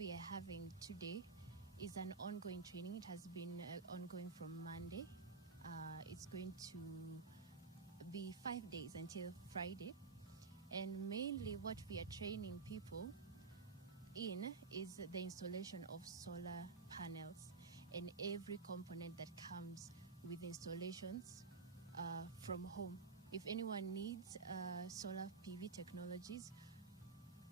we are having today is an ongoing training. It has been ongoing from Monday. It's going to be 5 days until Friday. And mainly what we are training people in is the installation of solar panels and every component that comes with installations from home. If anyone needs solar PV technologies,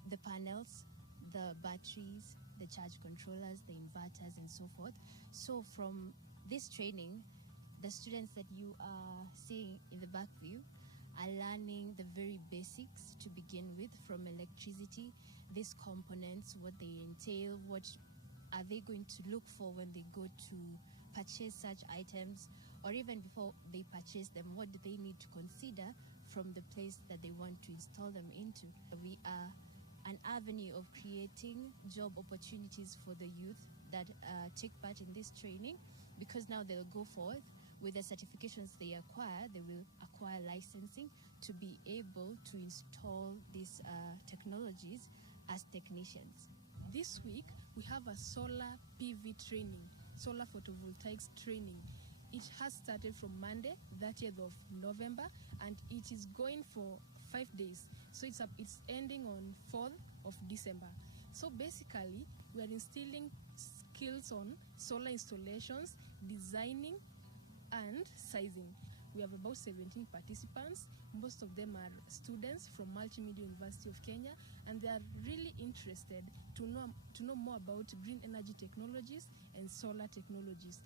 the panels, the batteries, the charge controllers, the inverters, and so forth. So from this training, the students that you are seeing in the back view are learning the very basics to begin with, from electricity, these components, what they entail, what are they going to look for when they go to purchase such items, or even before they purchase them, what do they need to consider from the place that they want to install them into. We are an avenue of creating job opportunities for the youth that take part in this training, because now they'll go forth with the certifications they acquire. They will acquire licensing to be able to install these technologies as technicians. This week we have a solar PV training, solar photovoltaics training. It has started from Monday, 30th of November, and it is going for 5 days. So it's ending on 4th of December. So basically, we are instilling skills on solar installations, designing, and sizing. We have about 17 participants. Most of them are students from Multimedia University of Kenya, and they are really interested to know more about green energy technologies and solar technologies.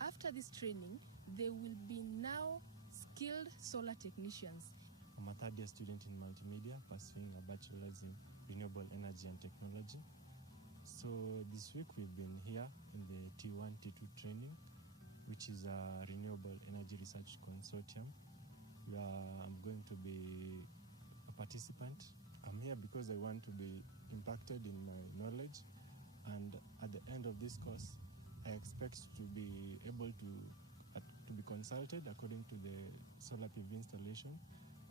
After this training, they will be now skilled solar technicians. I'm a third-year student in Multimedia, pursuing a bachelor's in renewable energy and technology. So this week we've been here in the T1, T2 training, which is a renewable energy research consortium. I'm going to be a participant. I'm here because I want to be impacted in my knowledge, and at the end of this course, I expect to be able to be consulted according to the solar PV installation,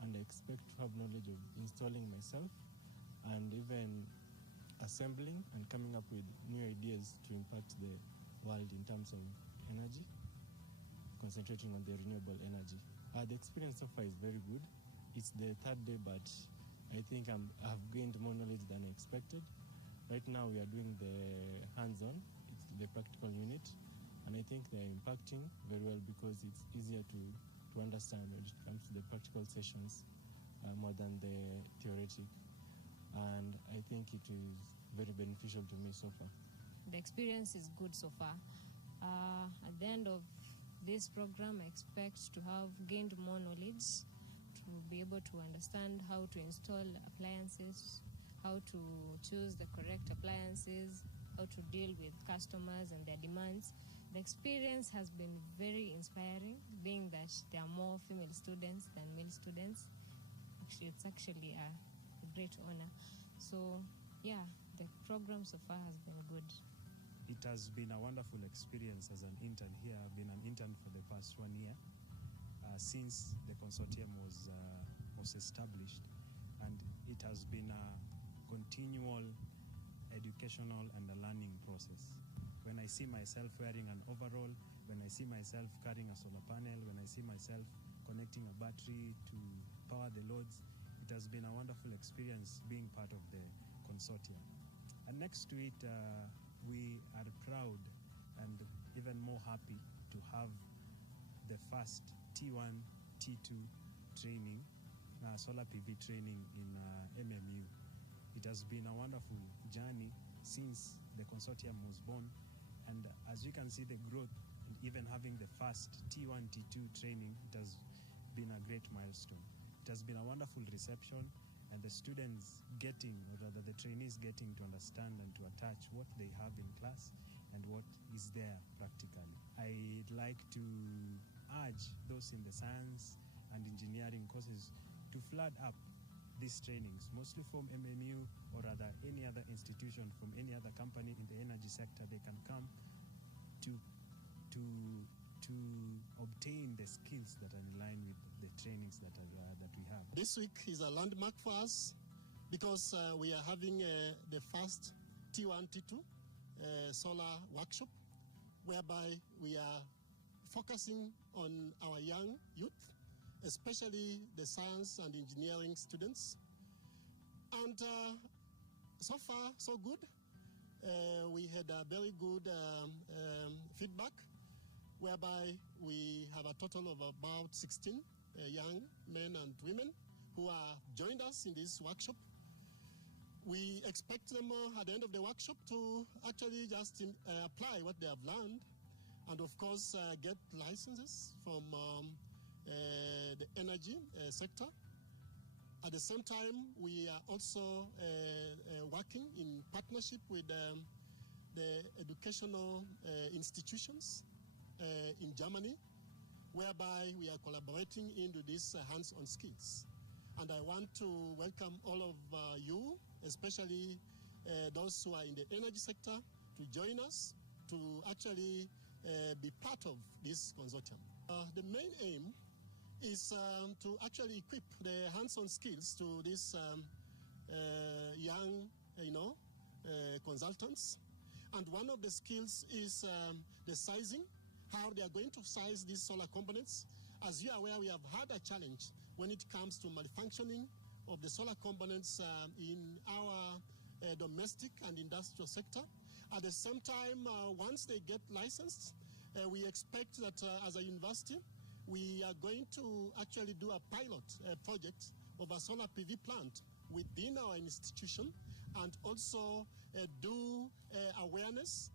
and I expect to have knowledge of installing myself and even assembling and coming up with new ideas to impact the world in terms of energy, concentrating on the renewable energy. The experience so far is very good. It's the third day, but I think I've gained more knowledge than I expected. Right now we are doing the hands-on, it's the practical unit, and I think they're impacting very well because it's easier to understand when it comes to the practical sessions more than the theoretic. And I think it is very beneficial to me so far. The experience is good so far. At the end of this program, I expect to have gained more knowledge, to be able to understand how to install appliances, how to choose the correct appliances, how to deal with customers and their demands. The experience has been very inspiring, being that there are more female students than male students. It's actually a great honor. So, yeah, the program so far has been good. It has been a wonderful experience as an intern here. I've been an intern for the past 1 year since the consortium was established, and it has been a continual educational and a learning process. When I see myself wearing an overall, when I see myself carrying a solar panel, when I see myself connecting a battery to power the loads, it has been a wonderful experience being part of the consortium. And next to it, we are proud and even more happy to have the first T1, T2 training, solar PV training in MMU. It has been a wonderful journey since the consortium was born, and as you can see the growth, and even having the first T1, T2 training, it has been a great milestone. It has been a wonderful reception, and the students getting, or rather the trainees getting to understand and to attach what they have in class and what is there practically. I'd like to urge those in the science and engineering courses to flood up these trainings, mostly from MMU or rather any other institution from any other company in the energy sector. They can come to obtain the skills that are in line with the trainings that we have. This week is a landmark for us because we are having the first T1, T2 solar workshop, whereby we are focusing on our young youth, especially the science and engineering students. And so far, so good. We had a very good feedback, whereby we have a total of about 16 young men and women who have joined us in this workshop. We expect them at the end of the workshop to actually just apply what they have learned, and of course get licenses from the energy sector. At the same time, we are also working in partnership with the educational institutions in Germany, whereby we are collaborating into these hands-on skills. And I want to welcome all of you, especially those who are in the energy sector, to join us to actually be part of this consortium. The main aim is to actually equip the hands-on skills to these young, consultants. And one of the skills is the sizing, how they are going to size these solar components. As you are aware, we have had a challenge when it comes to malfunctioning of the solar components in our domestic and industrial sector. At the same time, once they get licensed, we expect that as a university, we are going to actually do a pilot project of a solar PV plant within our institution, and also do awareness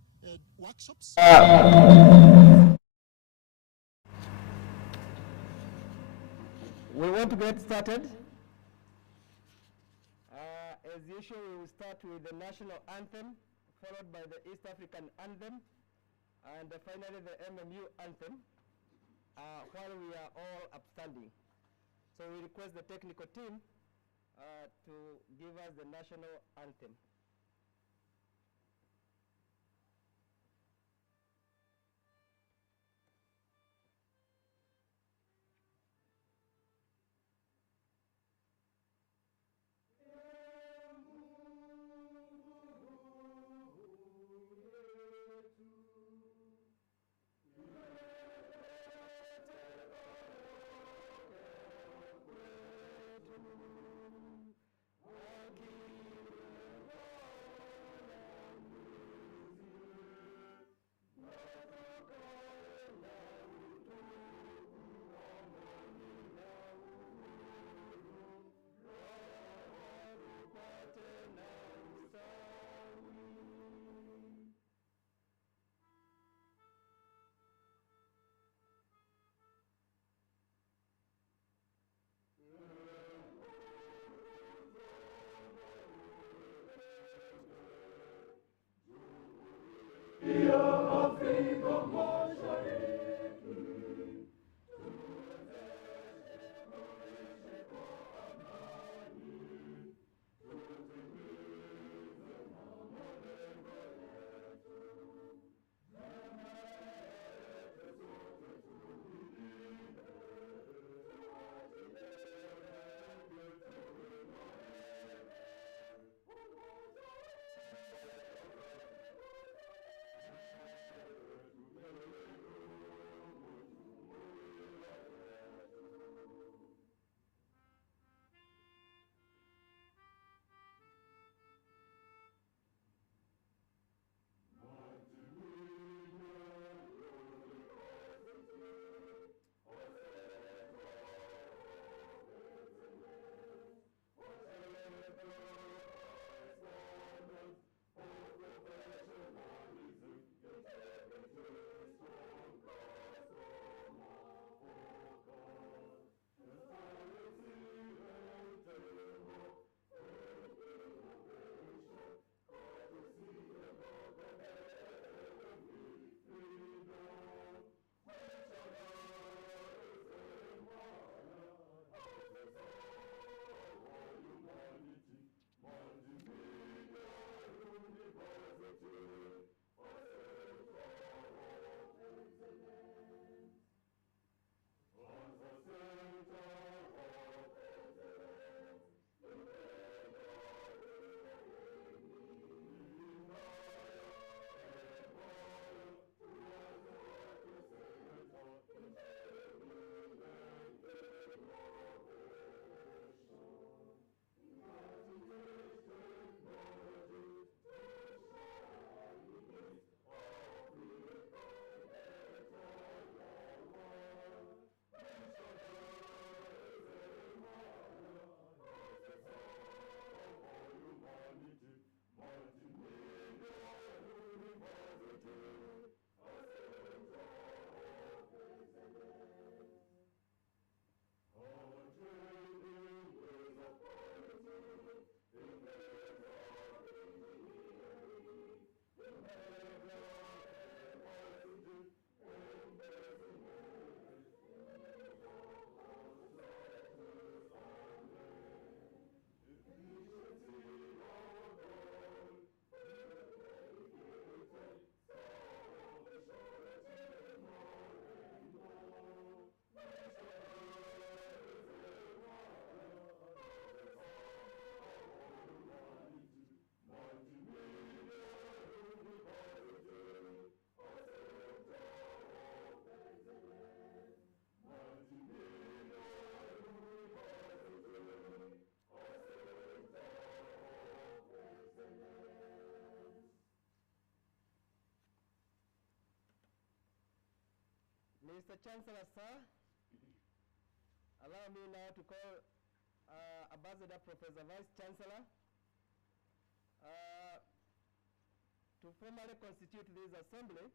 workshops. We want to get started. As usual, we will start with the national anthem, followed by the East African anthem, and finally the MMU anthem, while we are all upstanding. So we request the technical team to give us the national anthem. Mr. Chancellor, sir, allow me now to call Ambassador Professor Vice Chancellor to formally constitute this assembly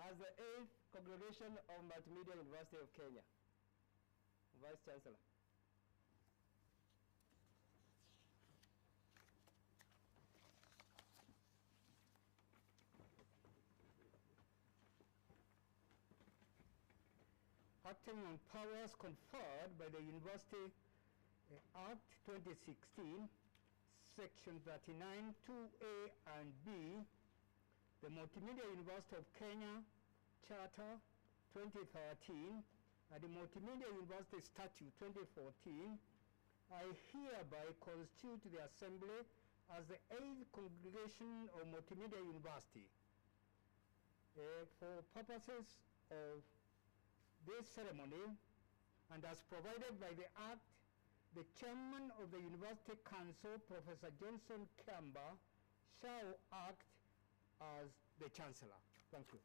as the 8th congregation of Multimedia University of Kenya. Vice Chancellor. Acting on powers conferred by the University Act 2016, Section 39, 2A and B, the Multimedia University of Kenya Charter 2013, and the Multimedia University Statute 2014, I hereby constitute the Assembly as the 8th congregation of Multimedia University. For purposes of this ceremony, and as provided by the Act, the Chairman of the University Council, Professor Johnson Kamba, shall act as the Chancellor. Thank you.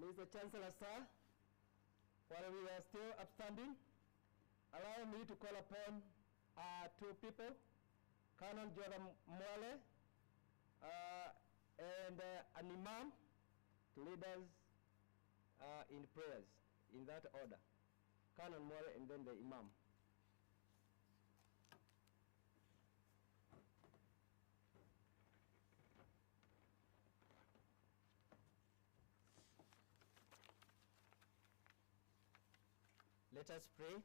Mr. Chancellor, sir, while we are still upstanding, allow me to call upon two people, Canon Jordan Mwale and an imam to lead us in prayers, in that order. Canon Mwale and then the imam. Let us pray.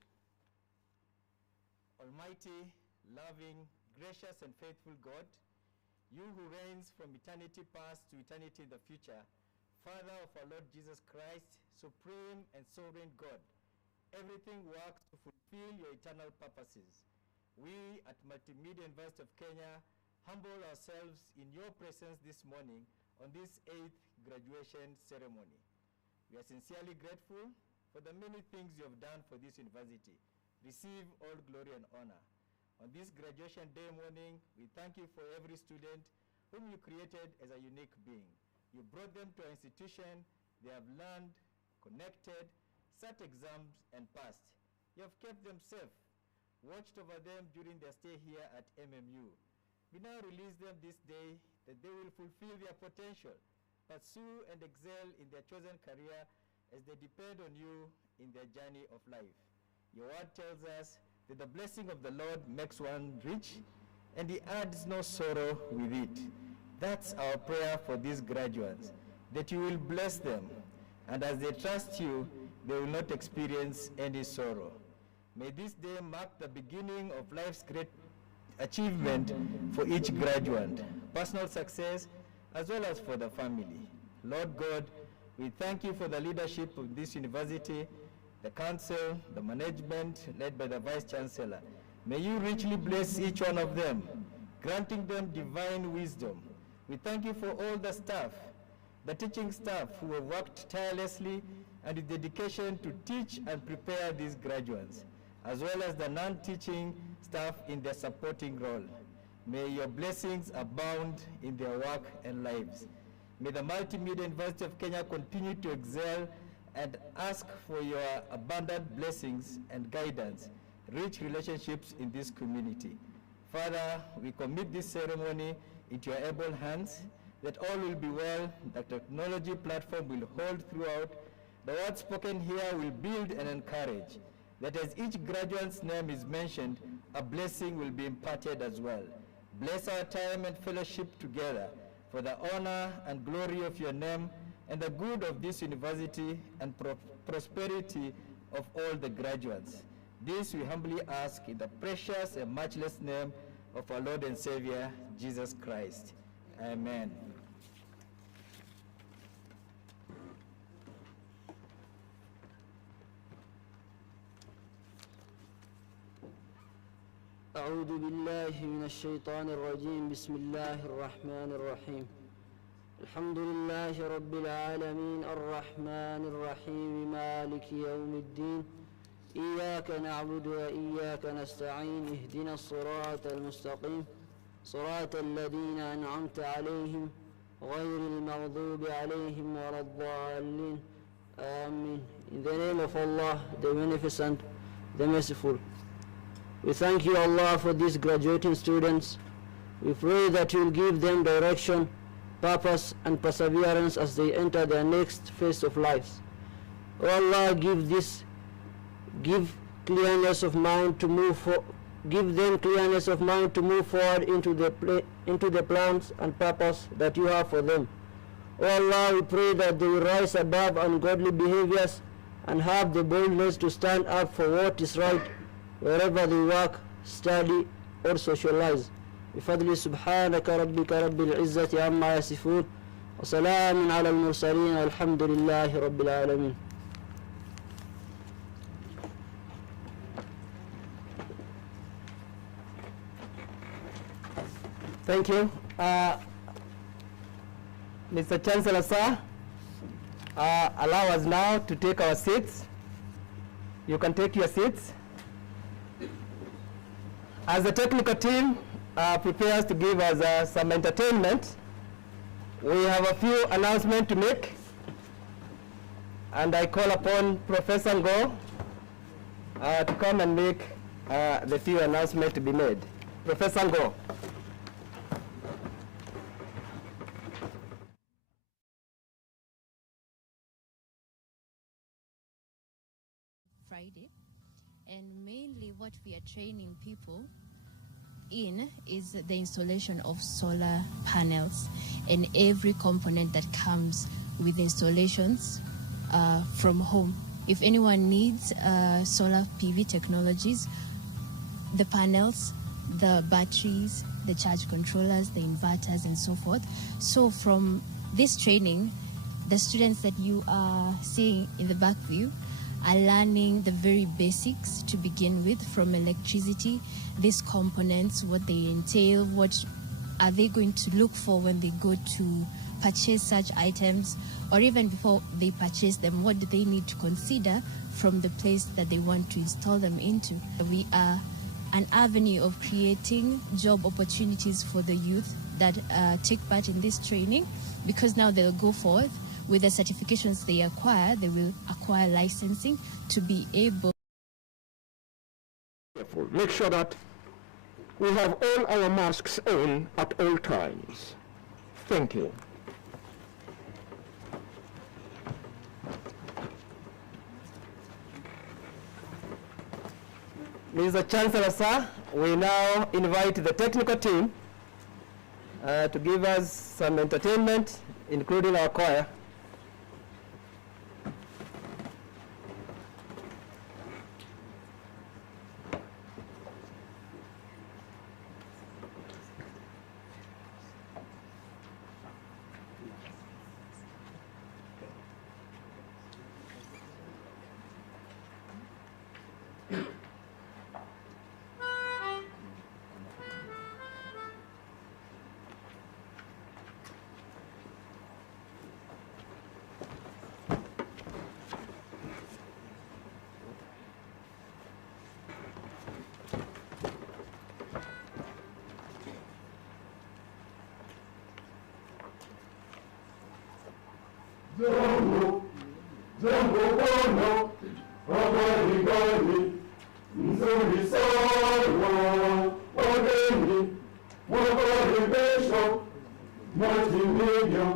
Almighty, loving, gracious, and faithful God, you who reigns from eternity past to eternity in the future, Father of our Lord Jesus Christ, supreme and sovereign God, everything works to fulfill your eternal purposes. We at Multimedia University of Kenya humble ourselves in your presence this morning on this 8th graduation ceremony. We are sincerely grateful for the many things you have done for this university. Receive all glory and honor. On this graduation day morning, we thank you for every student whom you created as a unique being. You brought them to our institution, they have learned, connected, sat exams, and passed. You have kept them safe, watched over them during their stay here at MMU. We now release them this day that they will fulfill their potential, pursue and excel in their chosen career as they depend on you in their journey of life. Your word tells us that the blessing of the Lord makes one rich, and he adds no sorrow with it. That's our prayer for these graduates, that you will bless them, and as they trust you, they will not experience any sorrow. May this day mark the beginning of life's great achievement for each graduate, personal success, as well as for the family. Lord God, we thank you for the leadership of this university, the council, the management, led by the Vice Chancellor. May you richly bless each one of them, granting them divine wisdom. We thank you for all the staff, the teaching staff who have worked tirelessly and with dedication to teach and prepare these graduates, as well as the non-teaching staff in their supporting role. May your blessings abound in their work and lives. May the Multimedia University of Kenya continue to excel and ask for your abundant blessings and guidance, rich relationships in this community. Father, we commit this ceremony into your able hands, that all will be well, the technology platform will hold throughout, the words spoken here will build and encourage, that as each graduate's name is mentioned, a blessing will be imparted as well. Bless our time and fellowship together for the honor and glory of your name and the good of this university and prosperity of all the graduates. This we humbly ask in the precious and matchless name of our Lord and Savior, Jesus Christ. Amen. أعوذ بالله من الشيطان الرجيم بسم الله الرحمن الرحيم الحمد لله رب العالمين الرحمن الرحيم مالك يوم الدين إياك نعبد وإياك نستعين اهدنا الصراط المستقيم صراط الذين أنعمت عليهم غير المغضوب عليهم ولا الضالين. Amen. In the name of Allah, the Beneficent, the Merciful. We thank you, Allah, for these graduating students. We pray that you will give them direction, purpose, and perseverance as they enter their next phase of life. O Allah, give clearness of mind to give them clearness of mind to move forward into the plans and purpose that you have for them. O Allah, we pray that they will rise above ungodly behaviors and have the boldness to stand up for what is right wherever they work, study, or socialize. بفضل سبحانك ربك رب العزة عما يصفون وسلام على المرسلين والحمد لله رب العالمين. Thank you. Mr. Chancellor, sir, allow us now to take our seats. You can take your seats. As the technical team prepares to give us some entertainment, we have a few announcements to make, and I call upon Professor Ngo to come and make the few announcements to be made. Professor Ngo. Friday, and mainly what we are training people in is the installation of solar panels and every component that comes with installations from home. If anyone needs solar PV technologies, the panels, the batteries, the charge controllers, the inverters, and so forth. So from this training, the students that you are seeing in the back view are learning the very basics to begin with, from electricity, these components, what they entail, what are they going to look for when they go to purchase such items, or even before they purchase them, what do they need to consider from the place that they want to install them into. We are an avenue of creating job opportunities for the youth that take part in this training, because now they'll go forth with the certifications they acquire. They will acquire licensing to be able. Make sure that we have all our masks on at all times. Thank you. Mr. Chancellor, sir, we now invite the technical team to give us some entertainment, including our choir. Jambo, jambo bwana, habari gani? Nzuri sana, wageni, wakaribishwa, Multimedia,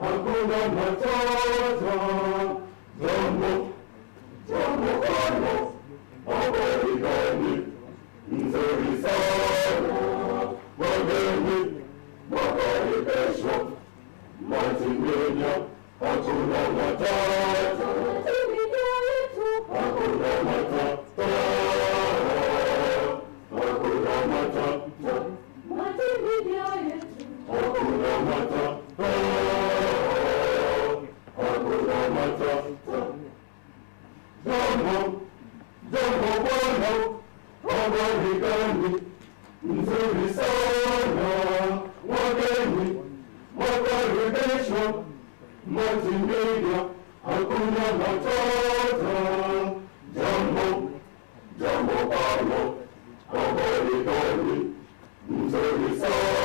hakuna matata. Jambo, jambo bwana, habari gani? Nzuri sana, wageni, wakaribishwa, Multimedia, hakuna matata. Hakuna matata. Hakuna matata. Hakuna matata. Hakuna matata. Jambo, jambo bwana, habari gani? Nzuri sana, wageni, wakaribishwa, Multimedia, hakuna matata. Jambo, jambo bwana, habari gani? Nzuri sana.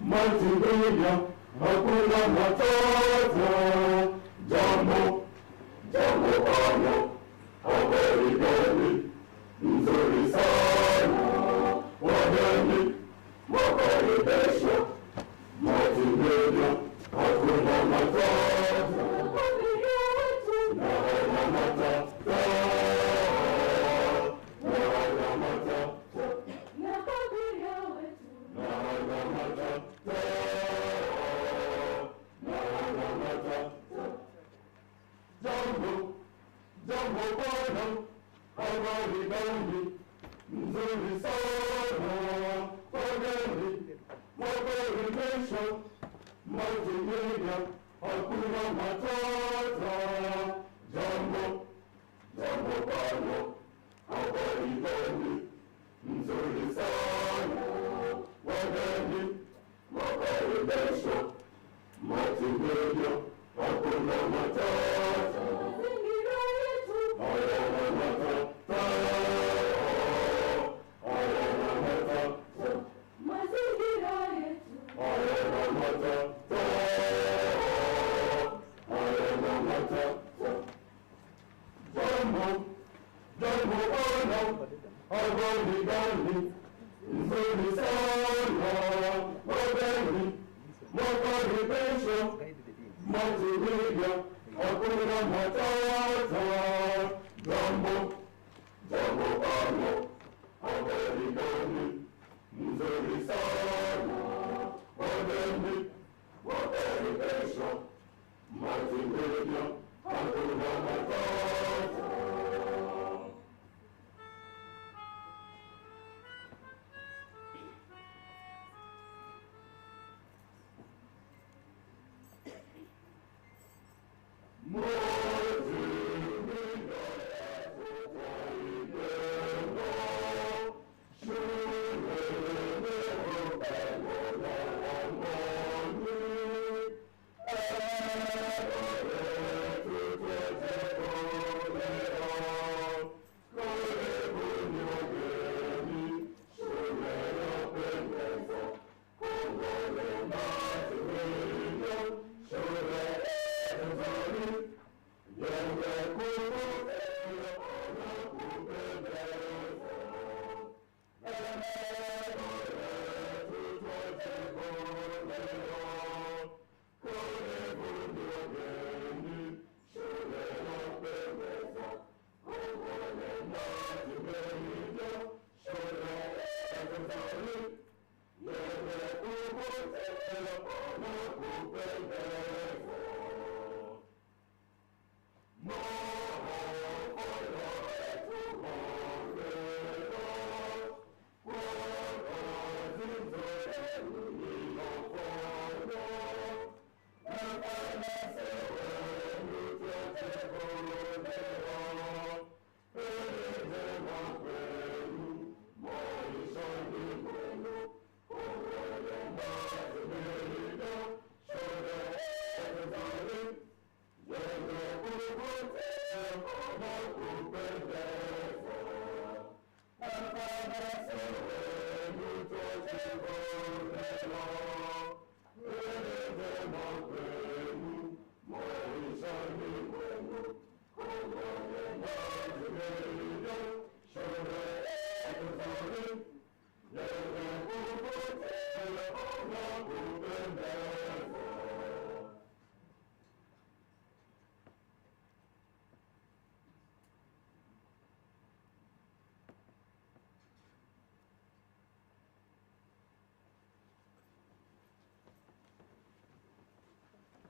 Multimedia, hakuna matata. Jambo, jambo bwana, habari gani? Nzuri sana. Wageni, makaribisho. Multimedia, hakuna matata. Naona matata. Naona matata. Jambo bwana, habari gani? Nzuri sana. Wageni, makaribisho. Multimedia, hakuna matata. Jambo, jambo bwana, habari gani? Nzuri sana. Wageni, makaribisho. Multimedia, hakuna matata. Hayana matata. Hayana matata. Mazingira yetu. Hayana matata. Hayana matata. Jambo, jambo bwana, habari gani? Nzuri sana. Wageni, makaribisho. Multimedia, hakuna matata. Jambo, jambo bwana, habari gani? Nzuri sana. Wageni, makaribisho. Multimedia, hakuna matata.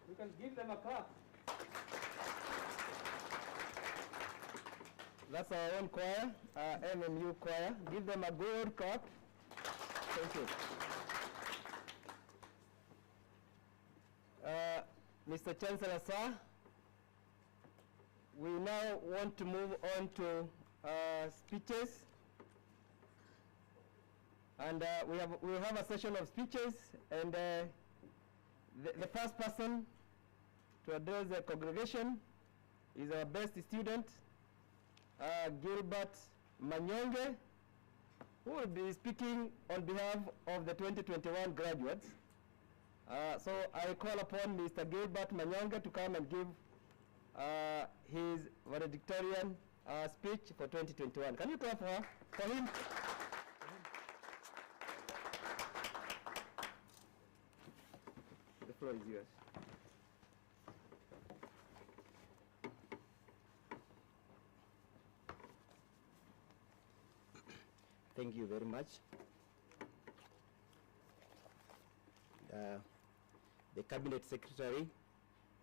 You can give them a clap. That's our own choir, MMU choir. Give them a good clap. Thank you. Mr. Chancellor, sir. We now want to move on to speeches. And we have a session of speeches, and the first person to address the congregation is our best student, Gilbert Manyonge, who will be speaking on behalf of the 2021 graduates. So I call upon Mr. Gilbert Manyonge to come and give his valedictorian speech for 2021. Can you clap for him? The floor is yours. Thank you very much. The Cabinet Secretary,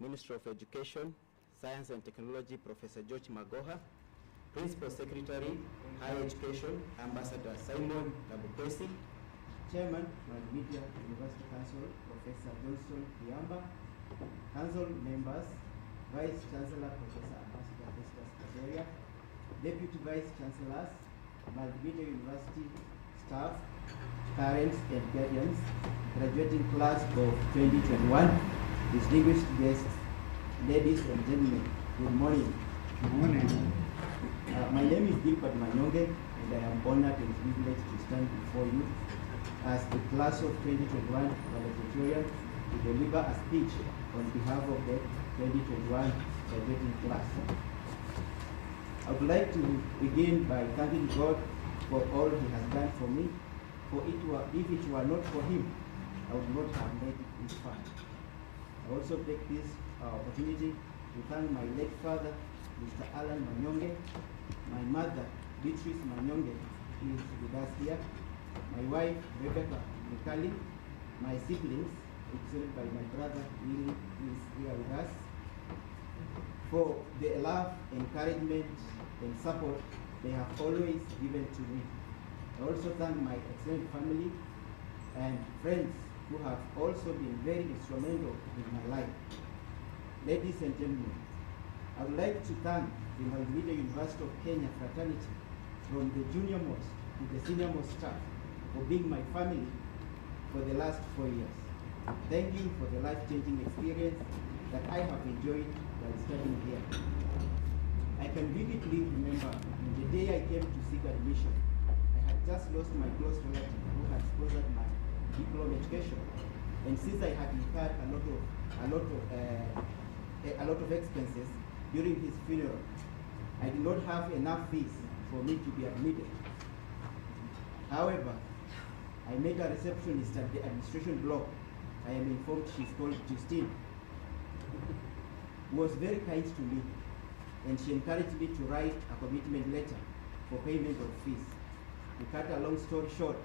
Minister of Education, Science and Technology, Professor George Magoha, Principal Secretary, Higher Education, Ambassador Simon Kabukesi, Chairman, Multimedia University Council, Professor Johnson Kiamba, Council members, Vice Chancellor, Professor Ambassador Festus Kaberia, Deputy Vice Chancellors, Multimedia University staff, parents and guardians, graduating class of 2021, distinguished guests, ladies and gentlemen, good morning. Good morning. My name is Gilbert Manyonge, and I am honored and privileged to stand before you as the class of 2021 valedictorian to deliver a speech on behalf of the 2021 graduating class. I would like to begin by thanking God for all He has done for me. For if it were not for Him, I would not have made it this far. I also take this opportunity to thank my late father, Mr. Alan Manyonge, my mother, Beatrice Manyonge, who is with us here, my wife, Rebecca Mikali, my siblings, represented by my brother, Willie, who is here with us, for the love, encouragement, and support they have always given to me. I also thank my extended family and friends who have also been very instrumental in my life. Ladies and gentlemen, I would like to thank the Multimedia University of Kenya fraternity, from the junior most to the senior most staff, for being my family for the last 4 years. Thank you for the life-changing experience that I have enjoyed while studying here. I can vividly remember the day I came to seek admission. I had just lost my close relative who had sponsored my diploma education, and since I had incurred a lot of expenses during his funeral, I did not have enough fees for me to be admitted. However, I met a receptionist at the administration block. I am informed she's called Justine, who was very kind to me, and she encouraged me to write a commitment letter for payment of fees. To cut a long story short,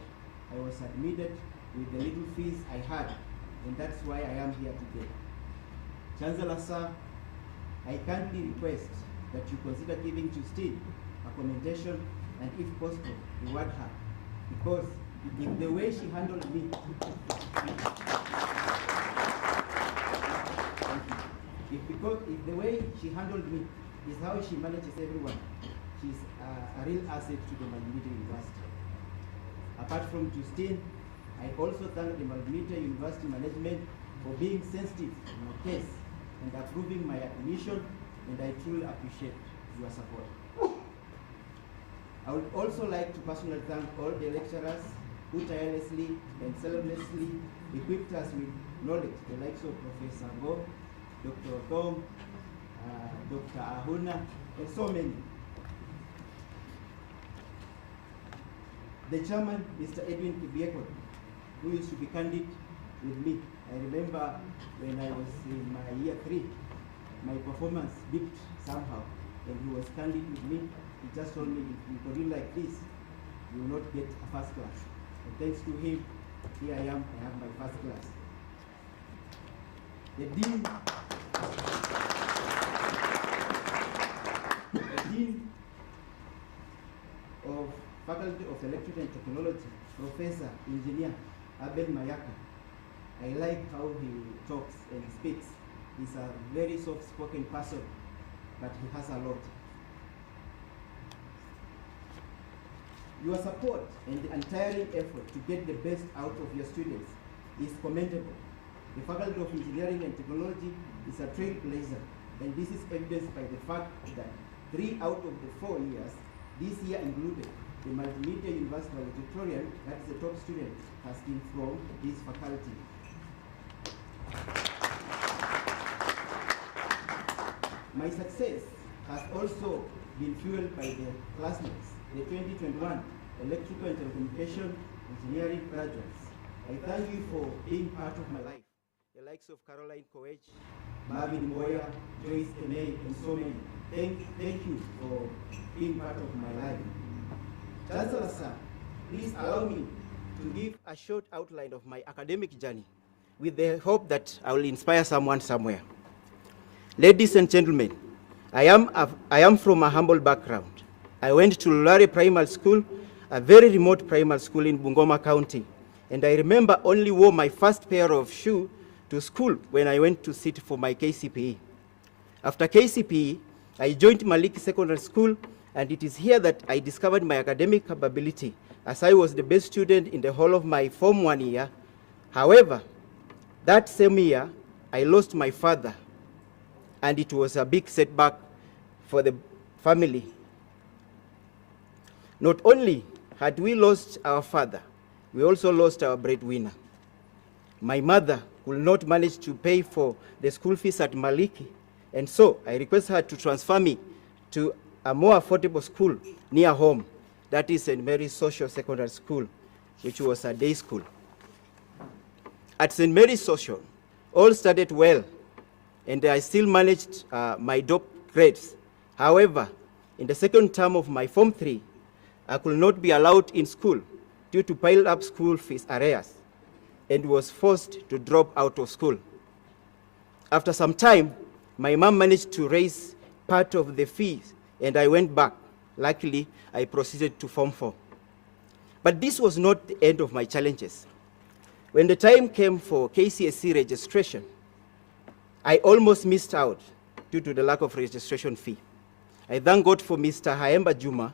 I was admitted with the little fees I had, and that's why I am here today. Chancellor, sir, I kindly request that you consider giving Justine a commendation, and if possible, reward her, because if the way she handled me, if the way she handled me is how she manages everyone, she's a real asset to the Multimedia University. Apart from Justine, I also thank the Multimedia University management for being sensitive to my case and approving my admission, and I truly appreciate your support. I would also like to personally thank all the lecturers who tirelessly and selflessly equipped us with knowledge, the likes of Professor Go, Dr. Tom, Dr. Ahuna, and so many. The chairman, Mr. Edwin Kibieko, who used to be candid with me. I remember when I was in my year 3, my performance dipped somehow, and he was candid with me. He just told me, if you continue like this, you will not get a first class. And thanks to him, here I am, I have my first class. The Dean of Faculty of Electrical and Technology, Professor Engineer Abel Mayaka. I like how he talks and speaks. He's a very soft-spoken person, but he has a lot. Your support and the untiring effort to get the best out of your students is commendable. The Faculty of Engineering and Technology is a trailblazer, and this is evidenced by the fact that 3 out of the 4 years, this year included, the Multimedia University Valedictorian, that is the top student, has been from this faculty. My success has also been fueled by the classmates, the 2021 Electrical and Telecommunication Engineering graduates. I thank you for being part of my life. The likes of Caroline Koech, Marvin Moya, Joyce Emey, and so many. Thank you for being part of my life. Chancellor sir, please allow me to give a short outline of my academic journey with the hope that I will inspire someone somewhere. Ladies and gentlemen, I am from a humble background. I went to Lulare Primary School, a very remote primary school in Bungoma County, and I remember only wore my first pair of shoes to school when I went to sit for my KCPE. After KCPE, I joined Maliki Secondary School, and it is here that I discovered my academic capability, as I was the best student in the whole of my Form 1 year. However, that same year, I lost my father, and it was a big setback for the family. Not only had we lost our father, we also lost our breadwinner. My mother could not manage to pay for the school fees at Maliki, and so I requested her to transfer me to a more affordable school near home, that is St. Mary's Social Secondary School, which was a day school. At St. Mary's Social, all started well, and I still managed my top grades. However, in the second term of my Form 3, I could not be allowed in school due to piled up school fees arrears, and was forced to drop out of school. After some time, my mom managed to raise part of the fees, and I went back. Luckily, I proceeded to Form 4. But this was not the end of my challenges. When the time came for KCSE registration, I almost missed out due to the lack of registration fee. I thank God for Mr. Haemba Juma,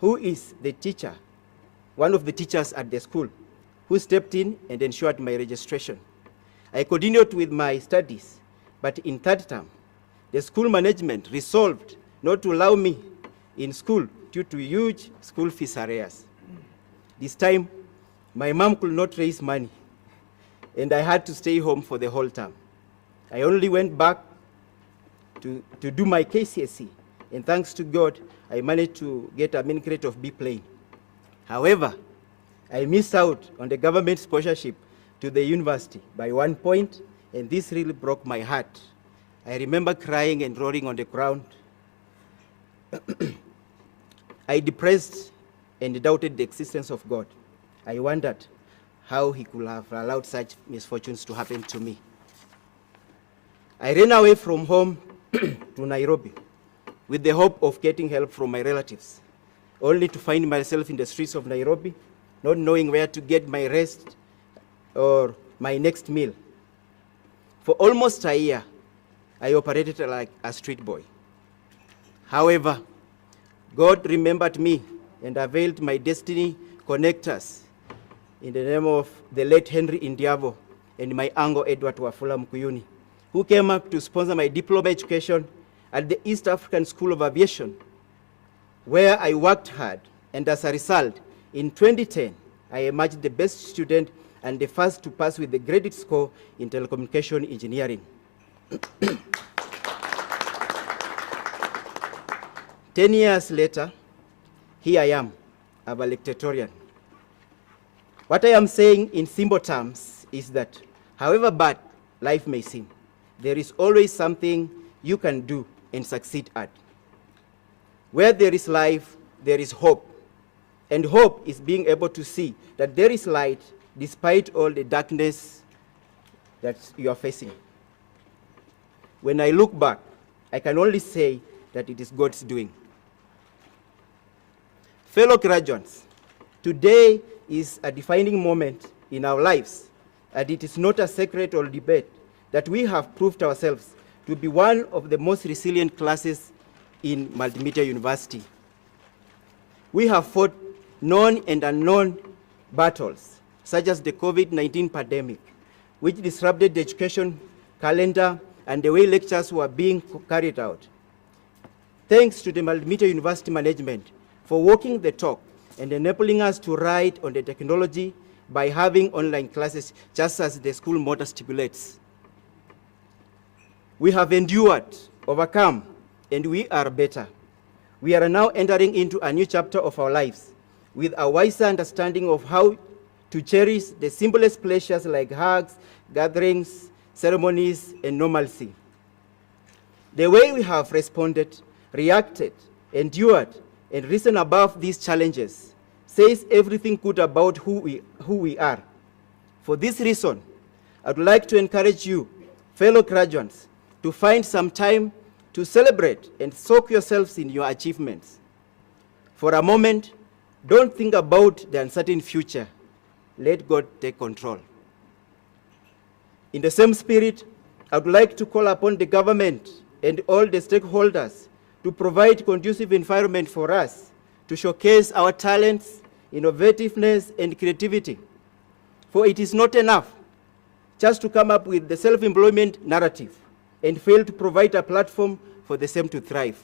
who is the teacher, one of the teachers at the school, who stepped in and ensured my registration. I continued with my studies, but in third term, the school management resolved not to allow me in school due to huge school fees arrears. This time, my mom could not raise money, and I had to stay home for the whole term. I only went back to do my KCSE, and thanks to God, I managed to get a main grade of B plain. However, I missed out on the government sponsorship to the university by 1 point, and this really broke my heart. I remember crying and rolling on the ground. I depressed and doubted the existence of God. I wondered how he could have allowed such misfortunes to happen to me. I ran away from home to Nairobi with the hope of getting help from my relatives, only to find myself in the streets of Nairobi, not knowing where to get my rest or my next meal. For almost a year, I operated like a street boy. However, God remembered me and availed my destiny connectors in the name of the late Henry Indiavo and my uncle Edward Wafula Mkuyuni, who came up to sponsor my diploma education at the East African School of Aviation, where I worked hard, and as a result, in 2010, I emerged the best student and the first to pass with the graded score in telecommunication engineering. 10 years later, here I am, a valedictorian. What I am saying in simple terms is that however bad life may seem, there is always something you can do and succeed at. Where there is life, there is hope. And hope is being able to see that there is light despite all the darkness that you are facing. When I look back, I can only say that it is God's doing. Fellow graduates, today is a defining moment in our lives, and it is not a secret or debate that we have proved ourselves to be one of the most resilient classes in Multimedia University. We have fought known and unknown battles, such as the COVID-19 pandemic, which disrupted the education calendar and the way lectures were being carried out. Thanks to the Multimedia University management for walking the talk and enabling us to ride on the technology by having online classes, just as the school motto stipulates. We have endured, overcome, and we are better. We are now entering into a new chapter of our lives with a wiser understanding of how to cherish the simplest pleasures like hugs, gatherings, ceremonies, and normalcy. The way we have responded, reacted, endured, and risen above these challenges says everything good about who we are. For this reason, I would like to encourage you, fellow graduates, to find some time to celebrate and soak yourselves in your achievements. For a moment, don't think about the uncertain future. Let God take control. In the same spirit, I would like to call upon the government and all the stakeholders to provide conducive environment for us to showcase our talents, innovativeness, and creativity. For it is not enough just to come up with the self-employment narrative and fail to provide a platform for the same to thrive.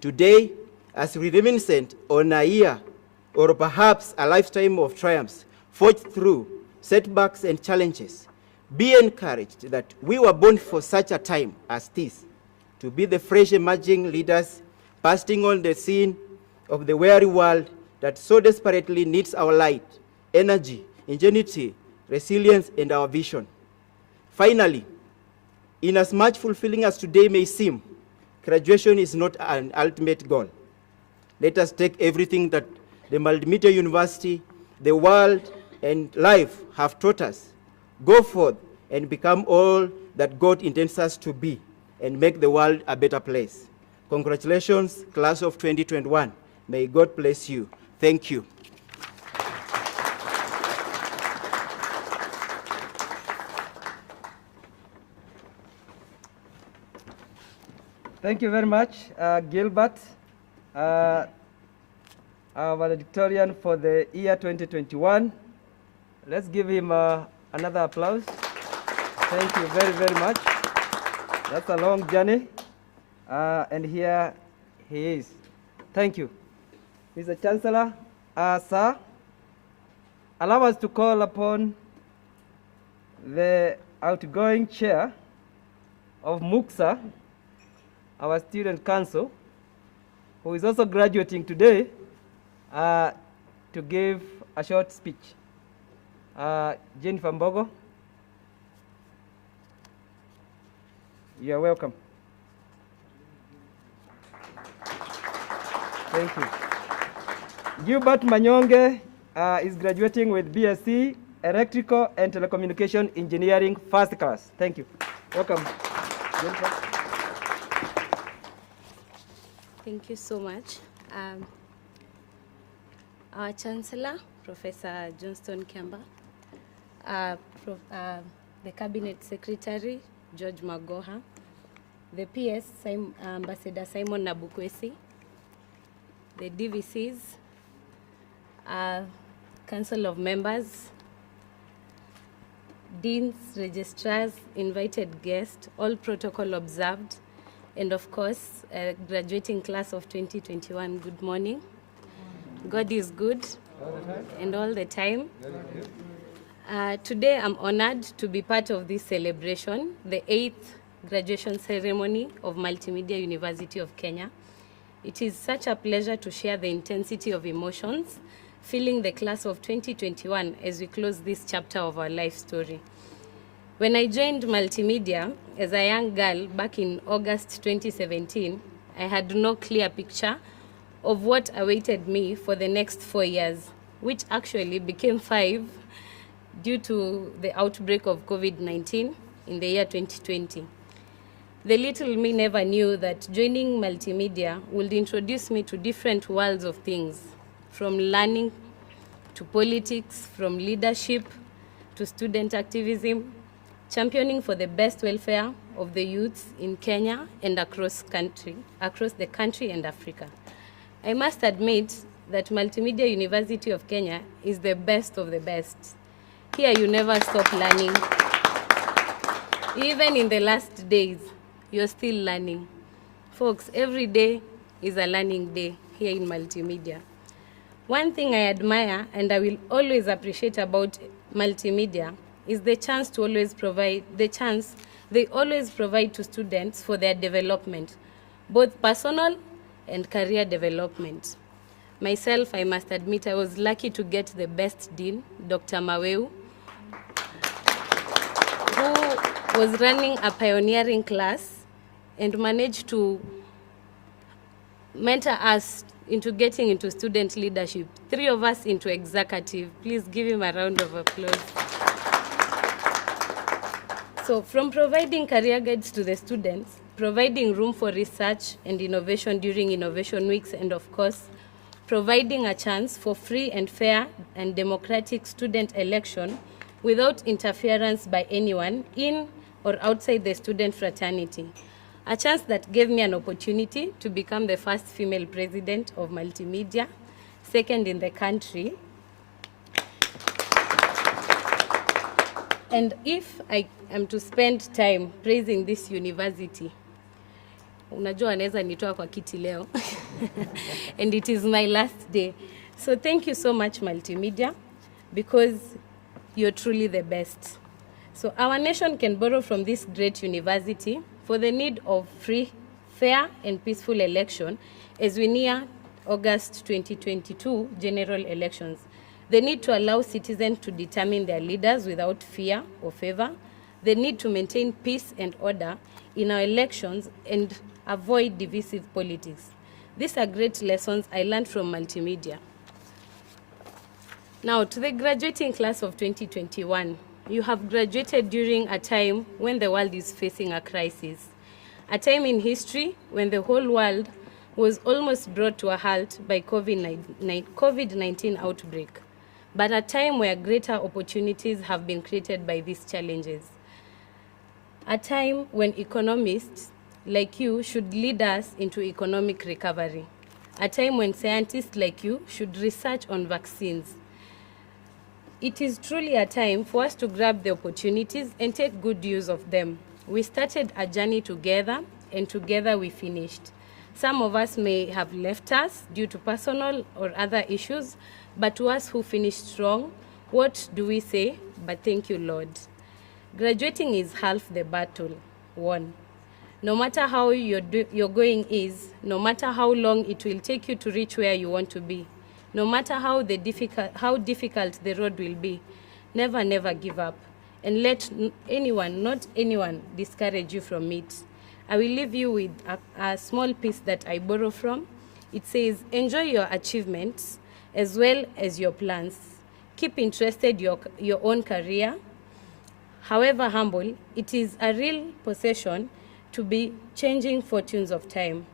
Today, as reminiscent on a year or perhaps a lifetime of triumphs forged through setbacks and challenges, be encouraged that we were born for such a time as this, to be the fresh emerging leaders bursting on the scene of the weary world that so desperately needs our light, energy, ingenuity, resilience, and our vision. Finally, in as much fulfilling as today may seem, graduation is not an ultimate goal. Let us take everything that the Multimedia University, the world, and life have taught us, go forth and become all that God intends us to be, and make the world a better place. Congratulations, class of 2021. May God bless you. Thank you. Thank you very much, Gilbert, our valedictorian for the year 2021. Let's give him another applause. Thank you very, very much. That's a long journey, and here he is. Thank you. Mr. Chancellor, sir, allow us to call upon the outgoing chair of MUCSA, our student council, who is also graduating today, to give a short speech. Jennifer Mbogo, you are welcome. Thank you. Gilbert Manyonge is graduating with BSc Electrical and Telecommunication Engineering, first class. Thank you. Welcome, Jennifer. Thank you so much. Our Chancellor, Professor Johnston Kemba, the Cabinet Secretary, George Magoha, the PS, Ambassador Simon Nabukwesi, the DVCs, Council of Members, Deans, Registrars, invited guests, all protocol observed, and of course, graduating class of 2021, good morning. God is good and all the time. Today I'm honored to be part of this celebration, the 8th graduation ceremony of Multimedia University of Kenya. It is such a pleasure to share the intensity of emotions, feeling the class of 2021 as we close this chapter of our life story. When I joined Multimedia as a young girl back in August 2017, I had no clear picture of what awaited me for the next 4 years, which actually became 5 due to the outbreak of COVID-19 in the year 2020. The little me never knew that joining Multimedia would introduce me to different worlds of things, from learning to politics, from leadership to student activism, championing for the best welfare of the youths in Kenya and across the country and Africa. I must admit that Multimedia University of Kenya is the best of the best. Here you never stop learning. Even in the last days, you're still learning. Folks, every day is a learning day here in Multimedia. One thing I admire and I will always appreciate about Multimedia is the chance they always provide to students for their development, both personal and career development. Myself, I must admit, I was lucky to get the best dean, Dr. Maweu, who was running a pioneering class and managed to mentor us into getting into student leadership. 3 of us into executive. Please give him a round of applause. So from providing career guides to the students, providing room for research and innovation during innovation weeks, and of course, providing a chance for free and fair and democratic student election without interference by anyone in or outside the student fraternity. A chance that gave me an opportunity to become the first female president of Multimedia, second in the country. And if I am to spend time praising this university, unajua anaweza nitoa kwa kiti leo, and it is my last day. So thank you so much, Multimedia, because you're truly the best. So our nation can borrow from this great university for the need of free, fair, and peaceful election as we near August 2022 general elections. The need to allow citizens to determine their leaders without fear or favor. The need to maintain peace and order in our elections and avoid divisive politics. These are great lessons I learned from Multimedia. Now, to the graduating class of 2021, you have graduated during a time when the world is facing a crisis, a time in history when the whole world was almost brought to a halt by COVID-19 outbreak, but a time where greater opportunities have been created by these challenges. A time when economists like you should lead us into economic recovery. A time when scientists like you should research on vaccines. It is truly a time for us to grab the opportunities and take good use of them. We started a journey together, and together we finished. Some of us may have left us due to personal or other issues, but to us who finished strong, what do we say? But thank you, Lord. Graduating is half the battle won. No matter how your going is, no matter how long it will take you to reach where you want to be, no matter how difficult the road will be, never give up. And let anyone, not anyone, discourage you from it. I will leave you with a small piece that I borrow from. It says, enjoy your achievements as well as your plans. Keep interested your own career. However humble, it is a real possession to be changing fortunes of time.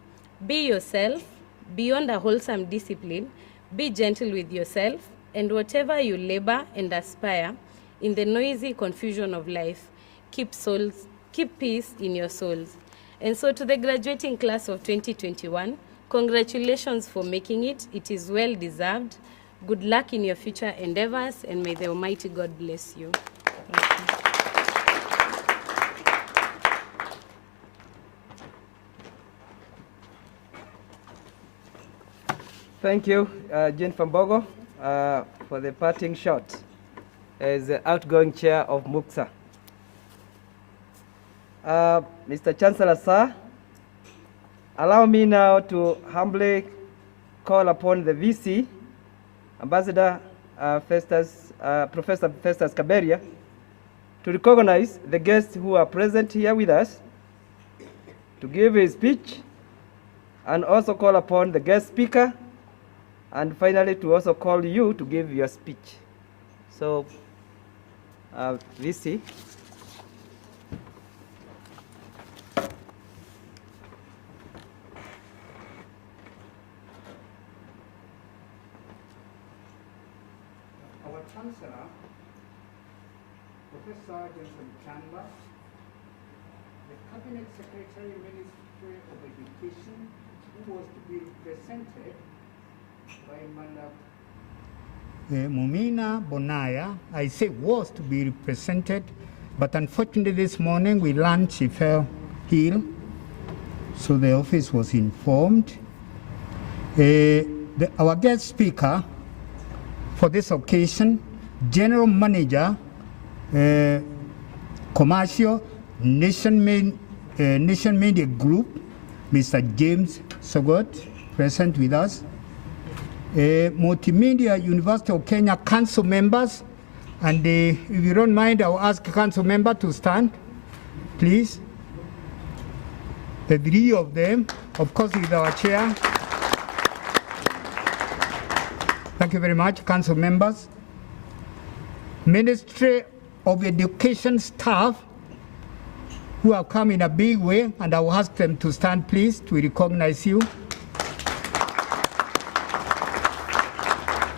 Be yourself, beyond a wholesome discipline. Be gentle with yourself, and whatever you labor and aspire, in the noisy confusion of life, keep peace in your souls. And so to the graduating class of 2021, congratulations for making it. It is well deserved. Good luck in your future endeavors, and may the Almighty God bless you. Thank you, Jean Fambogo, for the parting shot as the outgoing chair of MUCSA. Mr. Chancellor, sir, allow me now to humbly call upon the VC, Ambassador Professor Festus Kaberia, to recognize the guests who are present here with us, to give his speech, and also call upon the guest speaker, and finally to also call you to give your speech. So, VC. Our Chancellor Professor Johnson Chamba, the Cabinet Secretary, Ministry of Education, who was to be represented by Madam Mumina Bonaya. I say was to be represented, but unfortunately this morning we learned she fell ill, so the office was informed. Our guest speaker for this occasion, General Manager, Commercial Nation Media Group, Mr. James Sogot, present with us. Multimedia University of Kenya Council members, and if you don't mind, I'll ask Council member to stand, please. The three of them, of course, with our chair. Thank you very much, Council members. Ministry of Education staff who have come in a big way, and I will ask them to stand, please, to recognize you.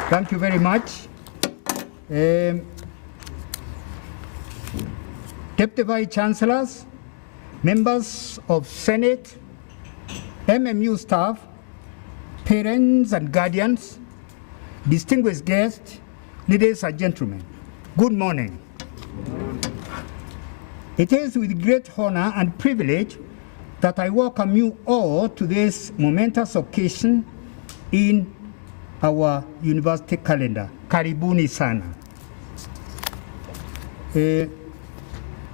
Thank you very much. Deputy Vice Chancellors, members of Senate, MMU staff, parents and guardians, distinguished guests, ladies and gentlemen, good morning. It is with great honor and privilege that I welcome you all to this momentous occasion in our university calendar. Karibuni sana.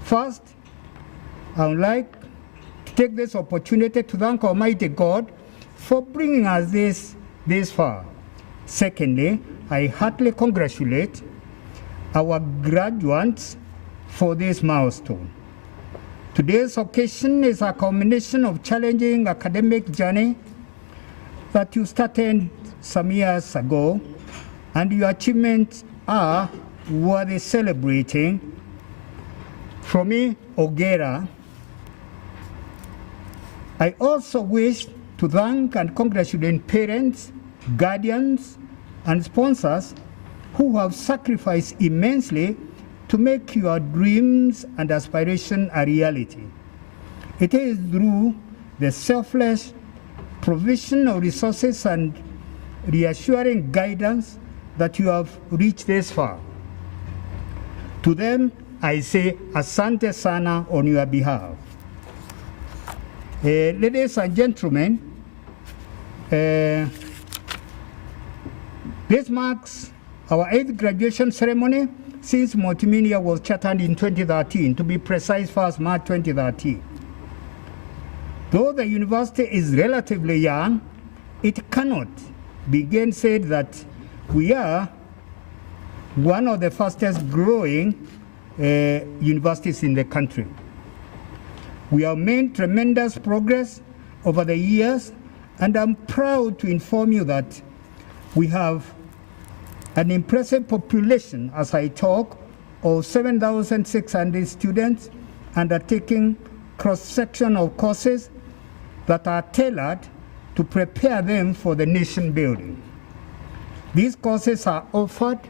First, I would like to take this opportunity to thank Almighty God for bringing us this far. Secondly, I heartily congratulate our graduates for this milestone. Today's occasion is a culmination of challenging academic journey that you started some years ago, and your achievements are worth celebrating. From me, Ogera, I also wish to thank and congratulate parents, guardians, and sponsors who have sacrificed immensely to make your dreams and aspirations a reality. It is through the selfless provision of resources and reassuring guidance that you have reached this far. To them, I say asante sana on your behalf. Ladies and gentlemen, this marks our 8th graduation ceremony since Multimedia was chartered in 2013, to be precise, 1st March 2013. Though the university is relatively young, it cannot be gainsaid that we are one of the fastest growing universities in the country. We have made tremendous progress over the years, and I'm proud to inform you that we have an impressive population, as I talk, of 7,600 students undertaking cross-section of courses that are tailored to prepare them for the nation building. These courses are offered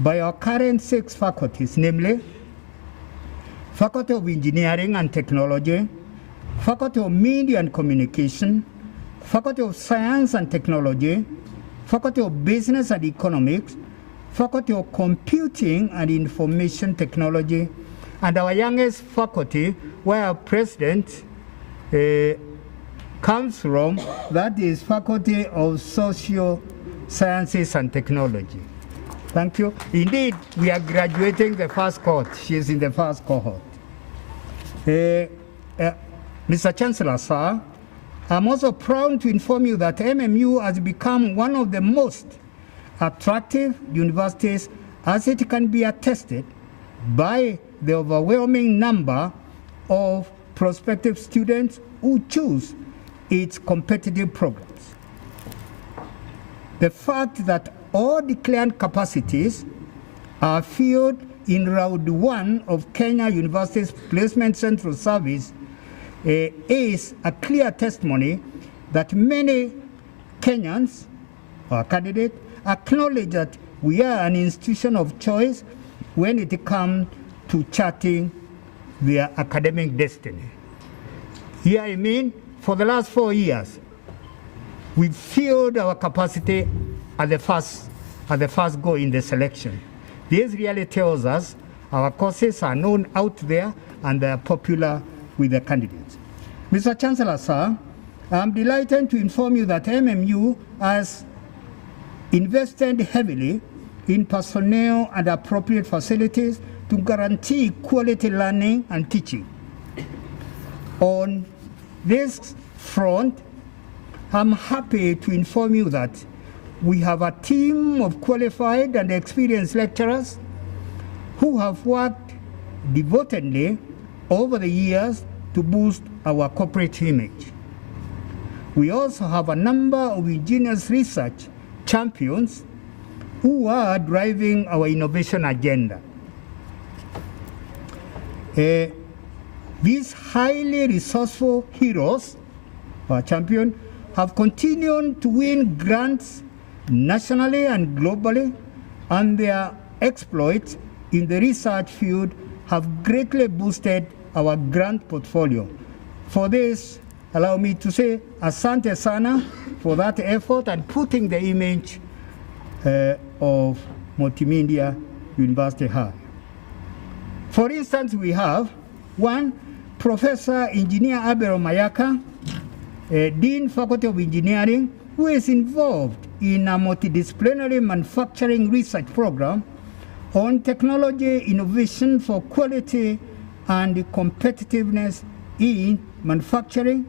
by our current 6 faculties, namely Faculty of Engineering and Technology, Faculty of Media and Communication, Faculty of Science and Technology, Faculty of Business and Economics, Faculty of Computing and Information Technology, and our youngest faculty, where our president comes from, that is Faculty of Social Sciences and Technology. Thank you. Indeed, we are graduating the first cohort. She is in the first cohort. Mr. Chancellor, sir, I'm also proud to inform you that MMU has become one of the most attractive universities, as it can be attested by the overwhelming number of prospective students who choose its competitive programs. The fact that all declared capacities are filled in round 1 of Kenya University's Placement Central Service is a clear testimony that many Kenyans or candidates acknowledge that we are an institution of choice when it comes to charting their academic destiny. Here I mean, for the last 4 years, we've filled our capacity at the first go in the selection. This really tells us our courses are known out there and they are popular with the candidates. Mr. Chancellor, sir, I'm delighted to inform you that MMU has invested heavily in personnel and appropriate facilities to guarantee quality learning and teaching. On this front, I'm happy to inform you that we have a team of qualified and experienced lecturers who have worked devotedly over the years to boost our corporate image. We also have a number of ingenious research champions who are driving our innovation agenda. These highly resourceful heroes, our champions, have continued to win grants nationally and globally, and their exploits in the research field have greatly boosted our grant portfolio. For this, allow me to say asante sana for that effort and putting the image of Multimedia University high. For instance, we have one, Professor Engineer Abel Mayaka, Dean Faculty of Engineering, who is involved in a multidisciplinary manufacturing research program on technology innovation for quality and competitiveness in manufacturing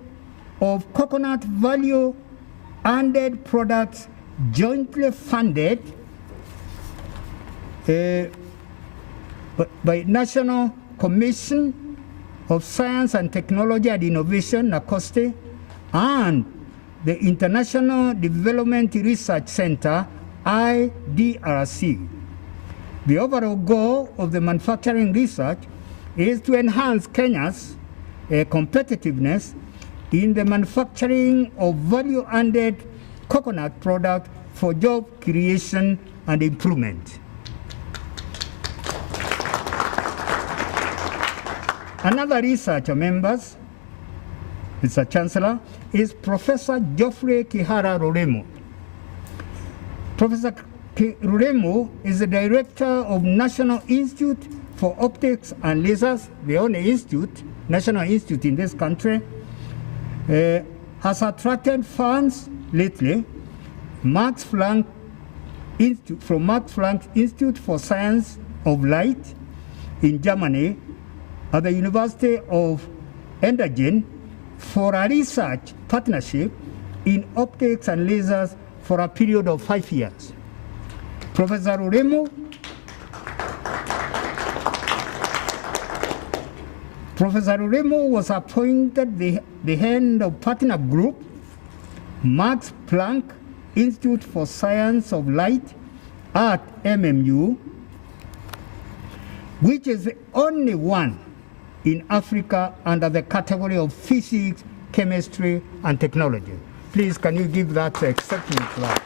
of coconut value-added products jointly funded by National Commission of Science and Technology and Innovation, NACOSTE, and the International Development Research Center, IDRC. The overall goal of the manufacturing research is to enhance Kenya's competitiveness in the manufacturing of value-added coconut products for job creation and improvement. Another researcher members, Mr. Chancellor, is Professor Geoffrey Kihara Ruremo. Professor Ruremo is the director of National Institute for Optics and Lasers, the only institute, national institute in this country, has attracted funds lately. Max Planck Institute, from Max Planck Institute for Science of Light in Germany, at the University of Endergen, for a research partnership in optics and lasers for a period of 5 years. Professor Ruremo was appointed the head of partner group, Max Planck Institute for Science of Light at MMU, which is the only one in Africa under the category of physics, chemistry, and technology. Please, can you give that exceptional clap?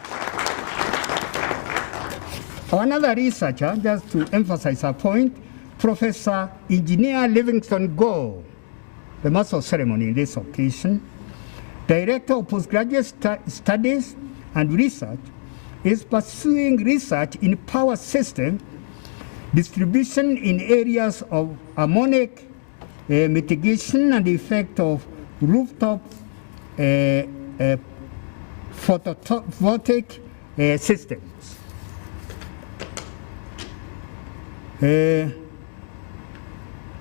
Another researcher, just to emphasize a point, Professor Engineer Livingston Gore, the master of ceremony in this occasion, Director of Postgraduate Studies and Research, is pursuing research in power system distribution in areas of harmonic mitigation and the effect of rooftop photovoltaic systems.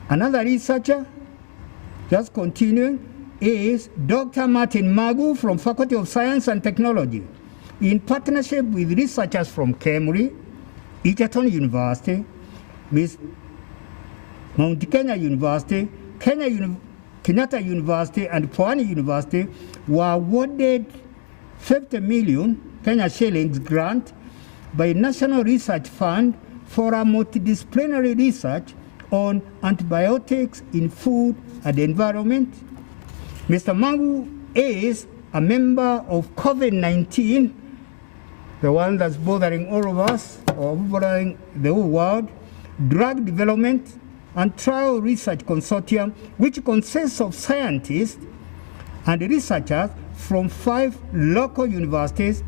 Another researcher, just continuing, is Dr. Martin Magu from Faculty of Science and Technology, in partnership with researchers from KEMRI, Egerton University, Mount Kenya University, Kenyatta University, and Pwani University, were awarded 50 million Kenya shillings grant by National Research Fund for a multidisciplinary research on antibiotics in food and environment. Mr. Mangu is a member of COVID-19, the one that's bothering all of us, or bothering the whole world, drug development and Trial Research Consortium, which consists of scientists and researchers from 5 local universities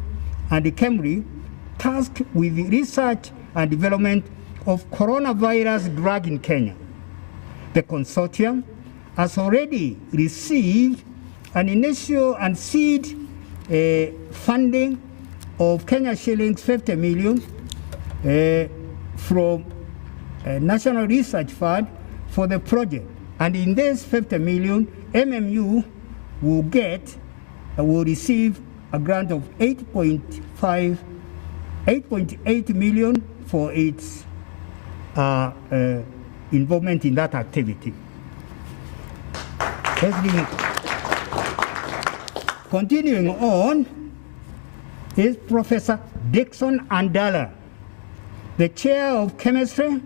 and Kemri, tasked with the research and development of coronavirus drug in Kenya. The consortium has already received an initial and seed funding of Kenya shillings 50 million from National Research Fund for the project. And in this 50 million, MMU will receive a grant of 8.8 million for its involvement in that activity. Continuing on is Professor Dixon Andala, the chair of chemistry,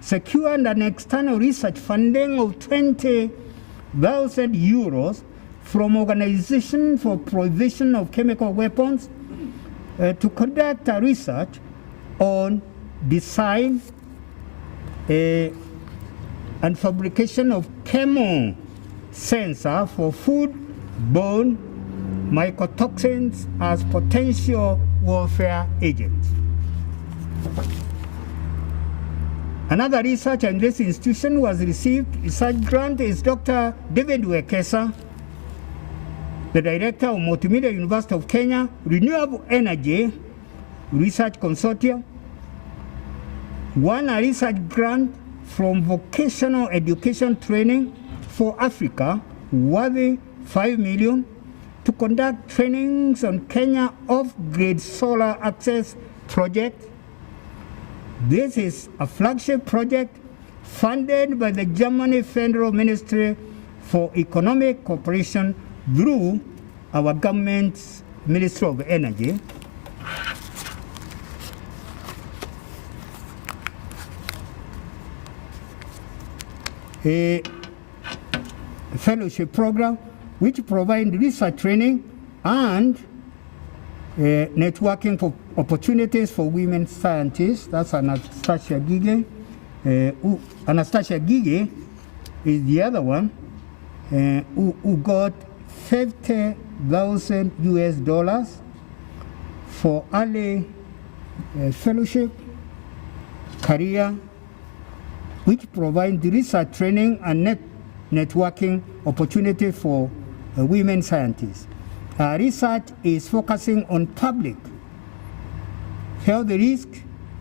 secured an external research funding of 20,000 euros from Organization for Prohibition of Chemical Weapons to conduct a research on design and fabrication of chemo sensor for food-borne mycotoxins as potential warfare agents. Another researcher in this institution was received research grant is Dr. David Wekesa, the director of Multimedia University of Kenya Renewable Energy Research Consortium, won a research grant from Vocational Education Training for Africa, worth 5 million, to conduct trainings on Kenya off-grid solar access project. This is a flagship project funded by the Germany Federal Ministry for Economic Cooperation through our government's Ministry of Energy. A fellowship program which provides research training and networking for opportunities for women scientists. That's Anastasia Gige. Anastasia Gige is the other one who got $50,000 US for early fellowship career, which provides research training and networking opportunity for women scientists. Our research is focusing on public health risk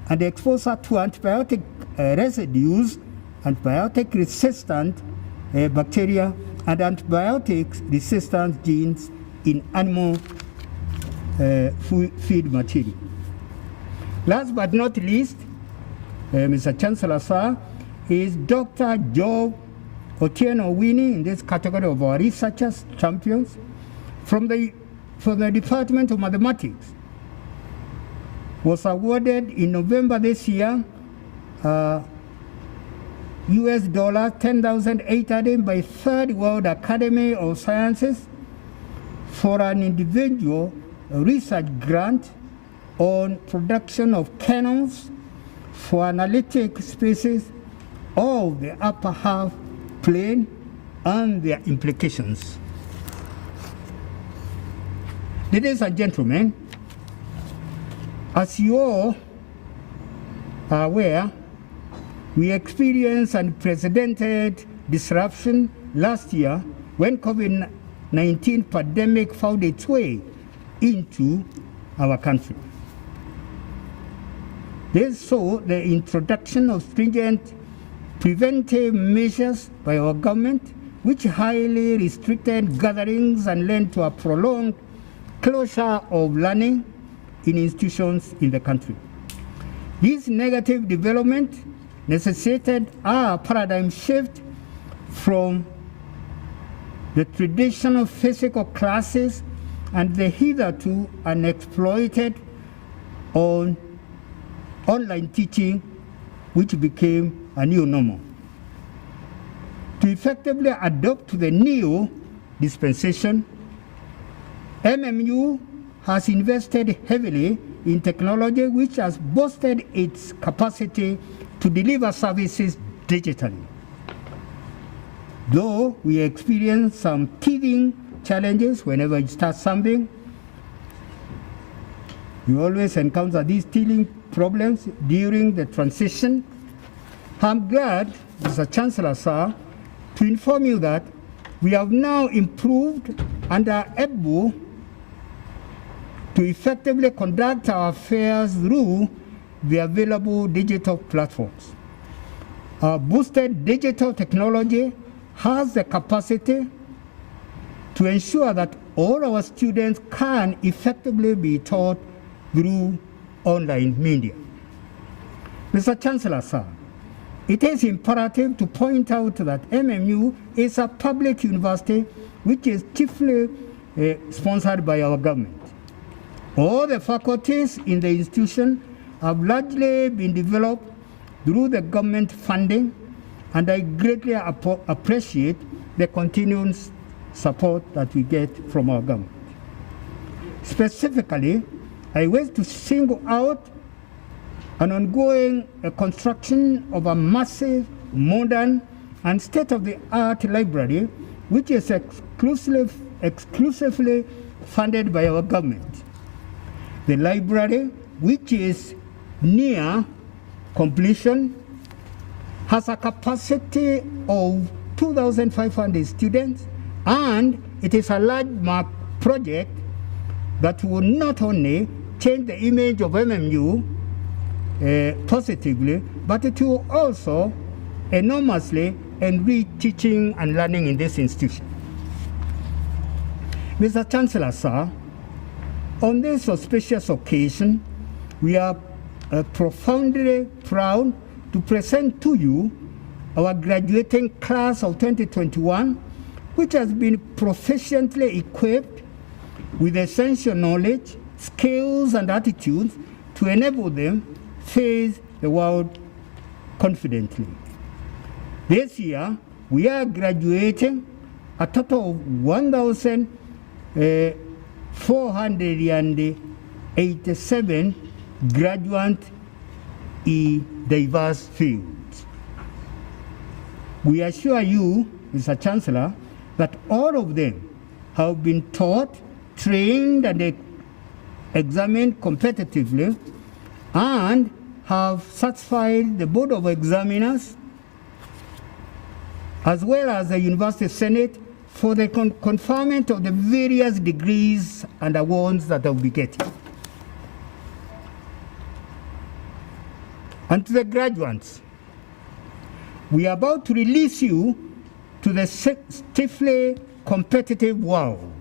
and exposure to antibiotic residues, antibiotic-resistant bacteria, and antibiotic-resistant genes in animal feed material. Last but not least, Mr. Chancellor, sir, is Dr. Job Otieno Winnie in this category of our researchers champions from the Department of Mathematics. Was awarded in November this year US $10,800 by Third World Academy of Sciences for an individual research grant on production of canons for analytic species of the upper half plane and their implications. Ladies and gentlemen, as you all are aware, we experienced unprecedented disruption last year when COVID-19 pandemic found its way into our country. This saw the introduction of stringent preventive measures by our government, which highly restricted gatherings and led to a prolonged closure of learning in institutions in the country. This negative development necessitated a paradigm shift from the traditional physical classes and the hitherto unexploited online teaching, which became a new normal. To effectively adapt to the new dispensation, MMU has invested heavily in technology, which has boosted its capacity to deliver services digitally. Though we experience some teething challenges whenever you start something, you always encounter these teething problems during the transition. I'm glad, Mr. Chancellor, sir, to inform you that we have now improved and are able to effectively conduct our affairs through the available digital platforms. Our boosted digital technology has the capacity to ensure that all our students can effectively be taught through online media. Mr. Chancellor, sir, it is imperative to point out that MMU is a public university which is chiefly sponsored by our government. All the faculties in the institution have largely been developed through the government funding, and I greatly appreciate the continued support that we get from our government. Specifically, I wish to single out an ongoing construction of a massive, modern, and state-of-the-art library, which is exclusively funded by our government. The library, which is near completion, has a capacity of 2,500 students, and it is a landmark project that will not only change the image of MMU positively, but it will also enormously enrich teaching and learning in this institution. Mr. Chancellor, sir, on this auspicious occasion, we are profoundly proud to present to you our graduating class of 2021, which has been proficiently equipped with essential knowledge, skills, and attitudes to enable them face the world confidently. This year, we are graduating a total of 1,487 graduates in diverse fields. We assure you, Mr. Chancellor, that all of them have been taught, trained, and examined competitively, and have satisfied the Board of Examiners as well as the University Senate for the conferment of the various degrees and awards that they'll be getting. And to the graduates, we are about to release you to the stiffly competitive world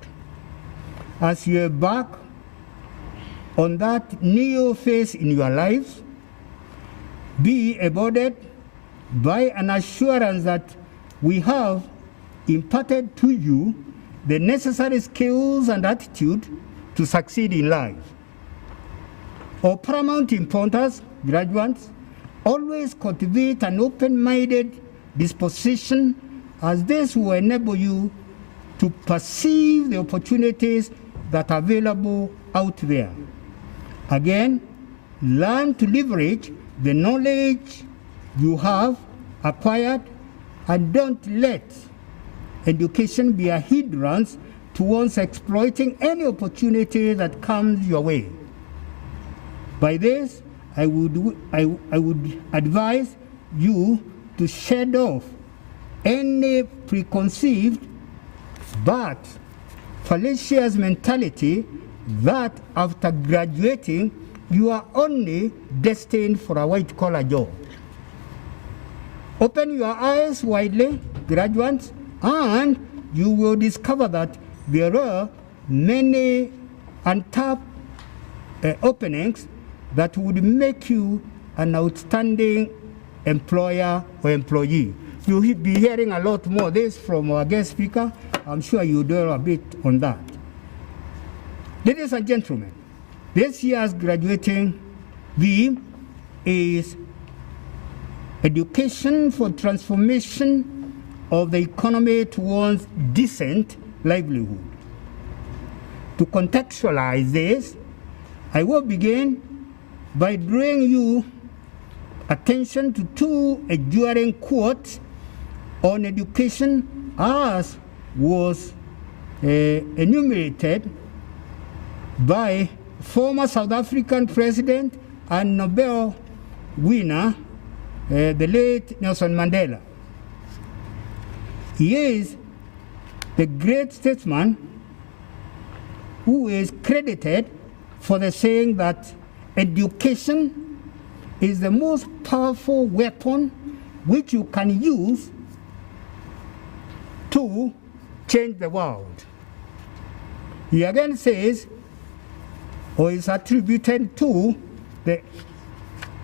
as you embark on that new phase in your lives. Be embodied by an assurance that we have imparted to you the necessary skills and attitude to succeed in life. Of paramount importance, graduates, always cultivate an open-minded disposition, as this will enable you to perceive the opportunities that are available out there. Again, learn to leverage the knowledge you have acquired, and don't let education be a hindrance towards exploiting any opportunity that comes your way. By this, I would advise you to shed off any preconceived but fallacious mentality that after graduating, you are only destined for a white-collar job. Open your eyes widely, graduates, and you will discover that there are many untapped openings that would make you an outstanding employer or employee. You'll be hearing a lot more of this from our guest speaker. I'm sure you'll dwell a bit on that. Ladies and gentlemen, this year's graduating theme is Education for Transformation of the Economy Towards Decent Livelihood. To contextualize this, I will begin by drawing you attention to two enduring quotes on education, as was enumerated by former South African President and Nobel winner, the late Nelson Mandela. He is the great statesman who is credited for the saying that education is the most powerful weapon which you can use to change the world. He again says, or is attributed to the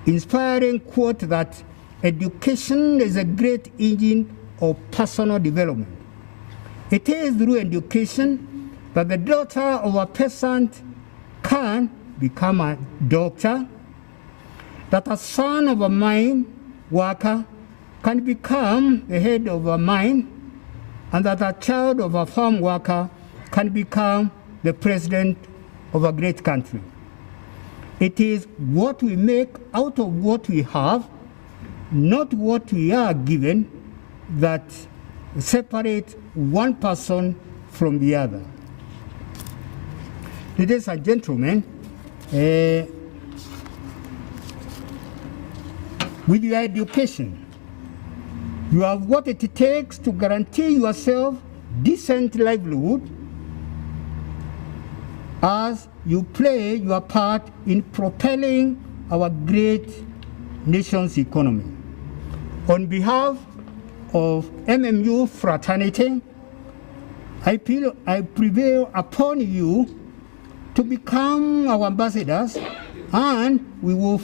inspiring quote that education is a great engine of personal development. It is through education that the daughter of a peasant can become a doctor, that a son of a mine worker can become the head of a mine, and that a child of a farm worker can become the president of a great country. It is what we make out of what we have, not what we are given, that separates one person from the other. Ladies and gentlemen, with your education, you have what it takes to guarantee yourself decent livelihood as you play your part in propelling our great nation's economy. On behalf of MMU fraternity, I prevail upon you to become our ambassadors, and we will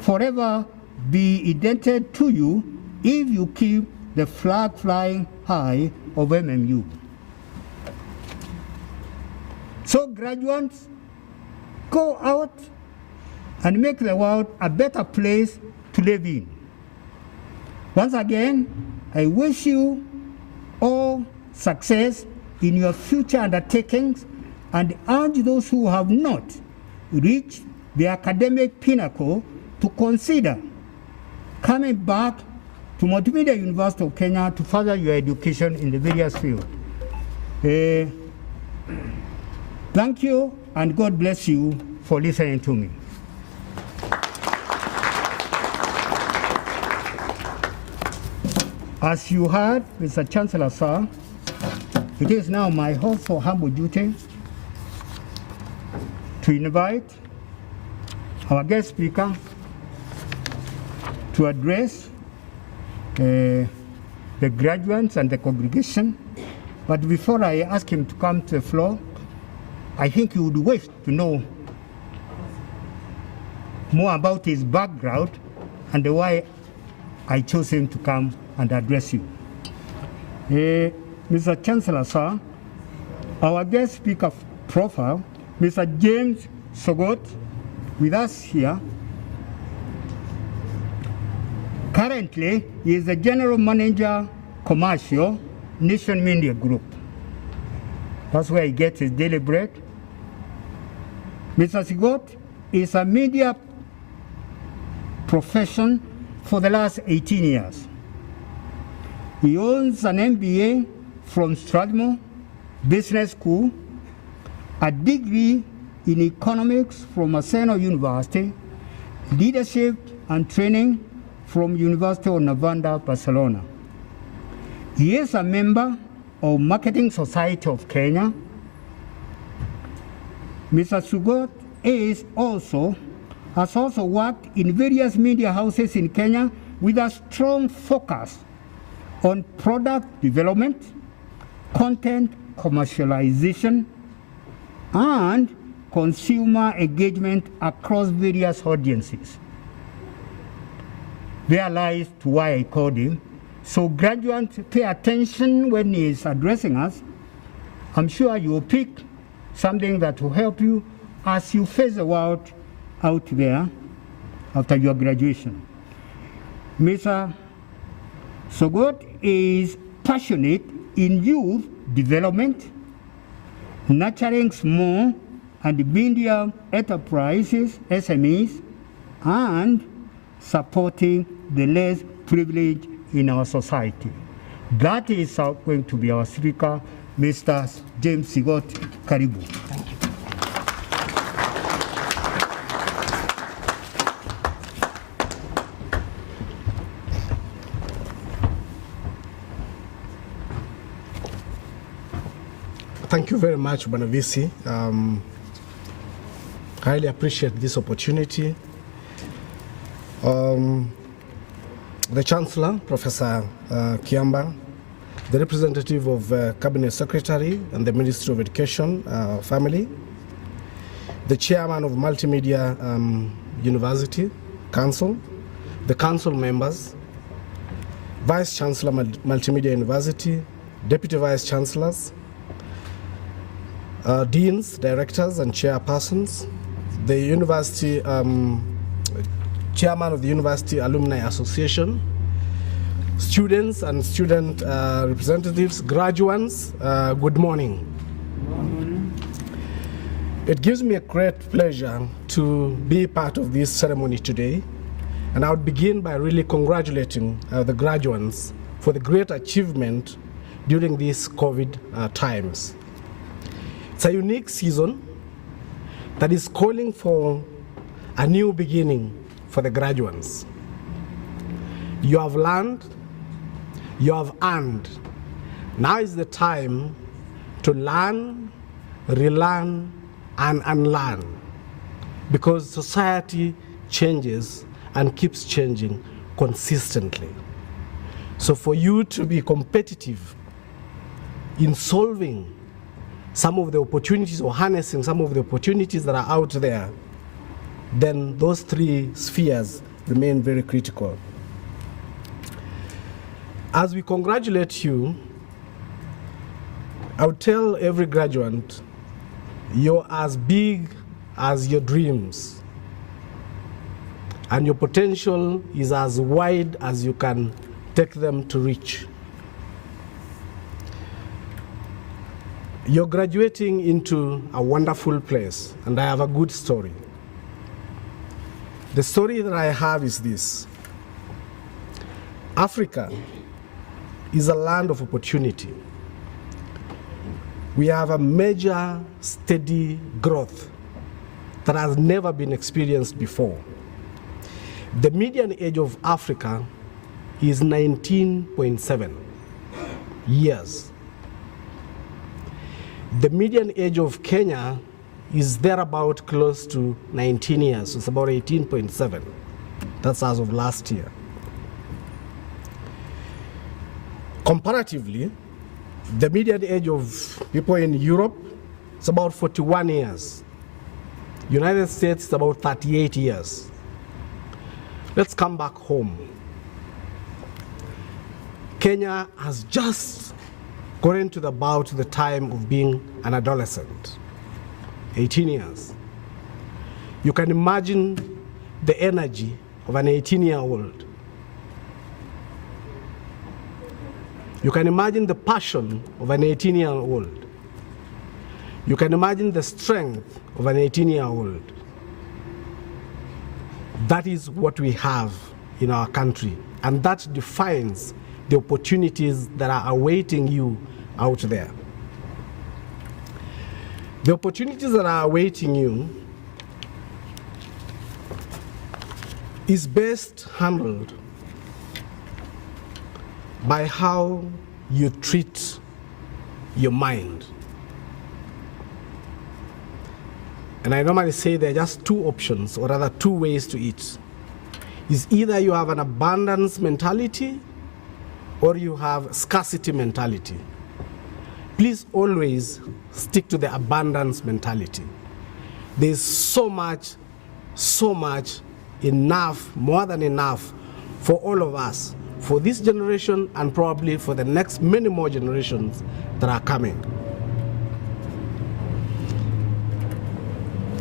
forever be indebted to you if you keep the flag flying high of MMU. So graduates, go out and make the world a better place to live in. Once again, I wish you all success in your future undertakings and urge those who have not reached the academic pinnacle to consider coming back to Multimedia University of Kenya to further your education in the various fields. Thank you, and God bless you for listening to me. As you heard, Mr. Chancellor, sir, it is now my also humble duty to invite our guest speaker to address the graduates and the congregation. But before I ask him to come to the floor, I think you would wish to know more about his background and why I chose him to come and address you. Mr. Chancellor, sir, our guest speaker profile, Mr. James Sogot, with us here. Currently, he is the General Manager, Commercial, Nation Media Group. That's where he gets his daily bread. Mr. Sogot is a media profession for the last 18 years. He owns an MBA from Strathmore Business School, a degree in economics from Maseno University, leadership and training from University of Nevada, Barcelona. He is a member of Marketing Society of Kenya. Mr. Sogot has also worked in various media houses in Kenya with a strong focus on product development, content commercialization, and consumer engagement across various audiences. There lies to why I called him. So graduates, pay attention when he is addressing us. I'm sure you will pick something that will help you as you face the world out there after your graduation. Mr. Sogot is passionate in youth development, nurturing small and medium enterprises, SMEs, and supporting the less privileged in our society. That is going to be our speaker, Mr. James Sigot. Karibu. Thank you. Thank you very much, Banavisi. I highly appreciate this opportunity. The Chancellor, Professor Kiamba, the representative of Cabinet Secretary and the Ministry of Education, family, the Chairman of Multimedia University Council, the Council members, Vice Chancellor Multimedia University, Deputy Vice Chancellors, deans, directors, and chairpersons, the university chairman of the University Alumni Association, students and student representatives, graduates, good morning. It gives me a great pleasure to be part of this ceremony today, and I would begin by really congratulating the graduates for the great achievement during these COVID times. It's a unique season that is calling for a new beginning for the graduates. You have learned, you have earned. Now is the time to learn, relearn, and unlearn, because society changes and keeps changing consistently. So for you to be competitive in solving some of the opportunities or harnessing some of the opportunities that are out there, then those three spheres remain very critical. As we congratulate you, I would tell every graduate, you're as big as your dreams, and your potential is as wide as you can take them to reach. You're graduating into a wonderful place, and I have a good story. The story that I have is this: Africa is a land of opportunity. We have a major, steady growth that has never been experienced before. The median age of Africa is 19.7 years. The median age of Kenya is thereabout close to 19 years. It's about 18.7. That's as of last year. Comparatively, the median age of people in Europe is about 41 years. United States is about 38 years. Let's come back home. Kenya has just gotten to about the time of being an adolescent, 18 years. You can imagine the energy of an 18-year-old. You can imagine the passion of an 18-year-old. You can imagine the strength of an 18-year-old. That is what we have in our country, and that defines the opportunities that are awaiting you out there. The opportunities that are awaiting you is best handled by how you treat your mind. And I normally say there are just two options, or rather two ways to it. Is either you have an abundance mentality or you have scarcity mentality. Please always stick to the abundance mentality. There's so much, enough, more than enough for all of us, for this generation and probably for the next many more generations that are coming.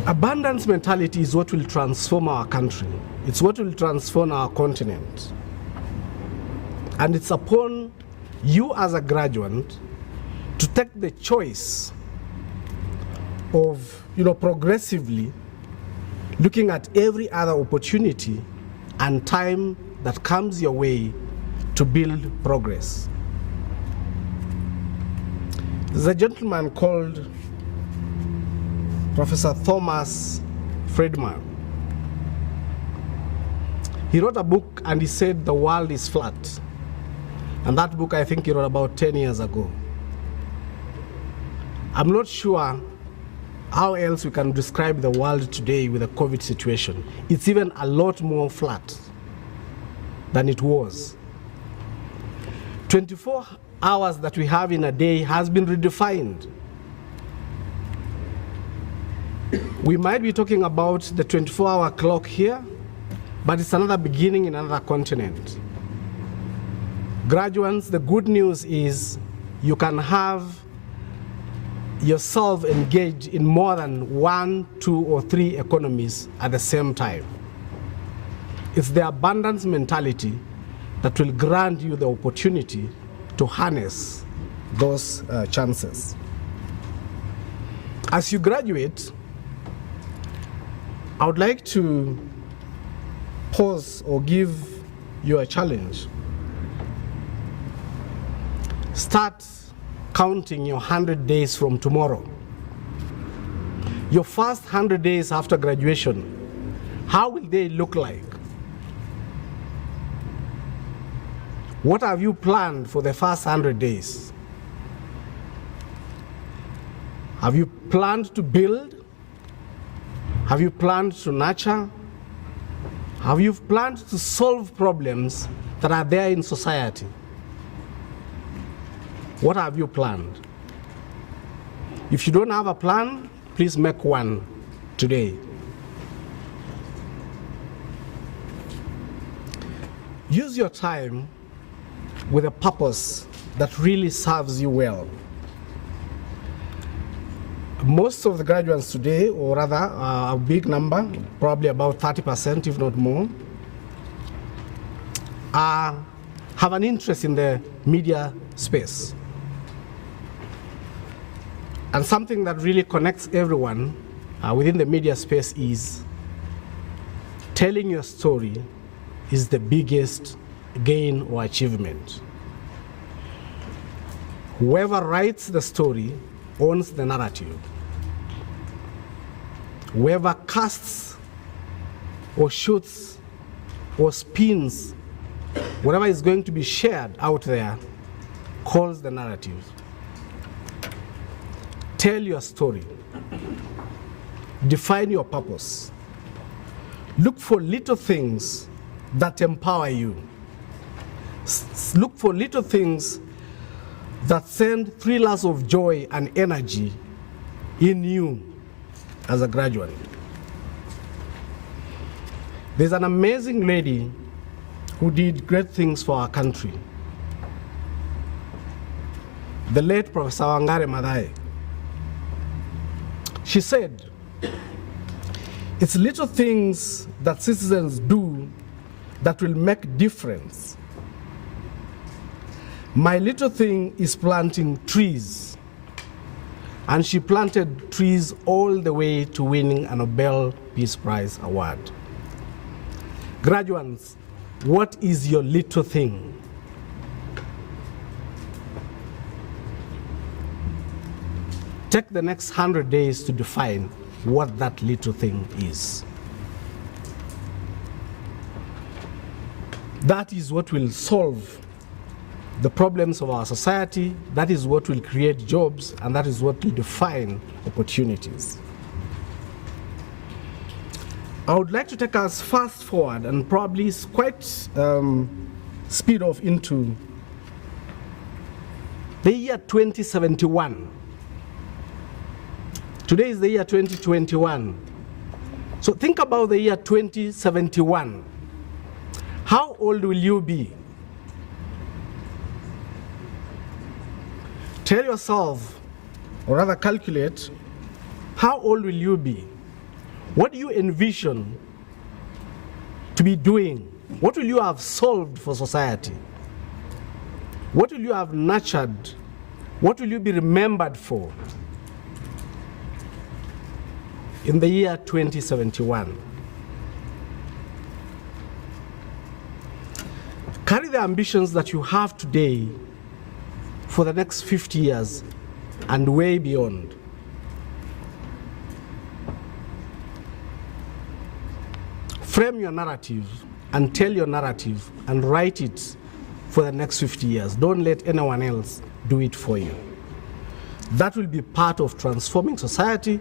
Abundance mentality is what will transform our country. It's what will transform our continent. And it's upon you as a graduate to take the choice of, progressively looking at every other opportunity and time that comes your way to build progress. There's a gentleman called Professor Thomas Friedman. He wrote a book and he said the world is flat. And that book I think he wrote about 10 years ago. I'm not sure how else we can describe the world today with the COVID situation. It's even a lot more flat than it was. 24 hours that we have in a day has been redefined. We might be talking about the 24-hour clock here, but it's another beginning in another continent. Graduates, the good news is you can have yourself engaged in more than 1, 2, or 3 economies at the same time. It's the abundance mentality that will grant you the opportunity to harness those chances. As you graduate, I would like to pose or give you a challenge. Start counting your 100 days from tomorrow. Your first 100 days after graduation, how will they look like? What have you planned for the first 100 days? Have you planned to build? Have you planned to nurture? Have you planned to solve problems that are there in society? What have you planned? If you don't have a plan, please make one today. Use your time with a purpose that really serves you well. Most of the graduates today, or rather a big number, probably about 30%, if not more, have an interest in the media space. And something that really connects everyone within the media space is telling your story is the biggest gain or achievement. Whoever writes the story owns the narrative. Whoever casts or shoots or spins whatever is going to be shared out there calls the narrative. Tell your story. Define your purpose. Look for little things that empower you. Look for little things that send thrillers of joy and energy in you as a graduate. There's an amazing lady who did great things for our country. The late Professor Wangari Maathai. She said, it's little things that citizens do that will make difference. My little thing is planting trees. And she planted trees all the way to winning a Nobel Peace Prize award. Graduates, what is your little thing? Take the next 100 days to define what that little thing is. That is what will solve the problems of our society, that is what will create jobs, and that is what will define opportunities. I would like to take us fast forward and probably quite speed off into the year 2071. Today is the year 2021. So think about the year 2071. How old will you be? Tell yourself, or rather calculate, how old will you be? What do you envision to be doing? What will you have solved for society? What will you have nurtured? What will you be remembered for in the year 2071? Carry the ambitions that you have today for the next 50 years and way beyond. Frame your narrative and tell your narrative and write it for the next 50 years. Don't let anyone else do it for you. That will be part of transforming society,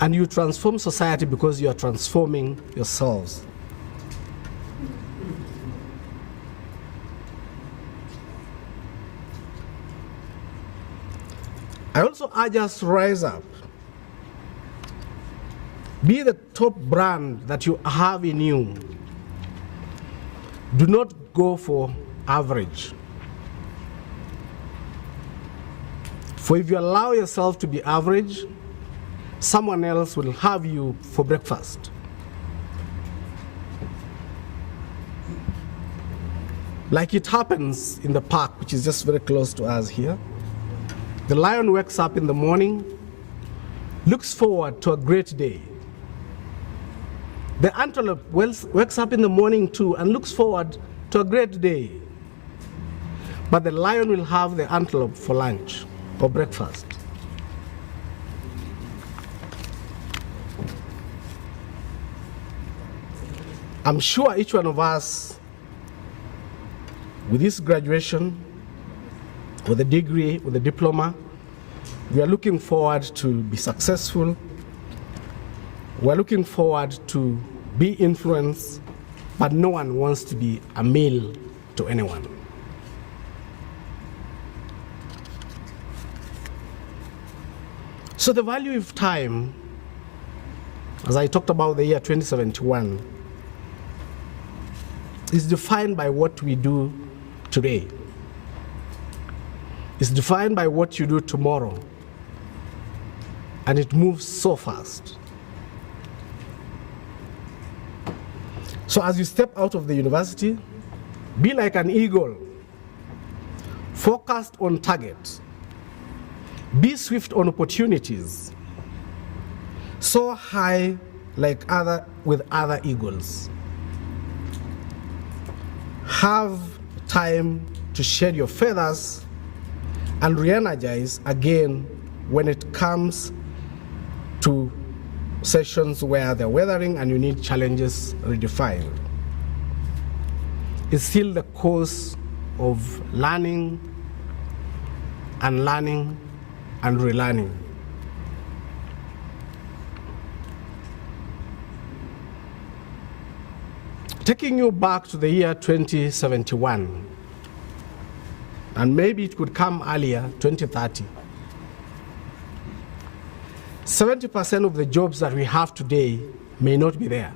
and you transform society because you are transforming yourselves. I also urge us to rise up. Be the top brand that you have in you. Do not go for average. For if you allow yourself to be average, someone else will have you for breakfast. Like it happens in the park, which is just very close to us here. The lion wakes up in the morning, looks forward to a great day. The antelope wakes up in the morning too and looks forward to a great day. But the lion will have the antelope for lunch or breakfast. I'm sure each one of us, with this graduation, with a degree, with a diploma, we are looking forward to be successful. We're looking forward to be influenced, but no one wants to be a meal to anyone. So the value of time, as I talked about the year 2071, is defined by what we do today. It's defined by what you do tomorrow. And it moves so fast. So as you step out of the university, be like an eagle, focused on target. Be swift on opportunities. Soar high like with other eagles. Have time to shed your feathers and re-energize again when it comes to sessions where they're weathering and you need challenges redefined. It's still the course of learning and learning and relearning. Taking you back to the year 2071, and maybe it could come earlier, 2030. 70% of the jobs that we have today may not be there.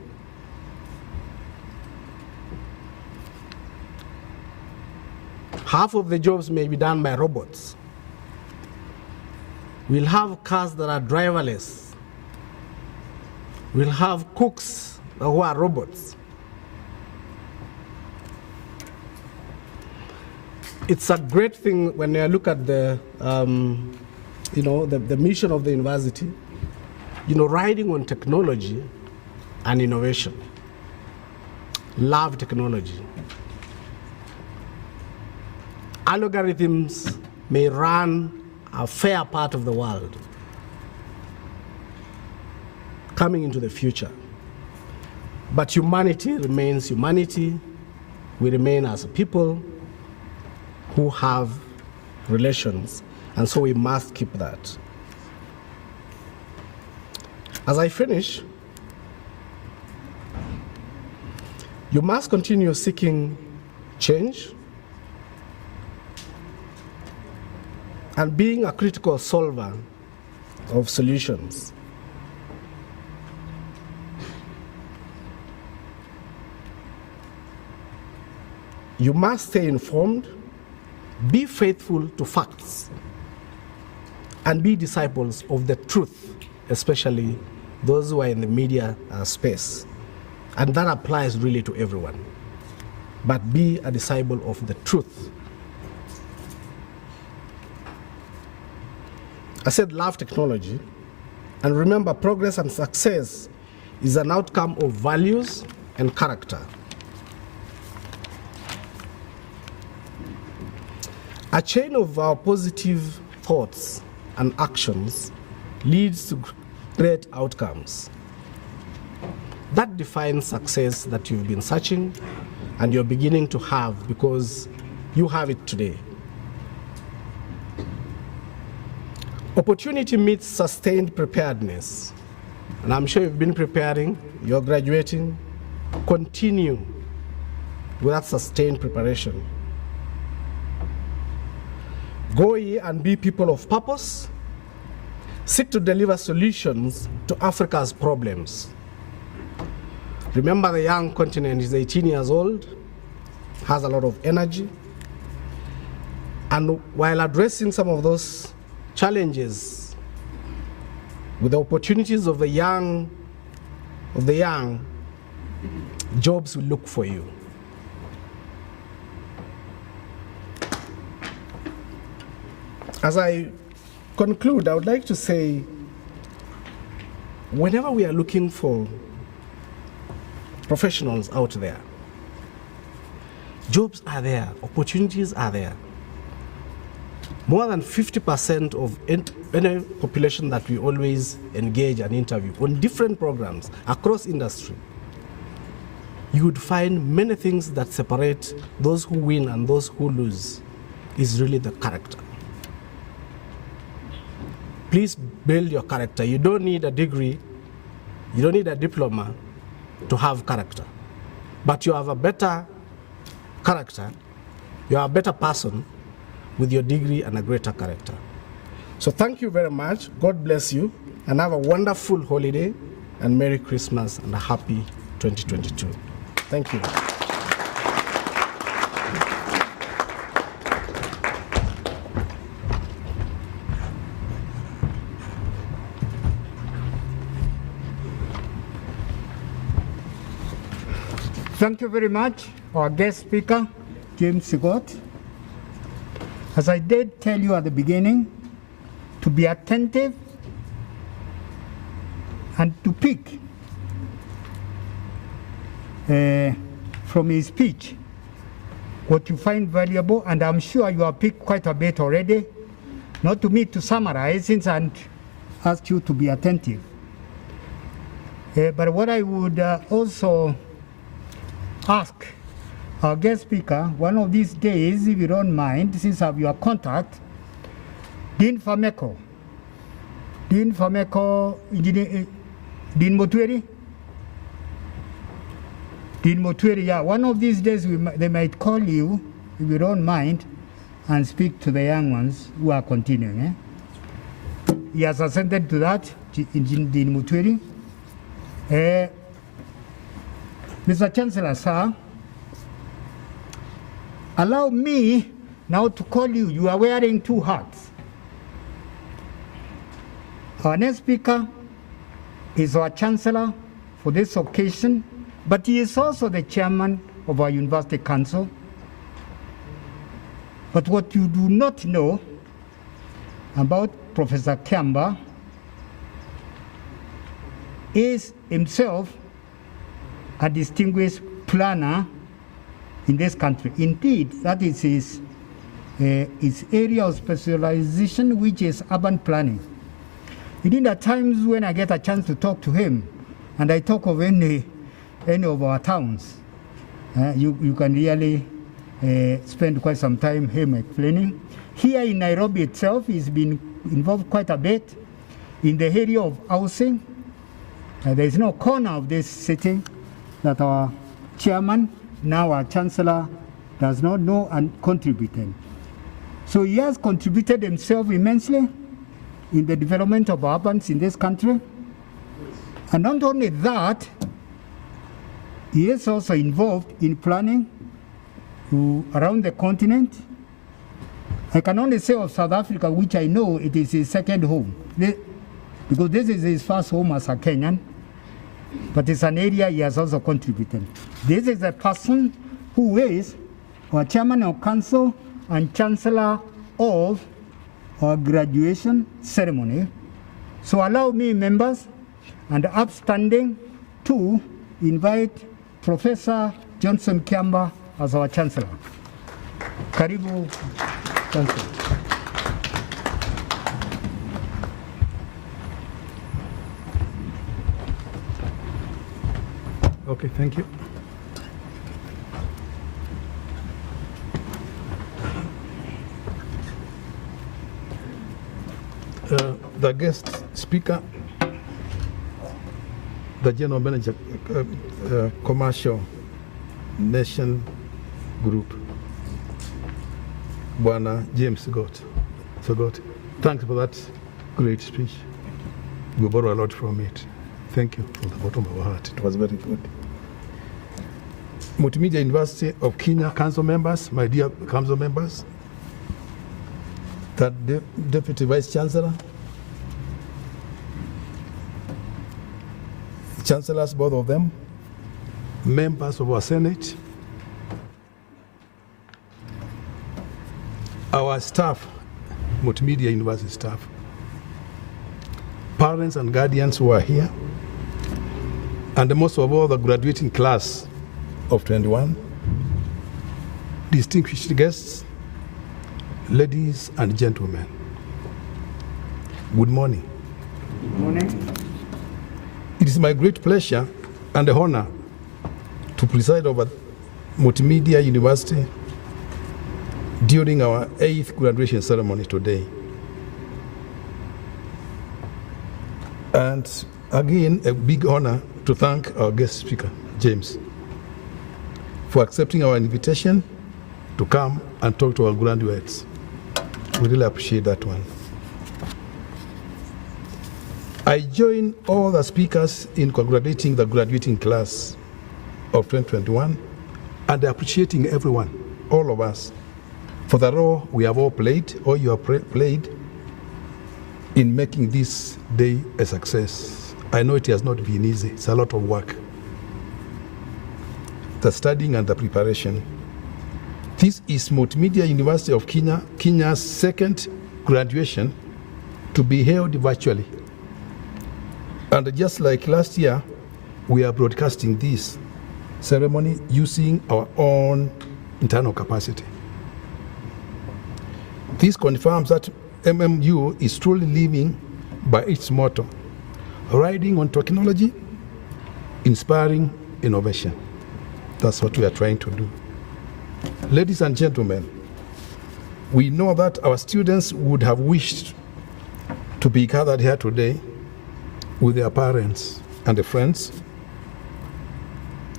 Half of the jobs may be done by robots. We'll have cars that are driverless. We'll have cooks who are robots. It's a great thing when you look at the, the mission of the university, riding on technology and innovation. Love technology. Algorithms may run a fair part of the world coming into the future. But humanity remains humanity. We remain as a people who have relations, and so we must keep that. As I finish, you must continue seeking change and being a critical solver of solutions. You must stay informed, be faithful to facts, and be disciples of the truth, especially those who are in the media space. And that applies really to everyone. But be a disciple of the truth. I said love technology, and remember progress and success is an outcome of values and character. A chain of our positive thoughts and actions leads to great outcomes. That defines success that you've been searching and you're beginning to have because you have it today. Opportunity meets sustained preparedness. And I'm sure you've been preparing, you're graduating. Continue with that sustained preparation. Go ye and be people of purpose. Seek to deliver solutions to Africa's problems. Remember, the young continent is 18 years old, has a lot of energy, and while addressing some of those challenges with the opportunities of the young, jobs will look for you. As I conclude, I would like to say, whenever we are looking for professionals out there, jobs are there, opportunities are there. More than 50% of any population that we always engage and interview on different programs across industry, you would find many things that separate those who win and those who lose is really the character. Please build your character. You don't need a degree, you don't need a diploma to have character. But you have a better character, you are a better person with your degree and a greater character. So thank you very much. God bless you, and have a wonderful holiday, and Merry Christmas and a happy 2022. Thank you. Thank you very much, our guest speaker, James Sigot. As I did tell you at the beginning, to be attentive and to pick from his speech what you find valuable, and I'm sure you have picked quite a bit already. Not to me to summarize, since I asked you to be attentive. But what I would also ask our guest speaker, one of these days, if you don't mind, since I have your contact, Dean Fameko, Dean Motweri? Dean Motweri, yeah, one of these days they might call you, if you don't mind, and speak to the young ones who are continuing. He has assented to that, Dean Motweri. Mr. Chancellor, sir, allow me now to call you. You are wearing two hats. Our next speaker is our Chancellor for this occasion, but he is also the chairman of our University Council. But what you do not know about Professor Kiamba is himself a distinguished planner in this country. Indeed, that is his area of specialization, which is urban planning. Indeed, at times when I get a chance to talk to him, and I talk of any of our towns, you can really spend quite some time him explaining. Here in Nairobi itself, he's been involved quite a bit in the area of housing. There is no corner of this city that our chairman, now our Chancellor, does not know and contributed. So he has contributed himself immensely in the development of urbans in this country. And not only that, he is also involved in planning around the continent. I can only say of South Africa, which I know it is his second home, because this is his first home as a Kenyan. But it's an area he has also contributed. This is a person who is our chairman of council and chancellor of our graduation ceremony. So allow me, members and upstanding, to invite Professor Johnson Kiamba as our chancellor. Karibu, Chancellor. Okay, thank you. The guest speaker, the General Manager, Commercial Nation Group, Bwana James Sogot. Thanks for that great speech. We borrow a lot from it. Thank you from the bottom of our heart. It was very good. Multimedia University of Kenya council members, my dear council members, the Deputy Vice Chancellor, Chancellors, both of them, members of our Senate, our staff, Multimedia University staff, parents and guardians who are here, and most of all the graduating class of 21, distinguished guests, ladies and gentlemen. Good morning. Good morning. It is my great pleasure and honor to preside over Multimedia University during our 8th graduation ceremony today. And again, a big honor to thank our guest speaker, James, for accepting our invitation to come and talk to our graduates. We really appreciate that one. I join all the speakers in congratulating the graduating class of 2021 and appreciating everyone, all of us, for the role we have all played, or you have played, in making this day a success. I know it has not been easy. It's a lot of work. The studying and the preparation. This is Multimedia University of Kenya, Kenya's 2nd graduation to be held virtually. And just like last year, we are broadcasting this ceremony using our own internal capacity. This confirms that MMU is truly living by its motto, riding on technology, inspiring innovation. That's what we are trying to do. Ladies and gentlemen, we know that our students would have wished to be gathered here today with their parents and their friends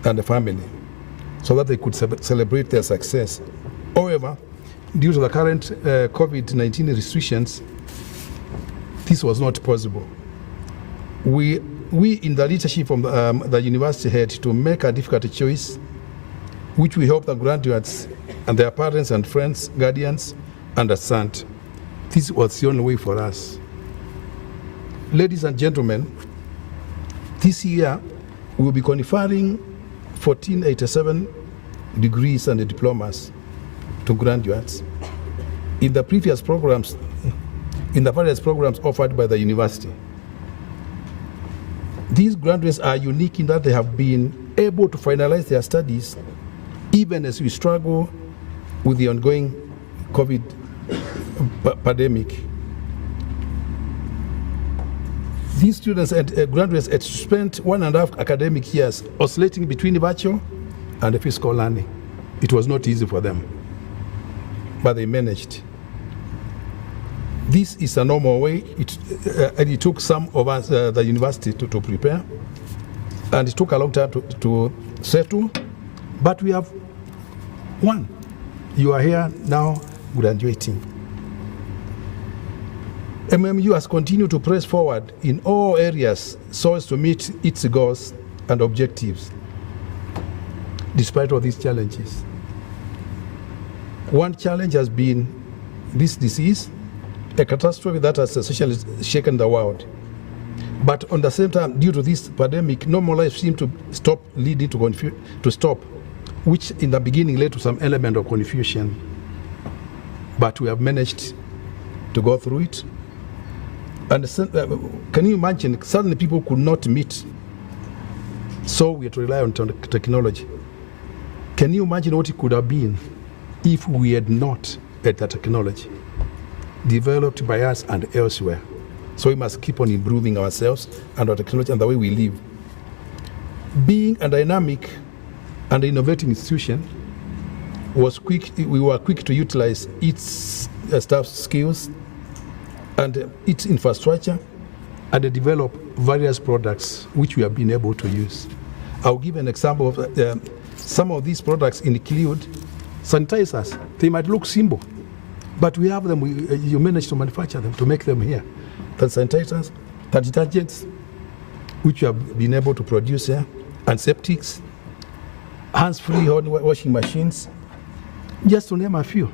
and the family so that they could celebrate their success. However, due to the current COVID-19 restrictions, this was not possible. We in the leadership from the university had to make a difficult choice, which we hope the graduates and their parents and friends, guardians, understand. This was the only way for us. Ladies and gentlemen, this year we will be conferring 1487 degrees and diplomas to graduates in the various programs offered by the university. These graduates are unique in that they have been able to finalize their studies even as we struggle with the ongoing COVID pandemic. These students and graduates had spent 1.5 academic years oscillating between virtual and physical learning. It was not easy for them, but they managed. This is a normal way. It took some of us, the university, to prepare, and it took a long time to settle, but we have won. You are here now graduating. MMU has continued to press forward in all areas so as to meet its goals and objectives, despite all these challenges. One challenge has been this disease, a catastrophe that has essentially shaken the world. But on the same time, due to this pandemic, normal life seemed to stop, leading to stop, which in the beginning led to some element of confusion. But we have managed to go through it. And can you imagine, suddenly people could not meet, so we had to rely on technology. Can you imagine what it could have been if we had not had that technology developed by us and elsewhere? So we must keep on improving ourselves and our technology and the way we live. Being a dynamic and innovative institution, we were quick to utilize its staff skills and its infrastructure and develop various products which we have been able to use. I'll give an example of some of these products include sanitizers. They might look simple, but we have them, you manage to manufacture them, to make them here. The sanitizers, the detergents, which we have been able to produce here, antiseptics, hands-free washing machines, just to name a few.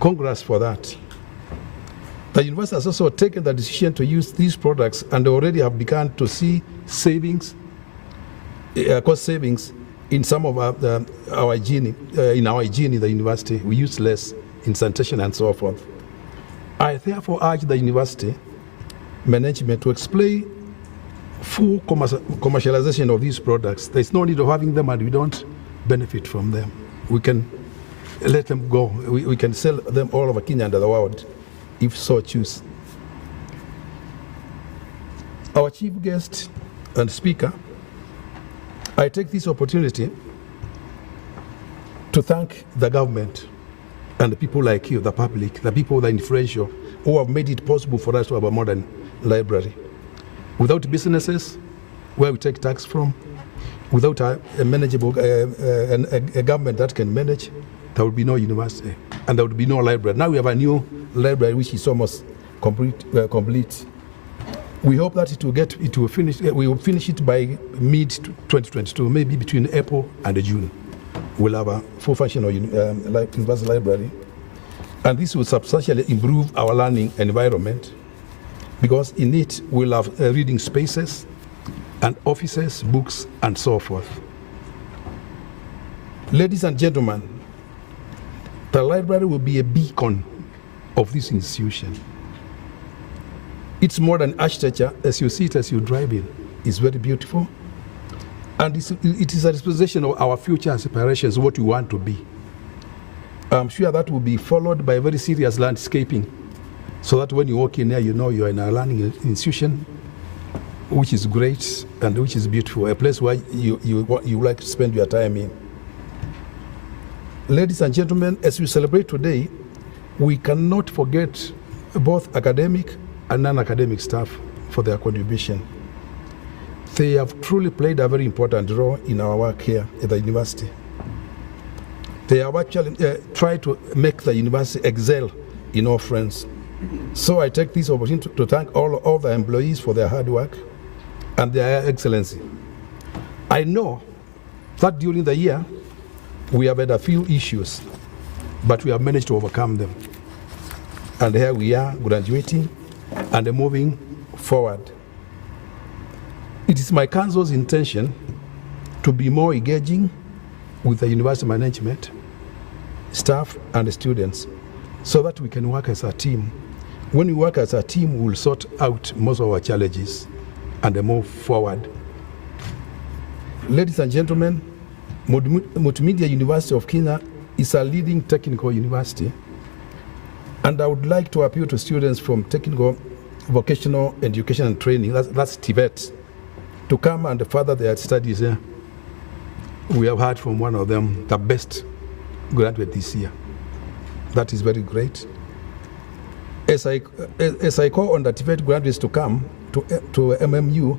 Congrats for that. The university has also taken the decision to use these products and already have begun to see savings, cost savings in some of our hygiene, in the university. We use less in sanitation and so forth. I therefore urge the university management to explain full commercialization of these products. There's no need of having them and we don't benefit from them. We can let them go. We can sell them all over Kenya and the world, if so choose. Our chief guest and speaker, I take this opportunity to thank the government and the people like you, the public, the people that are influential, who have made it possible for us to have a modern library. Without businesses, where we take tax from, without a manageable a government that can manage, there would be no university and there would be no library. Now we have a new library which is almost complete. We hope that we will finish it by mid-2022, maybe between April and June. We'll have a full functional university library. And this will substantially improve our learning environment because in it we'll have reading spaces and offices, books, and so forth. Ladies and gentlemen, the library will be a beacon of this institution. Its modern architecture, as you see it as you drive in, is very beautiful. And it is a representation of our future aspirations, what we want to be. I'm sure that will be followed by very serious landscaping, so that when you walk in here, you know you're in a learning institution, which is great and which is beautiful, a place where you like to spend your time in. Ladies and gentlemen, as we celebrate today, we cannot forget both academic and non-academic staff for their contribution. They have truly played a very important role in our work here at the university. They have actually tried to make the university excel in all fronts. So I take this opportunity to thank all the employees for their hard work and their excellency. I know that during the year, we have had a few issues, but we have managed to overcome them. And here we are graduating and moving forward. It is my council's intention to be more engaging with the university management, staff, and the students so that we can work as a team. When we work as a team, we will sort out most of our challenges and move forward. Ladies and gentlemen, Multimedia University of Kenya is a leading technical university, and I would like to appeal to students from technical, vocational education and training, that's TVET, to come and further their studies here. We have heard from one of them, the best graduate this year. That is very great. As I call on the TVET graduates to come to MMU,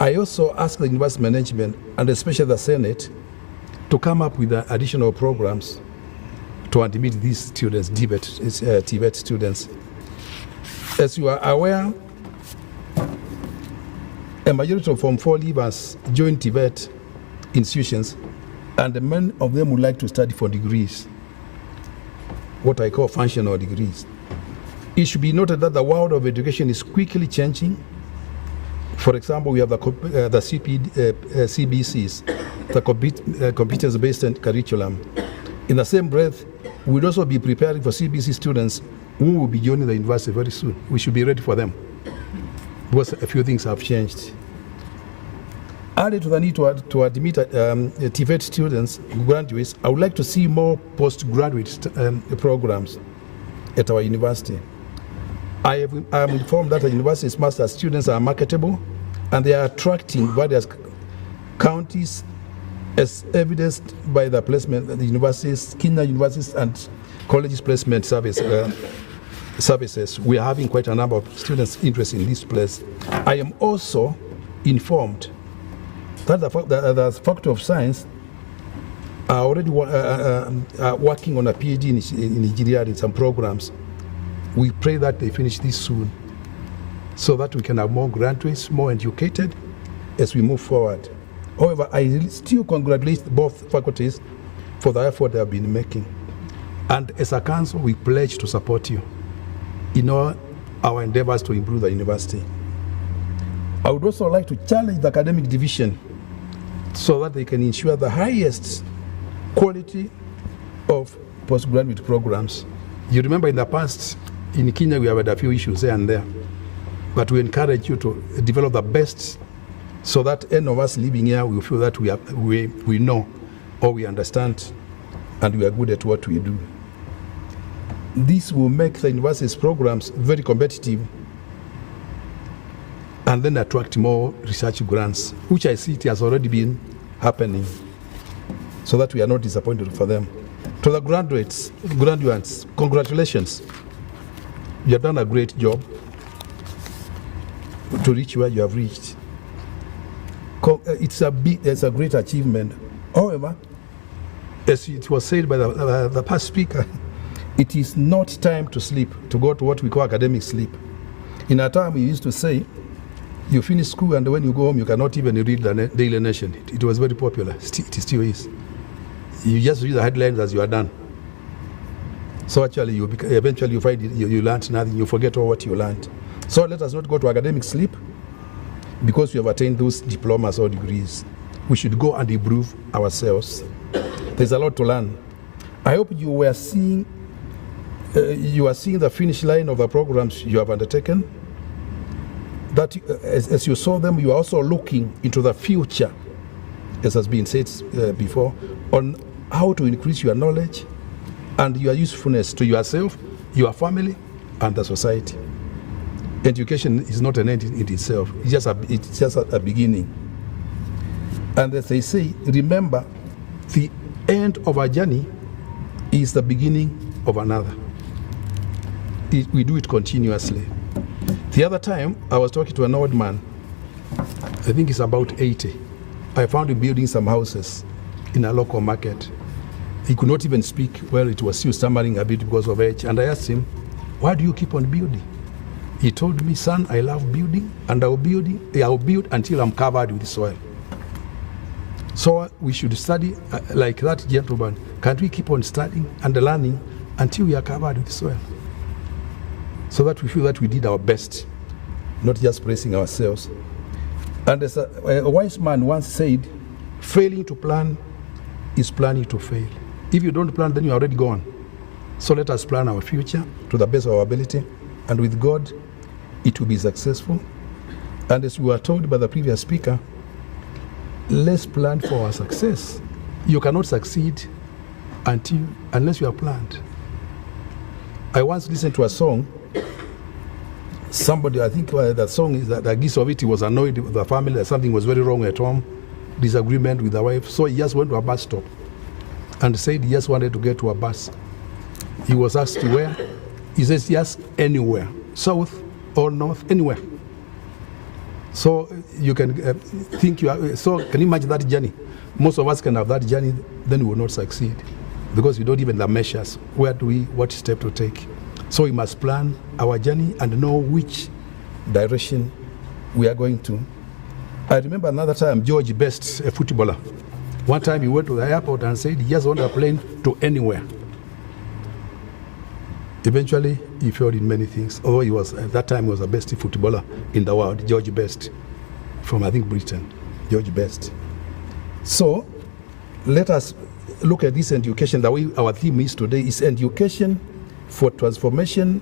I also ask the university management, and especially the Senate, to come up with additional programs to admit these students, TVET students. As you are aware, a majority of Form 4 leavers join TVET institutions, and many of them would like to study for degrees, what I call functional degrees. It should be noted that the world of education is quickly changing. For example, we have the CBCs, the competence-based curriculum. In the same breath, we would also be preparing for CBC students who will be joining the university very soon. We should be ready for them because a few things have changed. Added to the need to admit TVET students, graduates, I would like to see more postgraduate programs at our university. I am informed that the university's master's students are marketable and they are attracting various counties, as evidenced by the placement at the universities, Kenya universities and colleges placement services. We are having quite a number of students interested in this place. I am also informed that the Faculty of Science are already working on a PhD in Nigeria in some programs. We pray that they finish this soon so that we can have more graduates, more educated as we move forward. However, I still congratulate both faculties for the effort they have been making. And as a council, we pledge to support you in all our endeavors to improve the university. I would also like to challenge the academic division so that they can ensure the highest quality of postgraduate programs. You remember in the past, in Kenya, we have had a few issues here and there, but we encourage you to develop the best so that any of us living here will feel that we know or we understand and we are good at what we do. This will make the university's programs very competitive and then attract more research grants, which I see it has already been happening, so that we are not disappointed for them. To the graduates, congratulations. You have done a great job to reach where you have reached. It's a great achievement. However, as it was said by the past speaker, it is not time to sleep, to go to what we call academic sleep. In our time, we used to say, you finish school and when you go home, you cannot even read the Daily Nation. It was very popular. It still is. You just read the headlines as you are done. So actually, eventually you find you learned nothing. You forget all what you learned. So let us not go to academic sleep because we have attained those diplomas or degrees. We should go and improve ourselves. There's a lot to learn. I hope you are seeing the finish line of the programs you have undertaken. That as you saw them, you are also looking into the future, as has been said before, on how to increase your knowledge and your usefulness to yourself, your family, and the society. Education is not an end in itself. It's just a beginning. And as they say, remember, the end of a journey is the beginning of another. We do it continuously. The other time, I was talking to an old man. I think he's about 80. I found him building some houses in a local market. He could not even speak well. It was still stammering a bit because of age. And I asked him, why do you keep on building? He told me, son, I love building, and I'll build until I'm covered with soil. So we should study like that gentleman. Can't we keep on studying and learning until we are covered with soil? So that we feel that we did our best, not just praising ourselves. And as a wise man once said, failing to plan is planning to fail. If you don't plan, then you're already gone. So let us plan our future to the best of our ability, and with God, it will be successful. And as we were told by the previous speaker, let's plan for our success. You cannot succeed unless you have planned. I once listened to a song. Somebody, I think the song is that the gist of it, he was annoyed with the family that something was very wrong at home, disagreement with the wife. So he just went to a bus stop and said he just wanted to get to a bus. He was asked where. He says, yes, anywhere, south or north, anywhere. So you can can you imagine that journey? Most of us can have that journey, then we will not succeed because we don't even the measures. What step to take? So we must plan our journey and know which direction we are going to. I remember another time, George Best, a footballer. One time he went to the airport and said he just wanted a plane to anywhere. Eventually, he failed in many things. Although he was, at that time, he was the best footballer in the world, George Best, from, I think, Britain, George Best. So, let us look at this education. The way our theme is today is education for transformation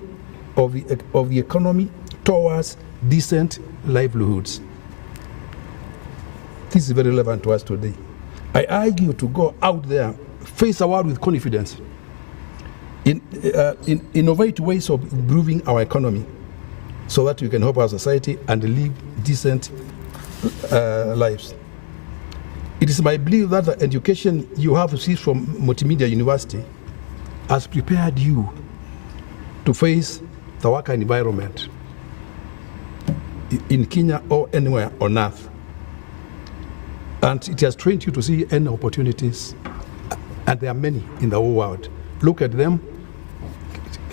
of the economy towards decent livelihoods. This is very relevant to us today. I urge you to go out there, face the world with confidence, innovate ways of improving our economy so that we can help our society and live decent lives. It is my belief that the education you have received from Multimedia University has prepared you to face the work environment in Kenya or anywhere on earth. And it has trained you to see any opportunities, and there are many in the whole world. Look at them.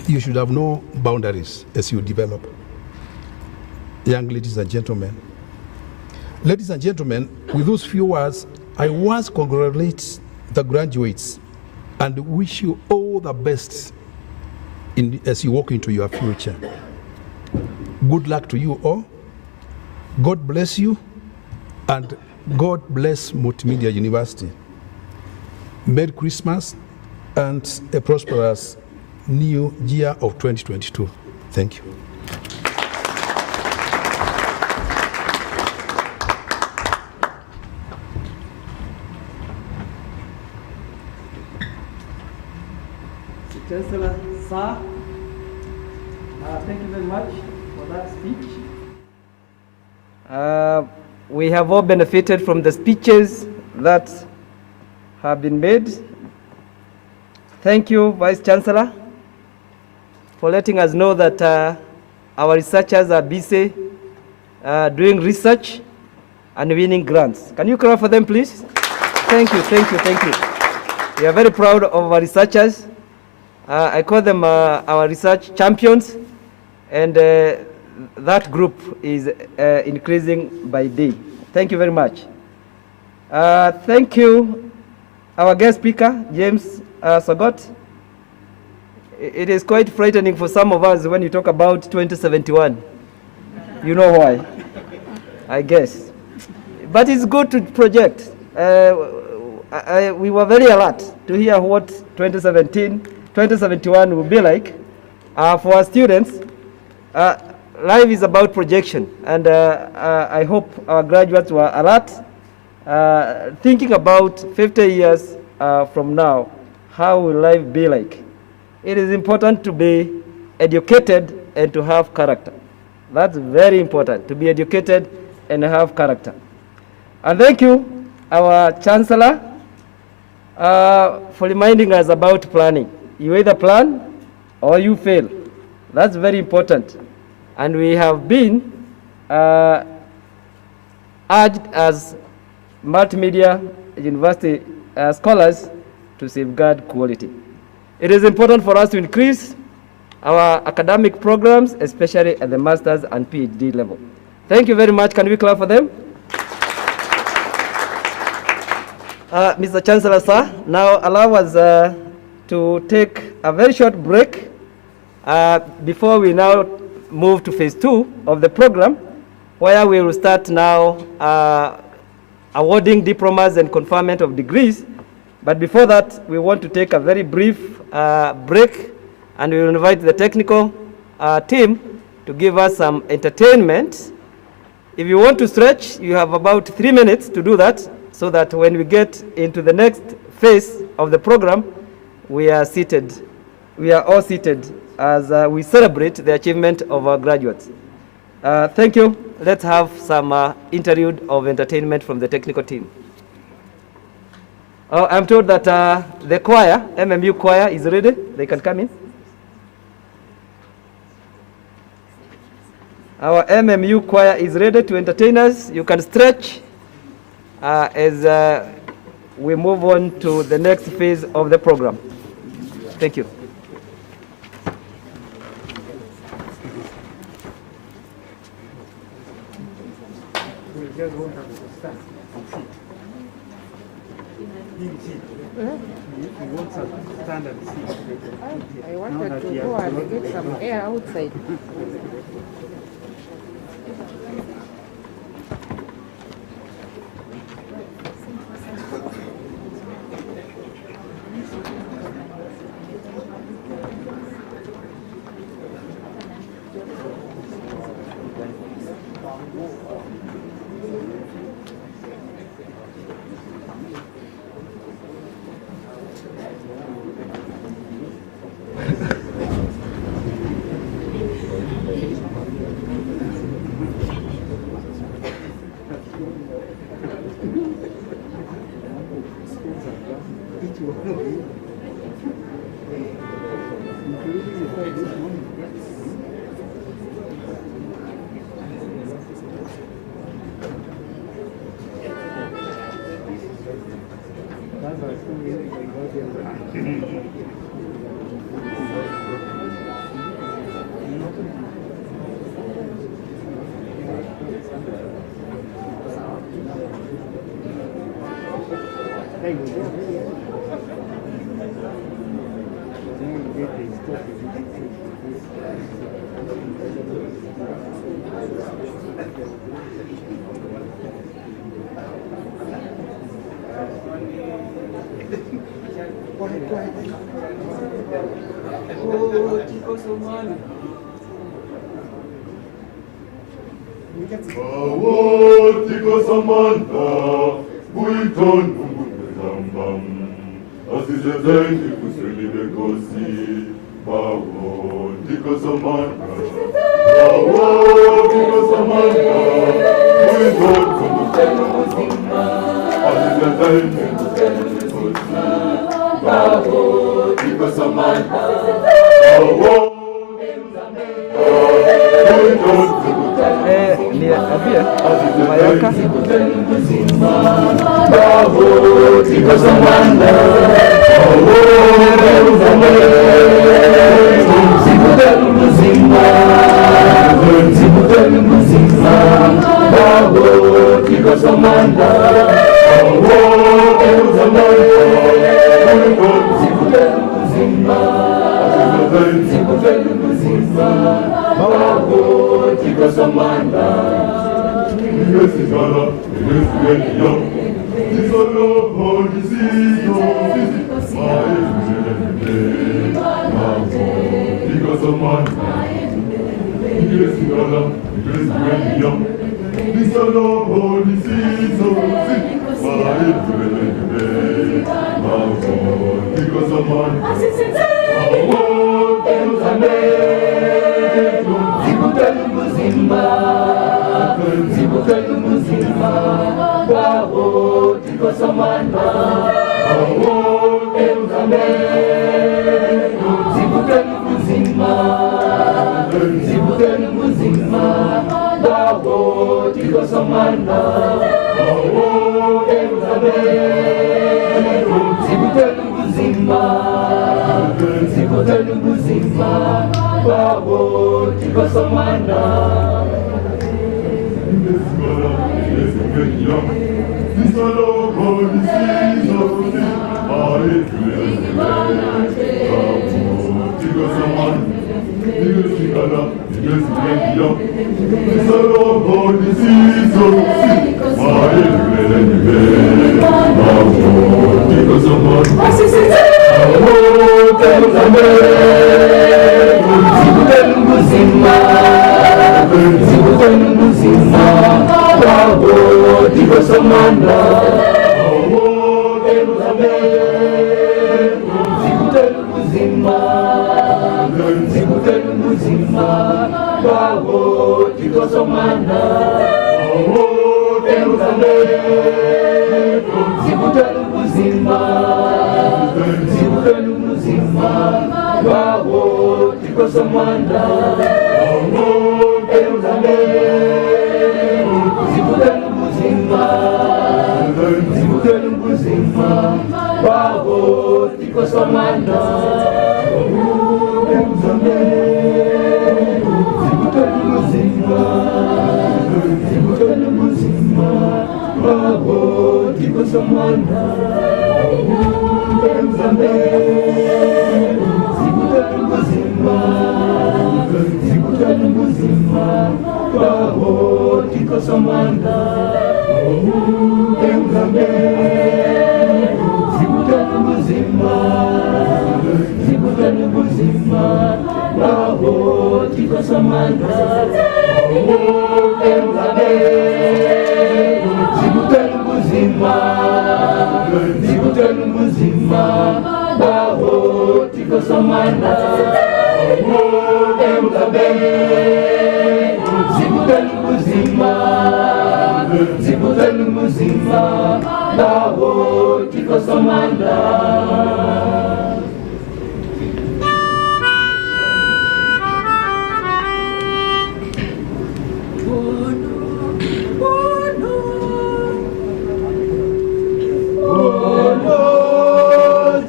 You should have no boundaries as you develop. Young ladies and gentlemen. Ladies and gentlemen, with those few words, I once congratulate the graduates and wish you all the best as you walk into your future. Good luck to you all. God bless you, and God bless Multimedia University. Merry Christmas and a prosperous new year of 2022. Thank you. Chancellor, sir, thank you very much for that speech. We have all benefited from the speeches that have been made. Thank you, Vice Chancellor, for letting us know that our researchers are busy doing research and winning grants. Can you clap for them, please? Thank you, thank you, thank you. We are very proud of our researchers. I call them our research champions, and that group is increasing by day. Thank you very much. Thank you, our guest speaker, James Sogot. It is quite frightening for some of us when you talk about 2071. You know why, I guess. But it's good to project. We were very alert to hear what 2071 will be like. For our students, life is about projection, and I hope our graduates were alert, thinking about 50 years from now, how will life be like? It is important to be educated and to have character. That's very important, to be educated and have character. And thank you, our Chancellor, for reminding us about planning. You either plan or you fail. That's very important. And we have been urged as Multimedia University scholars to safeguard quality. It is important for us to increase our academic programs, especially at the master's and PhD level. Thank you very much. Can we clap for them? Mr. Chancellor, sir, now allow us to take a very short break before we now move to phase 2 of the program, where we will start now awarding diplomas and conferment of degrees. But before that, we want to take a very brief break, and we will invite the technical team to give us some entertainment. If you want to stretch, you have about 3 minutes to do that, so that when we get into the next phase of the program, we are seated. We are all seated as we celebrate the achievement of our graduates. Thank you. Let's have some interlude of entertainment from the technical team. I'm told that the choir, MMU choir, is ready. They can come in. Our MMU choir is ready to entertain us. You can stretch as we move on to the next phase of the program. Thank you. I wanted to go and get some air outside.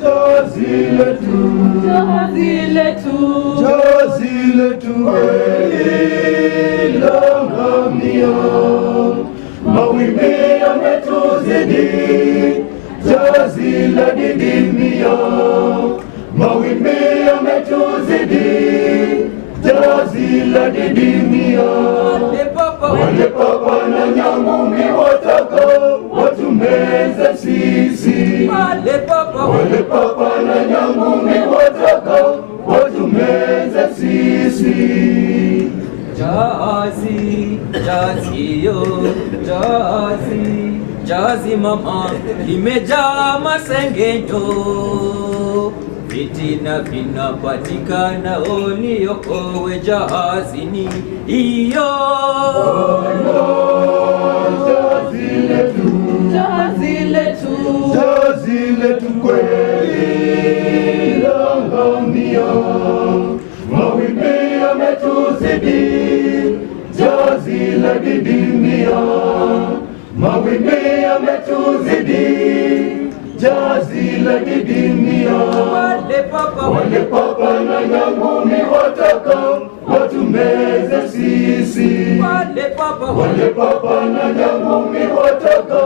Jazzy. letu liloangamia, mawimbi yametuzidi, jazi la didimia, mawimbi yametuzidi, jazi la didimia. Wale papa na nyangumi wataka watumeze sisi, wale papa na nyangumi wataka watumeze sisi. Jazi, jazi yo, jazi, jazi mama, limejaa masengenyo, vitina vinapatikana, oliokowe jahazini iyo. Jazi letu, jazi letu, jazi letu kweli langamia, mawimbi yametuzidi, jazi la didimia, mawimbi yametuzidi, jazi la didimia. Wale papa na nyangumi wataka watumeze sisi, wale papa na nyangumi wataka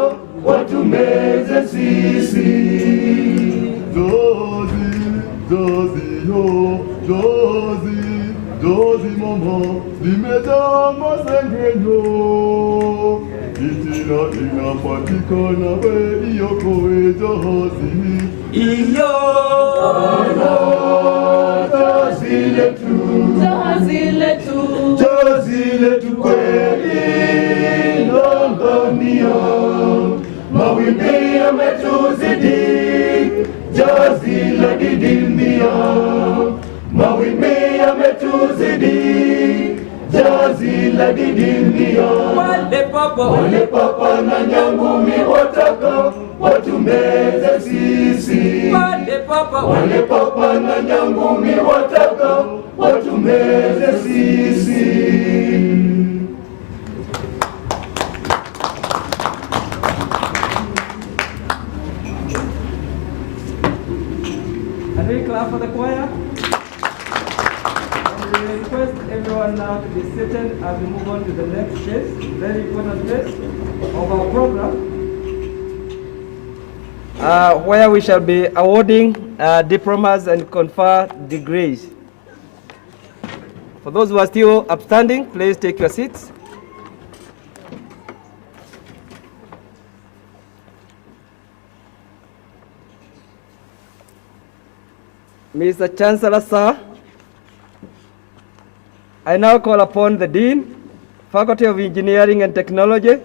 watumeze sisi. Jazi, jazi yo, jazi, jazi mama, limejaa masengenyo, vitina vinapatikana, we iokoe jahazini iyo. Jazi letu, jazi letu, jazi letu kweli langamia, mawimbi yametuzidi, jazi la didimia, mawimbi yametuzidi, jazi la didimia. Wale papa na nyangumi wataka watumeze sisi, wale papa na nyangumi wataka watumeze sisi. And we clap for the choir. And we request everyone now to be seated as we move on to the next phase, very important phase of our program, where we shall be awarding diplomas and confer degrees. For those who are still upstanding, please take your seats. Mr. Chancellor, sir, I now call upon the Dean, Faculty of Engineering and Technology,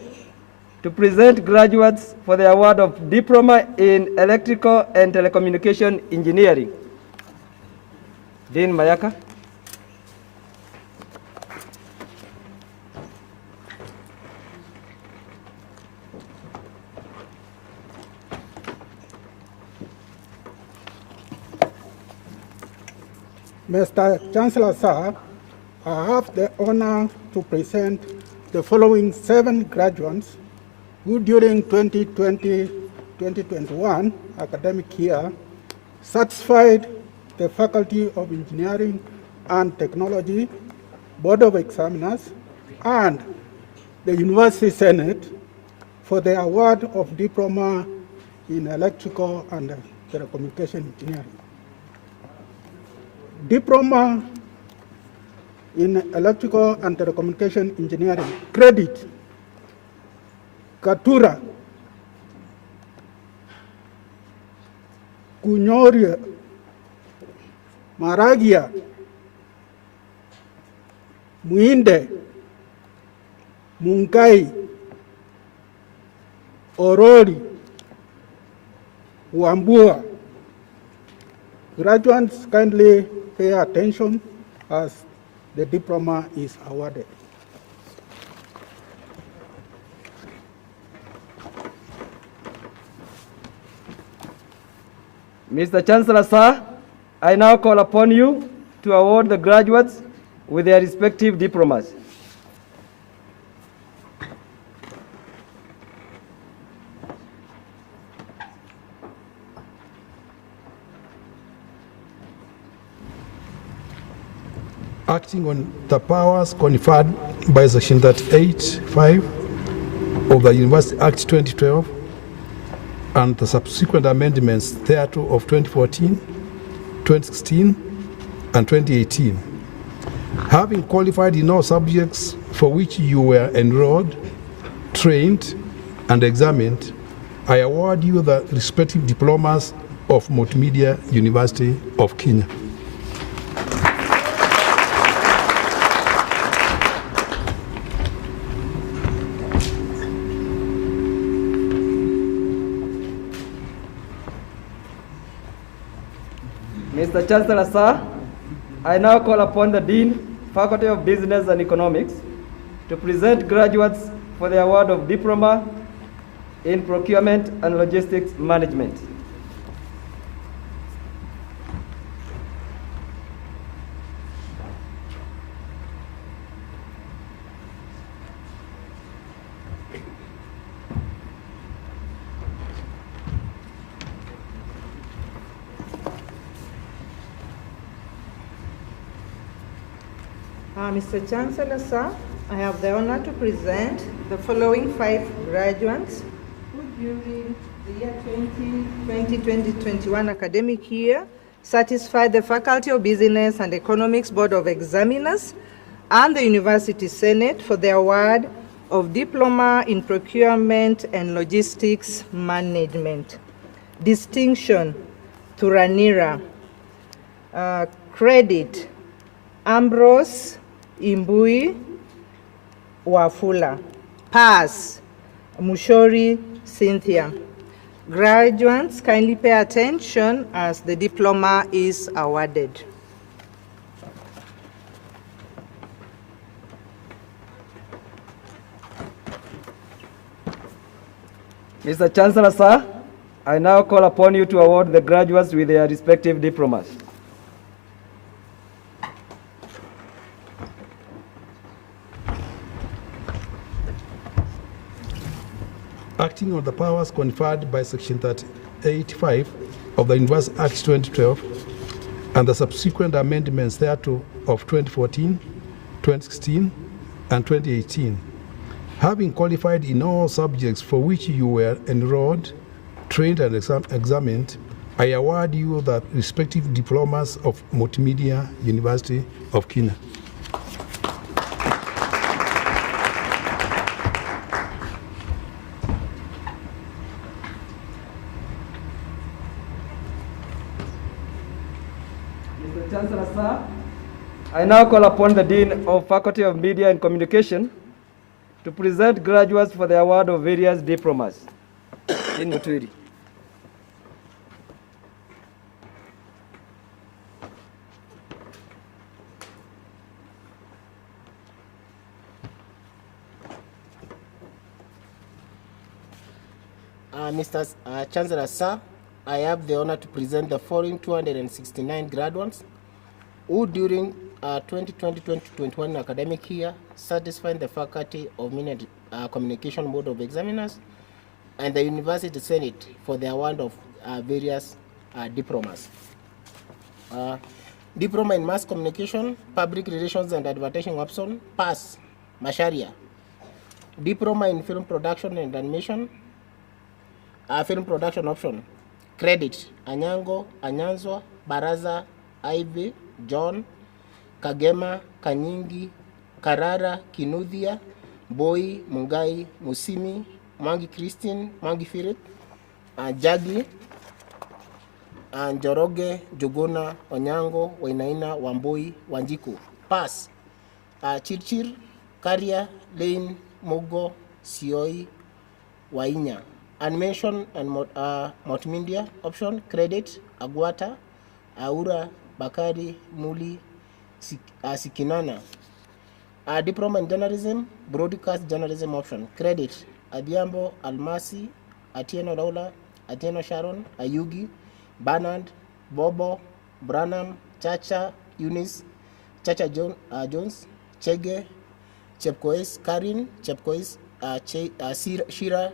to present graduates for the award of Diploma in Electrical and Telecommunication Engineering. Dean Mayaka. Mr. Chancellor, sir, I have the honor to present the following 7 graduates who during 2020-2021 academic year satisfied the Faculty of Engineering and Technology, Board of Examiners, and the University Senate for the award of Diploma in Electrical and Telecommunication Engineering. Diploma in Electrical and Telecommunication Engineering, credit Katura Kunyoria Maragia Muinde Munkai Orori Wambua. Graduates kindly pay attention as the diploma is awarded. Mr. Chancellor, sir, I now call upon you to award the graduates with their respective diplomas. acting on the powers conferred by Section 38(5) of the University Act 2012 and the subsequent amendments thereto of 2014, 2016, and 2018. Having qualified in all subjects for which you were enrolled, trained, and examined, I award you the respective diplomas of Multimedia University of Kenya. Mr. Chancellor, sir, I now call upon the Dean, Faculty of Business and Economics, to present graduates for the award of Diploma in Procurement and Logistics Management. Mr. Chancellor, sir, I have the honor to present the following 5 graduates who during the year 2020-2021 academic year satisfied the Faculty of Business and Economics Board of Examiners and the University Senate for the award of Diploma in Procurement and Logistics Management. Distinction, Turanira. Credit, Ambrose Imbui Wafula. Pass, Mushori Cynthia. Graduates, kindly pay attention as the diploma is awarded. Mr. Chancellor, sir, I now call upon you to award the graduates with their respective diplomas. Acting on the powers conferred by Section 38(5) of the University Act 2012 and the subsequent amendments thereto of 2014, 2016, and 2018. Having qualified in all subjects for which you were enrolled, trained, and examined, I award you the respective diplomas of Multimedia University of Kenya. Mr. Chancellor, sir, I now call upon the Dean of Faculty of Media and Communication to present graduates for the award of various diplomas. Dean Mutwiri. Mr. Chancellor, sir, I have the honor to present the following 269 graduates who during 2020-2021 academic year satisfied the Faculty of Media Communication Board of Examiners and the University Senate for the award of various diplomas. Diploma in Mass Communication, Public Relations and Advertising option, pass, Masharia. Diploma in Film Production and Animation, film production option, credit, Anyango, Anyanzwa, Baraza, Ivy, John, Kagema, Kanyingi, Karara, Kinuthia, Boy, Mungai, Musimi, Mwangi Christine, Mwangi Firit, Jagi, and Joroge, Jogona, Onyango, Wainaina, Wamboi, Wanjiku. Pass. Chirchir, Karia, Lane, Mogo, Sioi, Wainya. Animation and multimedia option, credit, Agwata, Aura, Bakari, Muli, Sikinana. Diploma in journalism, broadcast journalism option, credit, Adiambo, Almasi, Atieno Raula, Atieno Sharon, Ayugi, Bernard, Bobo, Branham, Chacha, Eunice, Chacha Jones, Chege, Chepkois, Karin, Chepkois, Shira,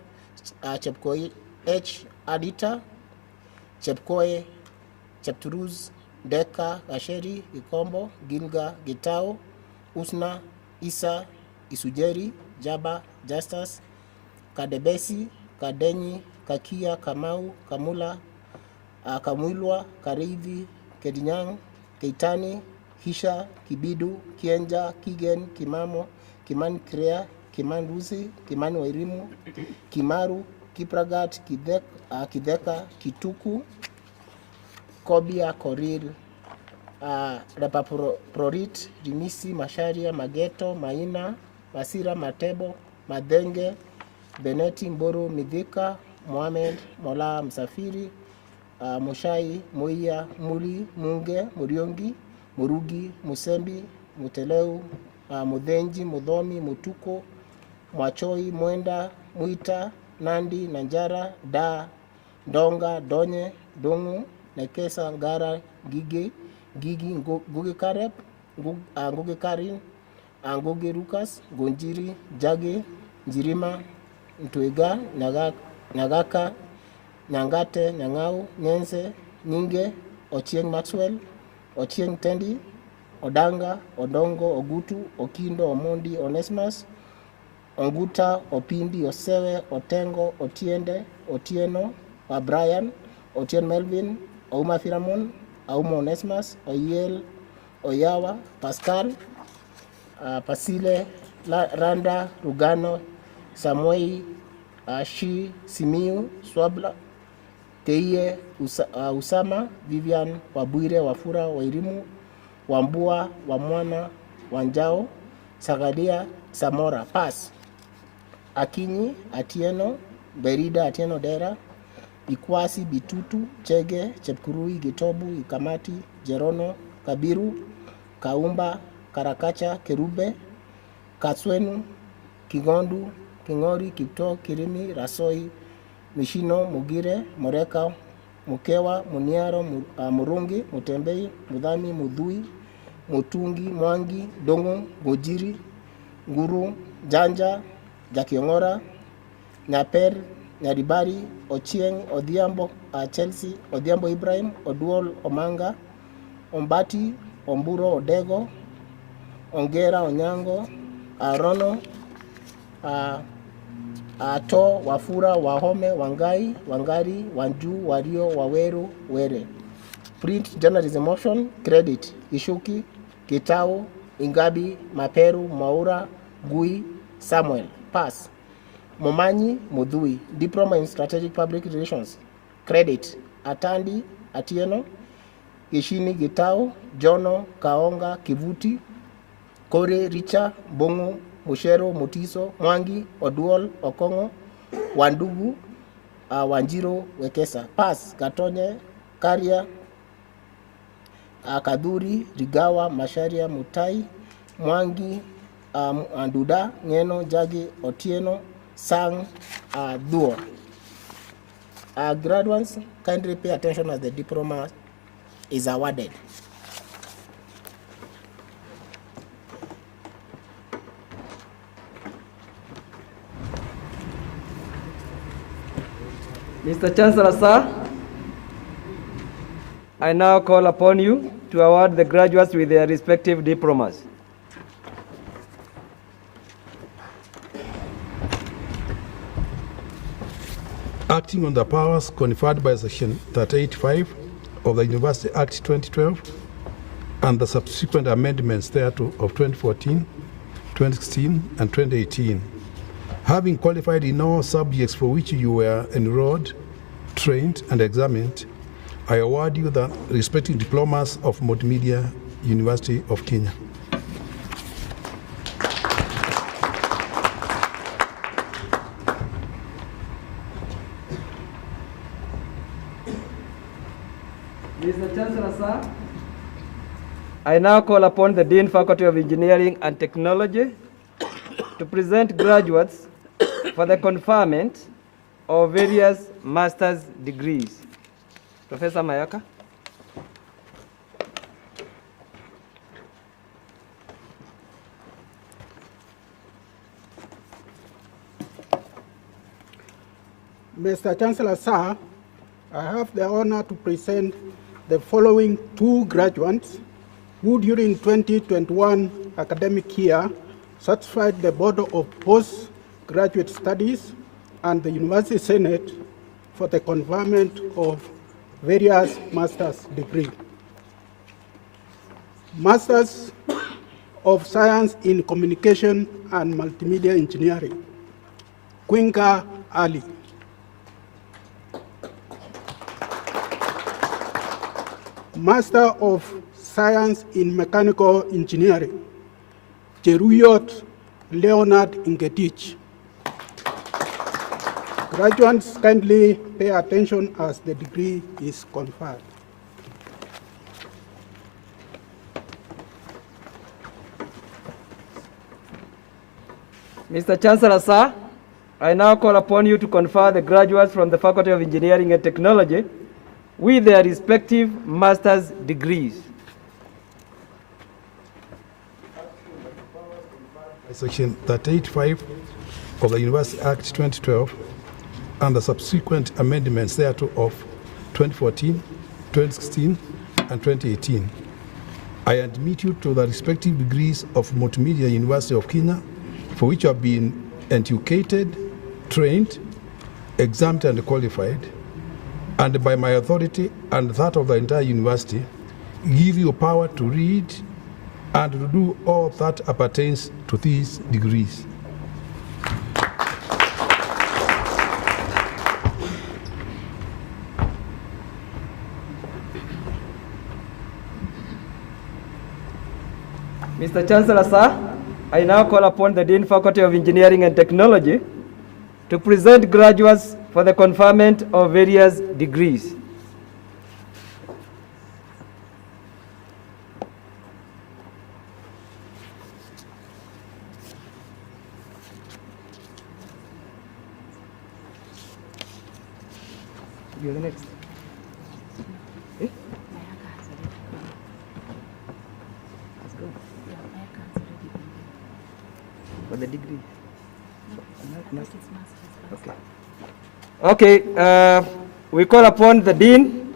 Chepkoi H. Adita, Chepkoe, Chepturuz, Deka, Gasheri, Gikombo, Gilga, Gitao, Usna, Isa, Isujeri, Jaba, Justus, Kadebesi, Kadenyi, Kakia, Kamau, Kamula, Kamwilwa, Karithi, Kedinyang, Keitani, Hisha, Kibidu, Kienja, Kigen, Kimamo, Kiman Krea, Kiman Rusi, Kiman Wairimu, Kimaru, Kipragat, Kideka, Kituku, Kobia, Koril, Repaprorit, Rimisi, Masharia, Mageto, Maina, Masira, Matebo, Madenge, Beneti, Mburu, Midhika, Mohamed, Mola, Msafiri, Mushai, Muia, Muri, Munge, Muriongi, Murugi, Musembi, Muteleu, Mudhenji, Mudhomi, Mutuko, Mwachoi, Mwenda, Mwita, Nandi, Nanjara, Da, Donga, Donye, Dongu, Nekesa, Ngara, Gigi, Ngugi Karep, Ngugi Karin, Ngugi Rukas, Gonjiri, Jage, Njirima, Ntwega, Nyagaka, Nyangate, Nyangau, Nyense, Ninge, Ochieng Maxwell, Ochieng Tendi, Odanga, Odongo, Ogutu, Okindo, Omondi, Onesmus, Onguta, Opindi, Osewe, Otengo, Otiende, Otieno, Brian, Otien Melvin, Ouma Firamon, Auma Onesmus, Oyel, Oyawa, Pascal, Pasile, Randa, Rugano, Samuei, Shi, Simiu, Swabla, Teiye, Usama, Vivian, Wabwire, Wafura, Wairimu, Wambua, Wamwana, Wanjao, Sagadia, Samora, Pass. Akinyi, Atieno, Berida, Atieno Dera, Ikwasi, Bitutu, Chege, Chepkurui, Gitobu, Ikamati, Jerono, Kabiru, Kaumba, Karakacha, Kerube, Kaswenu, Kigondu, Kingori, Kipto, Kirimi, Rasoi, Mishino, Mugire, Moreka, Mukewa, Muniaro, Murungi, Mutembei, Mudhami, Mudhui, Mutungi, Mwangi, Dongo, Gojiri, Nguru, Janja, Jakiongora, Nyaper, Nyaribari, Ochieng, Odhiambo, Chelsea, Odhiambo Ibrahim, Oduol, Omanga, Ombati, Omburo, Odego, Ongera, Onyango, Arono, To, Wafura, Wahome, Wangai, Wangari, Wanju, Wario, Waweru, Were. Print Journalism Option, Credit, Ishuki, Kitao, Ingabi, Maperu, Maura, Gui, Samuel. Pass. Momanyi, Mudhui. Diploma in Strategic Public Relations. Credit, Atandi, Atieno, Ishini, Gitao, Jono, Kaonga, Kivuti, Kore, Richa, Bongo, Mushero, Mutiso, Mwangi, Oduol, Okongo, Wandugu, Wanjiro, Wekesa. Pass. Gatonye, Karia, Kaduri, Rigawa, Masharia, Mutai, Mwangi, Anduda, Ngeno, Jagi, Otieno, Sang, Duo. Graduates, kindly pay attention as the diploma is awarded. Mr. Chancellor, sir, I now call upon you to award the graduates with their respective diplomas. Acting on the powers conferred by Section 38(5) of the University Act 2012 and the subsequent amendments thereto of 2014, 2016, and 2018, having qualified in all subjects for which you were enrolled, trained, and examined, I award you the respective diplomas of Multimedia University of Kenya. Mr. Chancellor, sir, I now call upon the Dean Faculty of Engineering and Technology to present graduates for the conferment of various master's degrees. Professor Mayaka. Mr. Chancellor, sir, I have the honor to present the following two graduates who during 2021 academic year satisfied the Board of Postgraduate Studies and the University Senate for the conferment of various master's degrees. Masters of Science in Communication and Multimedia Engineering, Quinka Ali. Master of Science in Mechanical Engineering, Cheruyot Leonard Ngetich. Graduates, kindly pay attention as the degree is conferred. Mr. Chancellor, sir, I now call upon you to confer the graduates from the Faculty of Engineering and Technology with their respective master's degrees. Section 38(5) of the University Act 2012 and the subsequent amendments thereto of 2014, 2016, and 2018. I admit you to the respective degrees of Multimedia University of Kenya, for which you have been educated, trained, examined, and qualified, and by my authority and that of the entire university, give you power to read and to do all that appertains to these degrees. Mr. Chancellor, sir, I now call upon the Dean Faculty of Engineering and Technology to present graduates for the conferment of various degrees. You're the next. Eh? Let's go. For the degree. Okay. Okay, we call upon the Dean,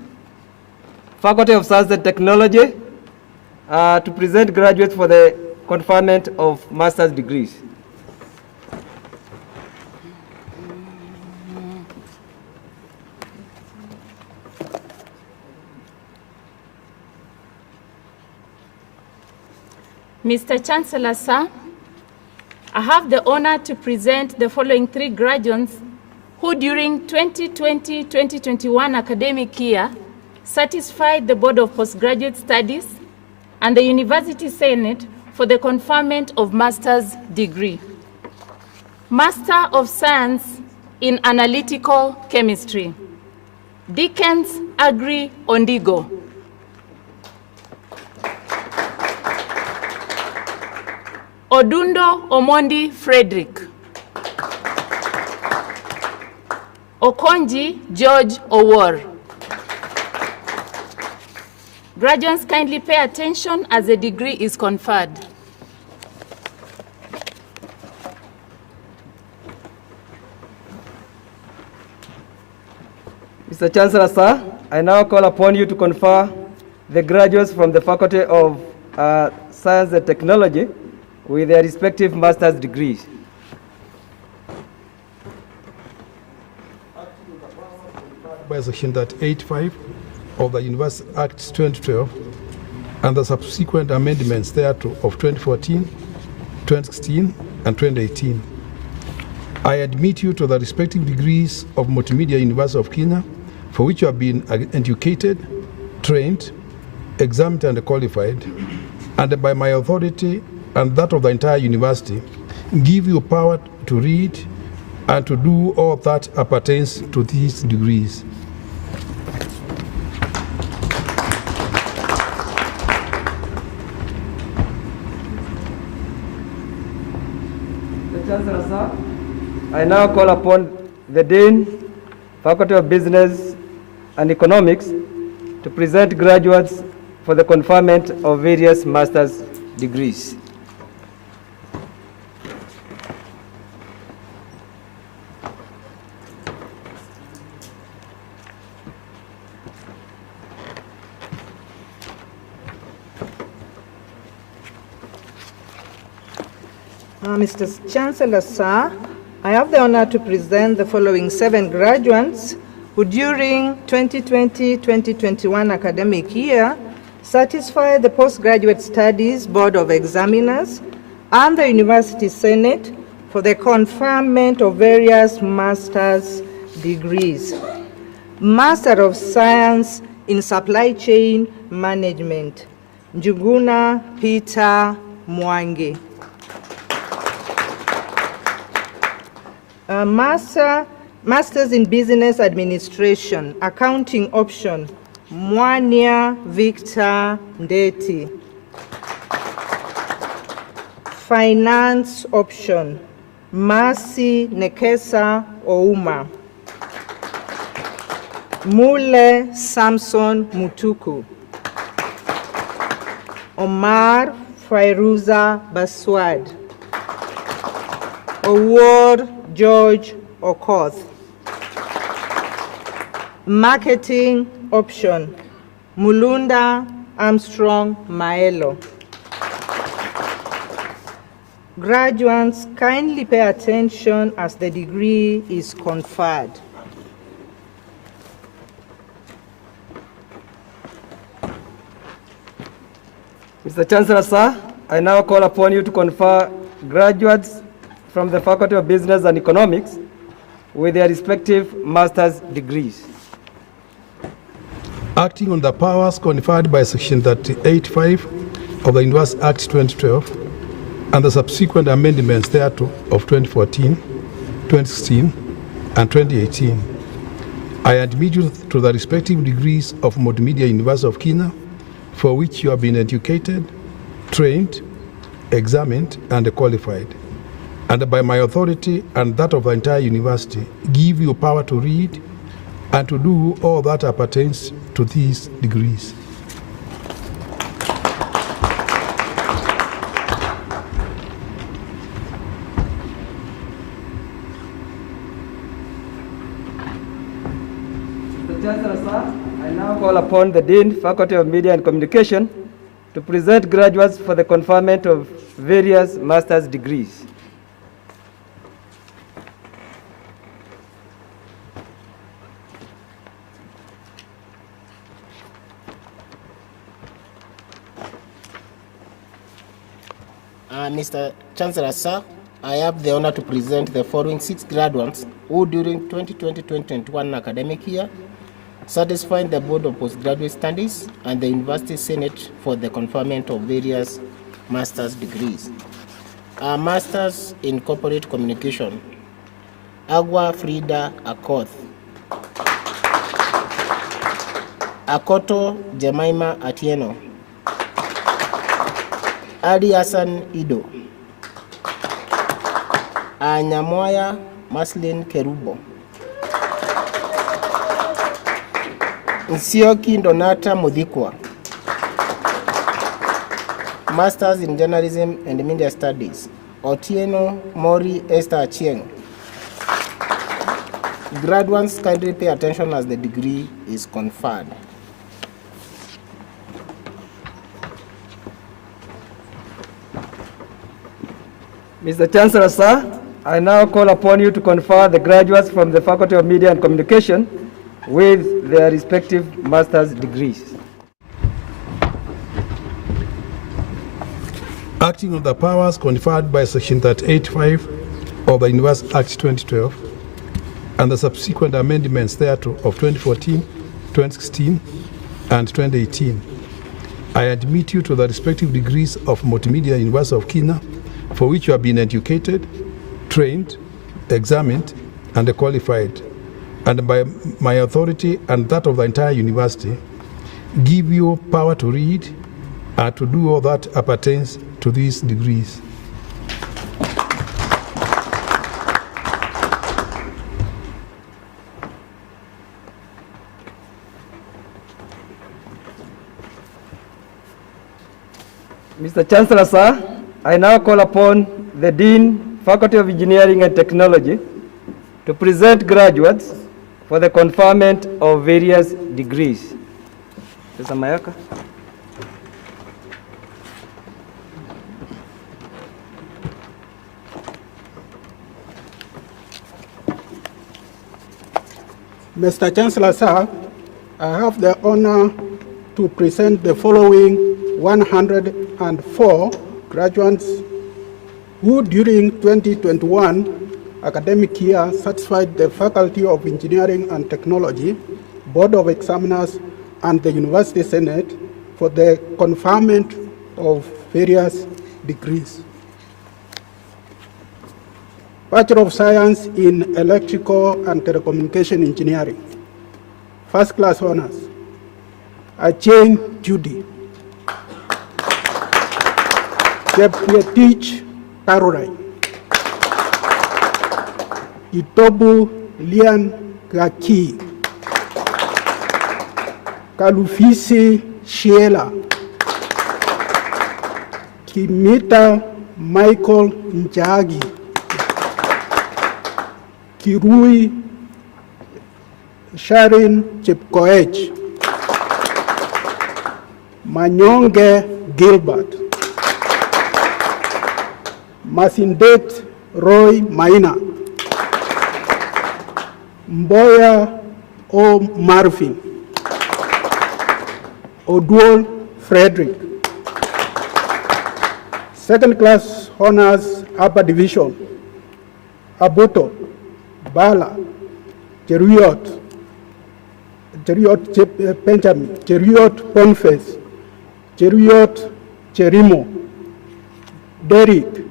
Faculty of Science and Technology, to present graduates for the conferment of master's degrees. Mr. Chancellor, sir, I have the honor to present the following three graduates who during 2020-2021 academic year satisfied the Board of Postgraduate Studies and the University Senate for the conferment of master's degree. Master of Science in Analytical Chemistry, Dickens Agri Ondigo. Odundo Omondi Frederick. Okonji George Owor. Graduates, kindly pay attention as the degree is conferred. Mr. Chancellor, sir, I now call upon you to confer the graduates from the Faculty of Science and Technology with their respective master's degrees. By Section 38(5) of the University Act 2012 and the subsequent amendments thereto of 2014, 2016, and 2018. I admit you to the respective degrees of Multimedia University of Kenya, for which you have been educated, trained, examined, and qualified, and by my authority and that of the entire university, give you power to read and to do all that appertains to these degrees. Mr. Chancellor, sir, I now call upon the Dean, Faculty of Business and Economics, to present graduates for the conferment of various master's degrees. Mr. Chancellor, sir, I have the honor to present the following 7 graduates who during 2020-2021 academic year satisfied the Postgraduate Studies Board of Examiners and the University Senate for the conferment of various master's degrees. Master of Science in Supply Chain Management, Njuguna Peter Mwangi. Masters in Business Administration, Accounting Option, Mwania Victor Ndeti. Finance Option, Mercy Nekesa Ouma. Mule Samson Mutuku. Omar Fairuza Baswad. Award George Okoth. Marketing Option, Mulunda Armstrong Maelo. Graduates, kindly pay attention as the degree is conferred. Mr. Chancellor, sir, I now call upon you to confer graduates from the Faculty of Business and Economics with their respective master's degrees. Acting on the powers conferred by Section 38(5) of the University Act 2012 and the subsequent amendments thereto of 2014, 2016, and 2018, I admit you to the respective degrees of Multimedia University of Kenya, for which you have been educated, trained, examined, and qualified. And by my authority and that of the entire university, give you power to read and to do all that appertains to these degrees. Mr. Chancellor, sir, I now call upon the Dean, Faculty of Media and Communication, to present graduates for the conferment of various master's degrees. Mr. Chancellor, sir, I have the honor to present the following 6 graduates who during 2020-2021 academic year satisfied the Board of Postgraduate Studies and the University Senate for the conferment of various master's degrees. Masters in Corporate Communication, Agwa Frida Akoth. Akoto Jemima Atieno. Ali Hassan Ido. Anyamoya Maslin Kerubo. Nsioki Donata Mudhikwa. Masters in Journalism and Media Studies, Otieno Mori Esther Achieng. Graduates, kindly pay attention as the degree is conferred. Mr. Chancellor, sir, I now call upon you to confer the graduates from the Faculty of Media and Communication with their respective master's degrees. Acting on the powers conferred by Section 38(5) of the University Act 2012 and the subsequent amendments thereto of 2014, 2016, and 2018, I admit you to the respective degrees of Multimedia University of Kenya, for which you have been educated, trained, examined, and qualified, and by my authority and that of the entire university, give you power to read and to do all that appertains to these degrees. Mr. Chancellor, sir, I now call upon the Dean, Faculty of Engineering and Technology, to present graduates for the conferment of various degrees. Mr. Mayaka. Mr. Chancellor, sir, I have the honor to present the following 104 graduates who during 2021 academic year satisfied the Faculty of Engineering and Technology, Board of Examiners, and the University Senate for the conferment of various degrees. Bachelor of Science in Electrical and Telecommunication Engineering. First class honors. Acheng Judy. Chepyetich Caroline. Itobu Lian Gaki. Kalufisi Sheila. Kimita Michael Njagi. Kirui Sharin Chepkoech. Manyonge Gilbert. Masindet Roy Maina. Mboya O. Marvin. Oduol Frederick. Second class honors upper division. Abuto Bala Cheruyot Benjamin, Cheruyot Boniface, Cheruyot Cherimo, Derek,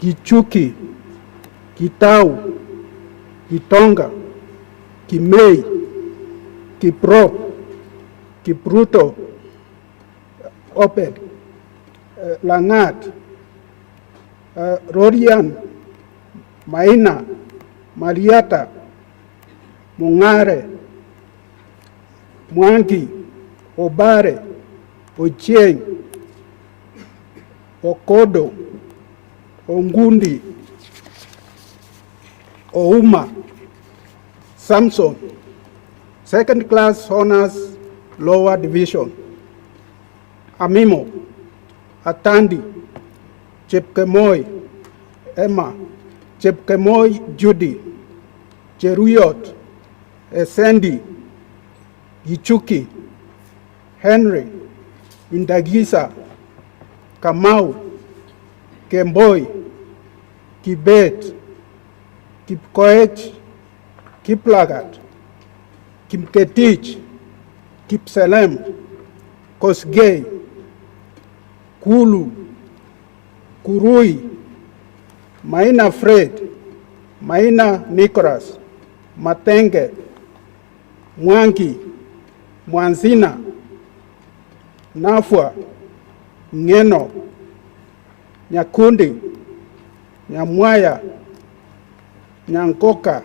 Kichuki, Kitau, Kitonga, Kimei, Kiprop, Kipruto, Oped, Langat, Rorian, Maina, Mariata, Mungare, Mwangi, Obare, Ochieng, Okodo, Ongundi, Ouma, Samson. Second class honors lower division. Amimo, Atandi, Chepkemoi, Emma, Chepkemoi Judy, Cheruyot, Esendi, Gichuki, Henry, Indagisa, Kamau, Kemboi, Kibet, Kipkoech, Kiplagat, Kimketich, Kipselem, Kosgei, Kulu, Kurui, Maina Fred, Maina Nicholas, Matenge, Mwangi, Mwanzina, Nafwa, Ngeno, Nyakundi, Nyamwaya, Nyankoka,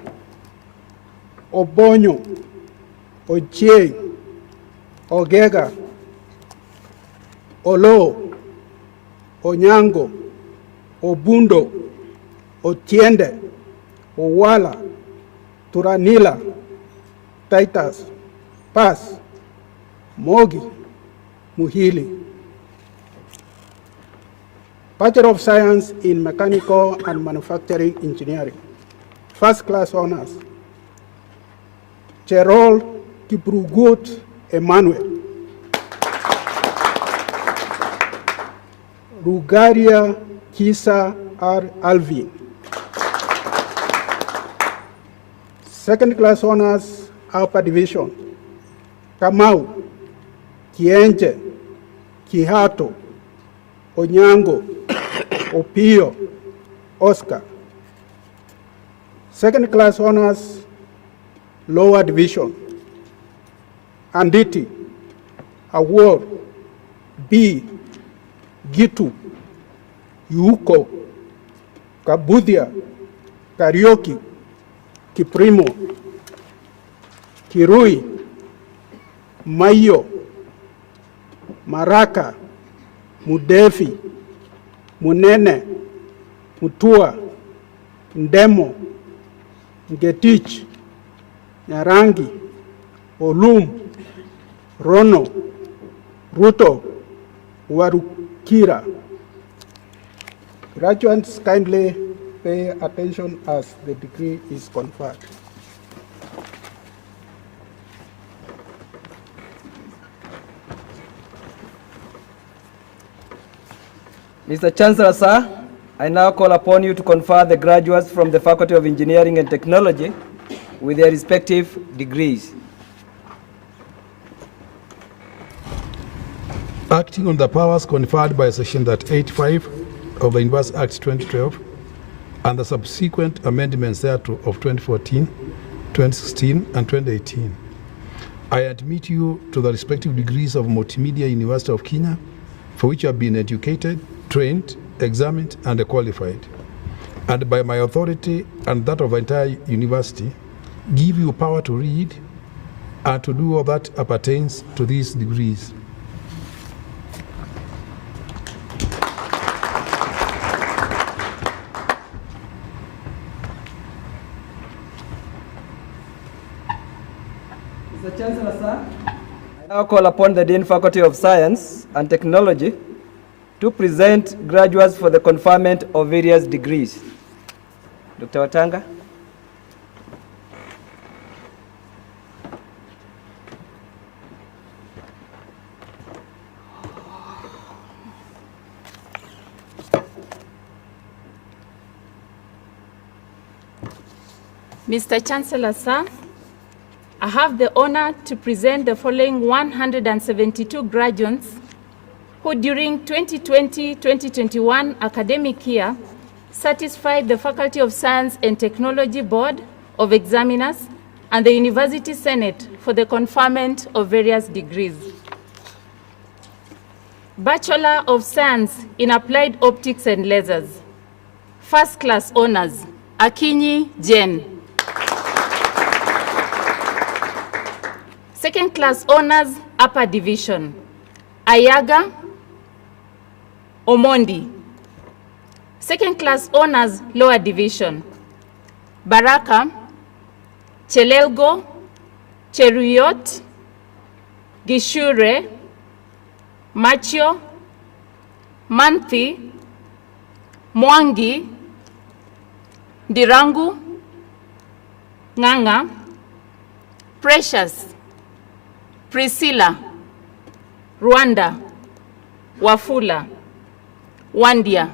Obonyo, Ochieng, Ogega, Olo, Onyango, Obundo, Otiende, Owala, Turanila, Titus, Pass, Mogi, Muhili. Bachelor of Science in Mechanical and Manufacturing Engineering. First class honors. Cherol Kiprugut Emmanuel. Rugaria Kisa R. Alvin. Second class honors, upper division. Kamau, Kienje, Kihato, Onyango, Opio, Oscar. Second class honors, lower division. Anditi, Award, B, Gitu, Yuko, Kabudia, Karaoke, Kiprimo, Kirui, Mayo, Maraka, Mudefi, Munene, Mutua, Ndemo, Ngetich, Nyarangi, Olum, Rono, Ruto, Warukira. Graduates kindly pay attention as the degree is conferred. Mr. Chancellor, sir, I now call upon you to confer the graduates from the Faculty of Engineering and Technology with their respective degrees. Acting on the powers conferred by Section 85 of the University Act 2012 and the subsequent amendments thereto of 2014, 2016, and 2018, I admit you to the respective degrees of Multimedia University of Kenya, for which you have been educated, trained, examined, and qualified. And by my authority and that of the entire university, give you power to read and to do all that appertains to these degrees. Mr. Chancellor, sir, I now call upon the Dean Faculty of Science and Technology to present graduates for the conferment of various degrees. Dr. Watanga. Mr. Chancellor, sir, I have the honor to present the following 172 graduates who during 2020-2021 academic year satisfied the Faculty of Science and Technology Board of Examiners and the University Senate for the conferment of various degrees. Bachelor of Science in Applied Optics and Lasers, First Class Honors, Akinyi Jen. Second Class Honors, Upper Division, Ayaga Omondi. Second Class Honors, Lower Division, Baraka Chelelgo Cheruyot Gishure Macho Manthi Mwangi Dirangu Nganga Precious Priscilla Rwanda Wafula Wandia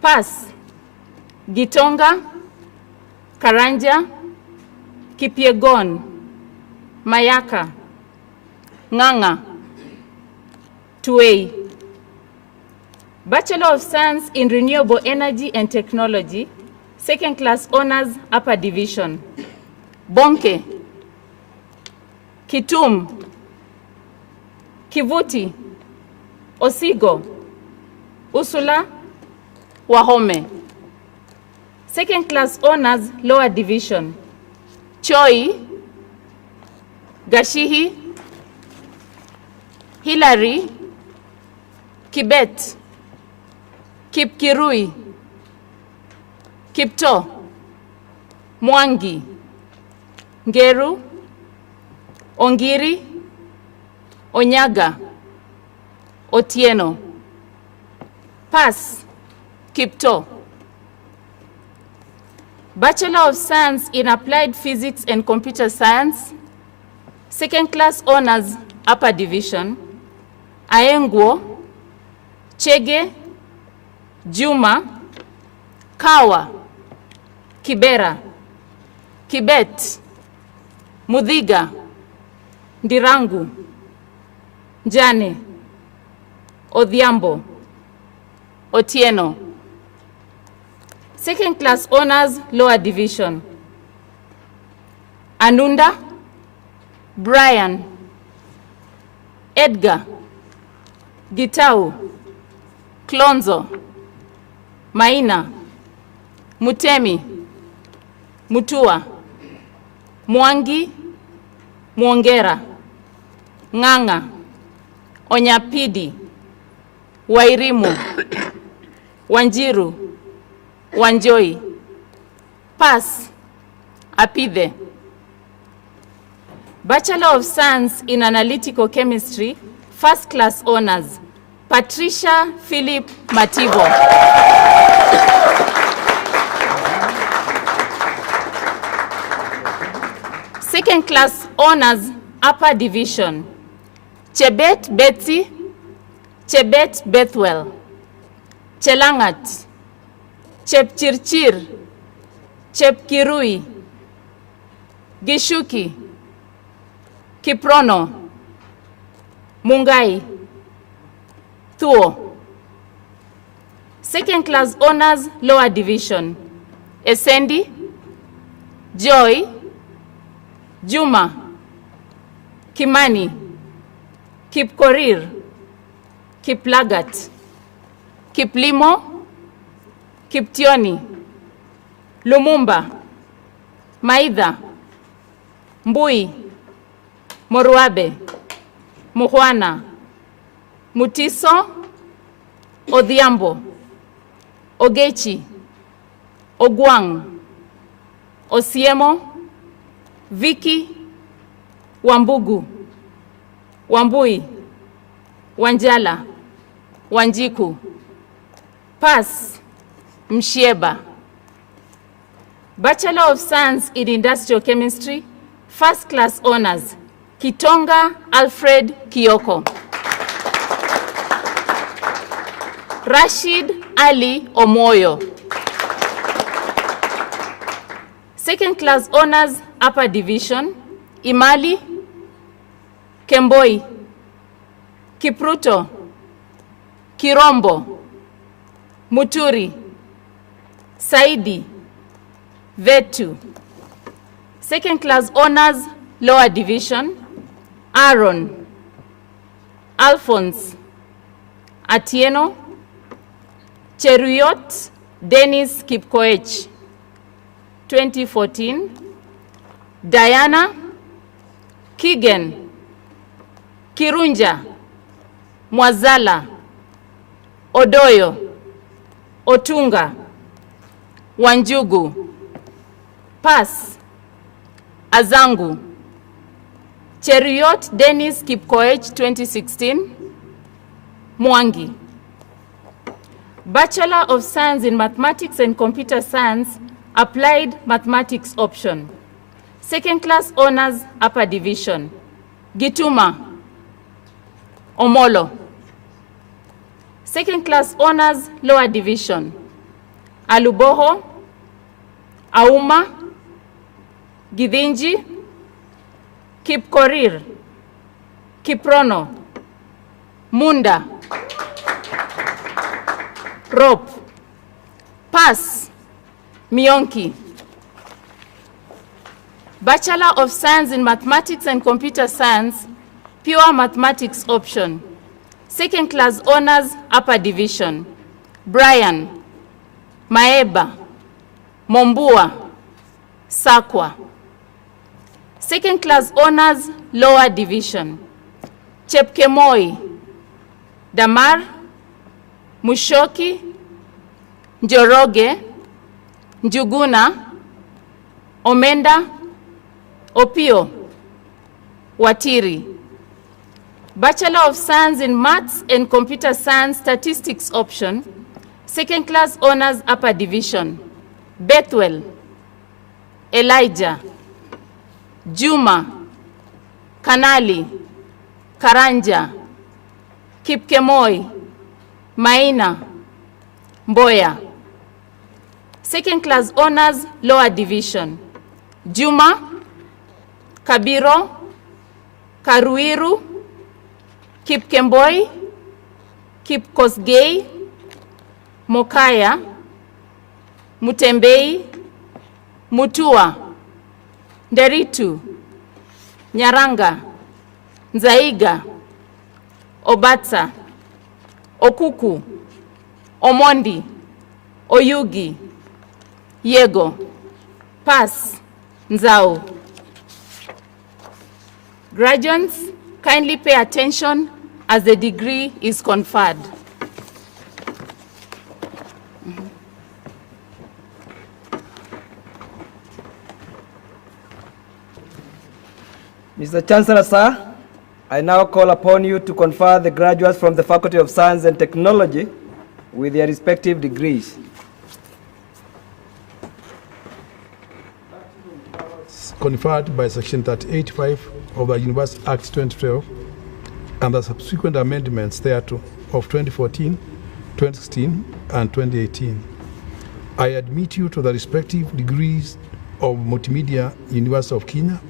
Pass Gitonga Karanja Kipiegon Mayaka Nganga Tuei. Bachelor of Science in Renewable Energy and Technology, Second Class Honors, Upper Division, Bonke Kitum Kivuti Osigo Usula Wahome. Second Class Honors, Lower Division, Choi Gashihi Hilary Kibet Kipkirui Kipto Mwangi Ngeru Ongiri Onyaga Otieno. Pass Kipto. Bachelor of Science in Applied Physics and Computer Science, Second Class Honors, Upper Division, Aengwo Chege Juma Kawa Kibera Kibet Mudhiga Ndirangu Njane Odhiambo Otieno. Second Class Honors, Lower Division, Anunda Brian Edgar Gitau Klonzo Maina Mutemi Mutua Mwangi Mwongera Nganga Onyapidi Wairimu Wanjiru Wanjoi. Pass Apide. Bachelor of Science in Analytical Chemistry, First Class Honors, Patricia Philip Mativo. Second Class Honors, Upper Division, Chebet Betsy Chebet Bethwell. Chelangat, Chepchirchir, Chepkirui, Gishuki, Kiprono, Mungai, Thuo. Second class honors, lower division. Esendi, Joy, Juma, Kimani, Kipkorir, Kiplagat, Kiplimo, Kiptioni, Lumumba, Maidha, Mbui, Moruabe, Muhwana, Mutiso, Odhiambo, Ogechi, Ogwang, Osiemo, Viki, Wambugu, Wambui, Wanjala, Wanjiku. Pass, Mshieba. Bachelor of Science in Industrial Chemistry, first class honors, Kitonga Alfred Kioko. Rashid Ali Omoyo. Second class honors, upper division, Imali, Kemboi, Kipruto, Kirombo, Muturi, Saidi, Vetu. Second class honors, lower division, Aaron, Alphonse, Atieno, Cheruyot, Dennis Kipkoech, 2014, Diana, Kigen, Kirunja, Mwazala, Odoyo, Otunga, Wanjugu. Pass, Azangu. Cheruyot Dennis Kipkoech, 2016, Mwangi. Bachelor of Science in Mathematics and Computer Science, Applied Mathematics option. Second class honors, upper division, Gituma, Omolo. Second class honors, lower division, Aluboho, Auma, Gidinji, Kipkorir, Kiprono, Munda. Rope. Pass, Mionki. Bachelor of Science in Mathematics and Computer Science, pure mathematics option. Second class honors, upper division, Brian, Maeba, Mombua, Sakwa. Second class honors, lower division, Chepkemoi, Damar, Mushoki, Njoroge, Njuguna, Omenda, Opio, Watiri. Bachelor of Science in Maths and Computer Science Statistics option, second class honors, upper division, Bethwell, Elijah, Juma, Kanali, Karanja, Kipkemoi, Maina, Mboya. Second class honors, lower division, Juma, Kabiro, Karuiru, Kipkemboi, Kipkosgei, Mokaya, Mutembei, Mutua, Nderitu, Nyaranga, Nzaiga, Obatsa, Okuku, Omondi, Oyugi, Yego. Pass, Nzao. Graduates, kindly pay attention as the degree is conferred. Mr. Chancellor, sir, I now call upon you to confer the graduates from the Faculty of Science and Technology with their respective degrees. Conferred by Section 38(5) of the University Act 2012 and the subsequent amendments thereto of 2014 2016 and 2018. I admit you to the respective degrees of Multimedia University of Kenya,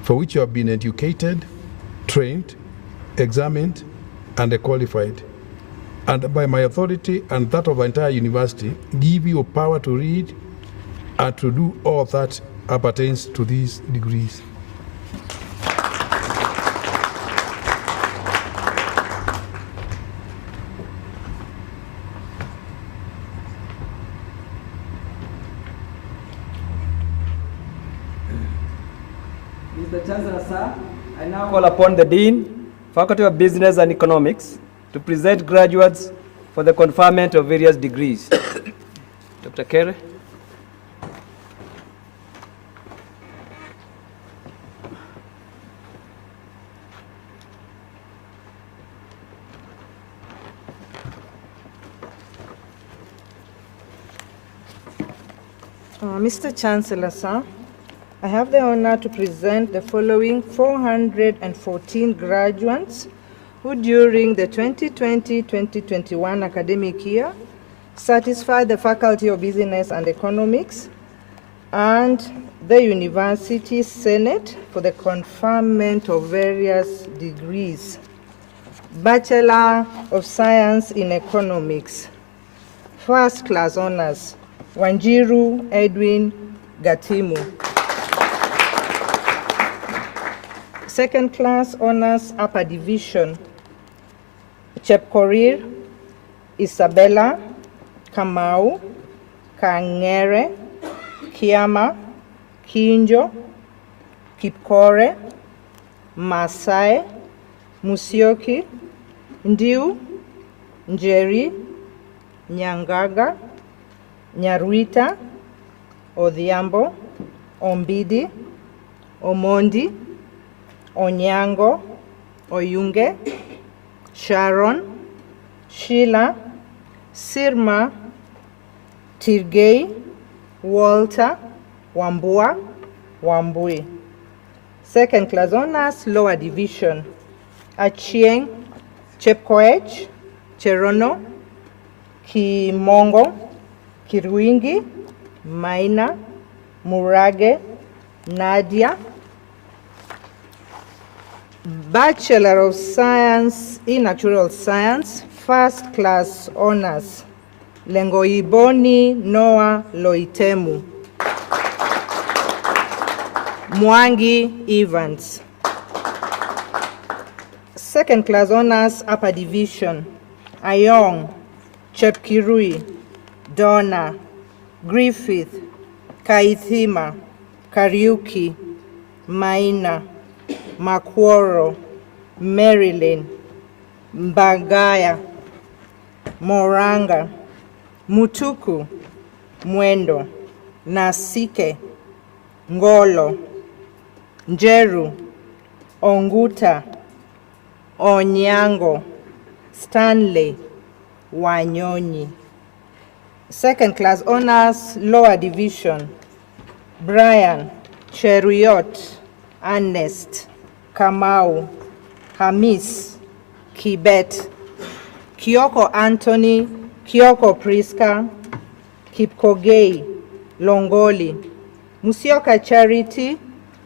for which you have been educated, trained, examined, and qualified. And by my authority and that of the entire university, give you power to read and to do all that appertains to these degrees. Mr. Chancellor, sir, I now call upon the Dean, Faculty of Business and Economics, to present graduates for the conferment of various degrees. Dr. Kere. Mr. Chancellor, sir, I have the honor to present the following 414 graduates who during the 2020-2021 academic year satisfied the Faculty of Business and Economics and the University Senate for the conferment of various degrees. Bachelor of Science in Economics, First Class Honors, Wanjiru Edwin Gatimu. Second Class Honors Upper Division, Chepkorir Isabella Kamau Kangere Kiama Kinjo Kipkore Masai Musioki Ndiu Njeri Nyangaga Nyarwita Odhiambo Ombidi Omondi Onyango Oyunge Sharon Sheila Sirma Tirgei Walter Wambua Wambui. Second Class Honors Lower Division, Achieng Chepkoech Cherono Kimongo Kirwingi Maina Murage Nadia. Bachelor of Science in Natural Science, First Class Honors, Lengoiboni Noah Loitemu. Mwangi Evans. Second Class Honors Upper Division, Ayong Chepkirui, Donna, Griffith, Kaithima, Kariuki, Maina, Makworo, Marilyn, Mbagaya, Moranga, Mutuku, Mwendo, Nasike, Ngolo, Njeru, Onguta, Onyango, Stanley, Wanyonyi. Second Class Honors Lower Division, Brian, Cheruiyot, Ernest, Kamau, Hamis, Kibet, Kioko Anthony, Kioko Priska, Kipkogei, Longoli, Musioka Charity,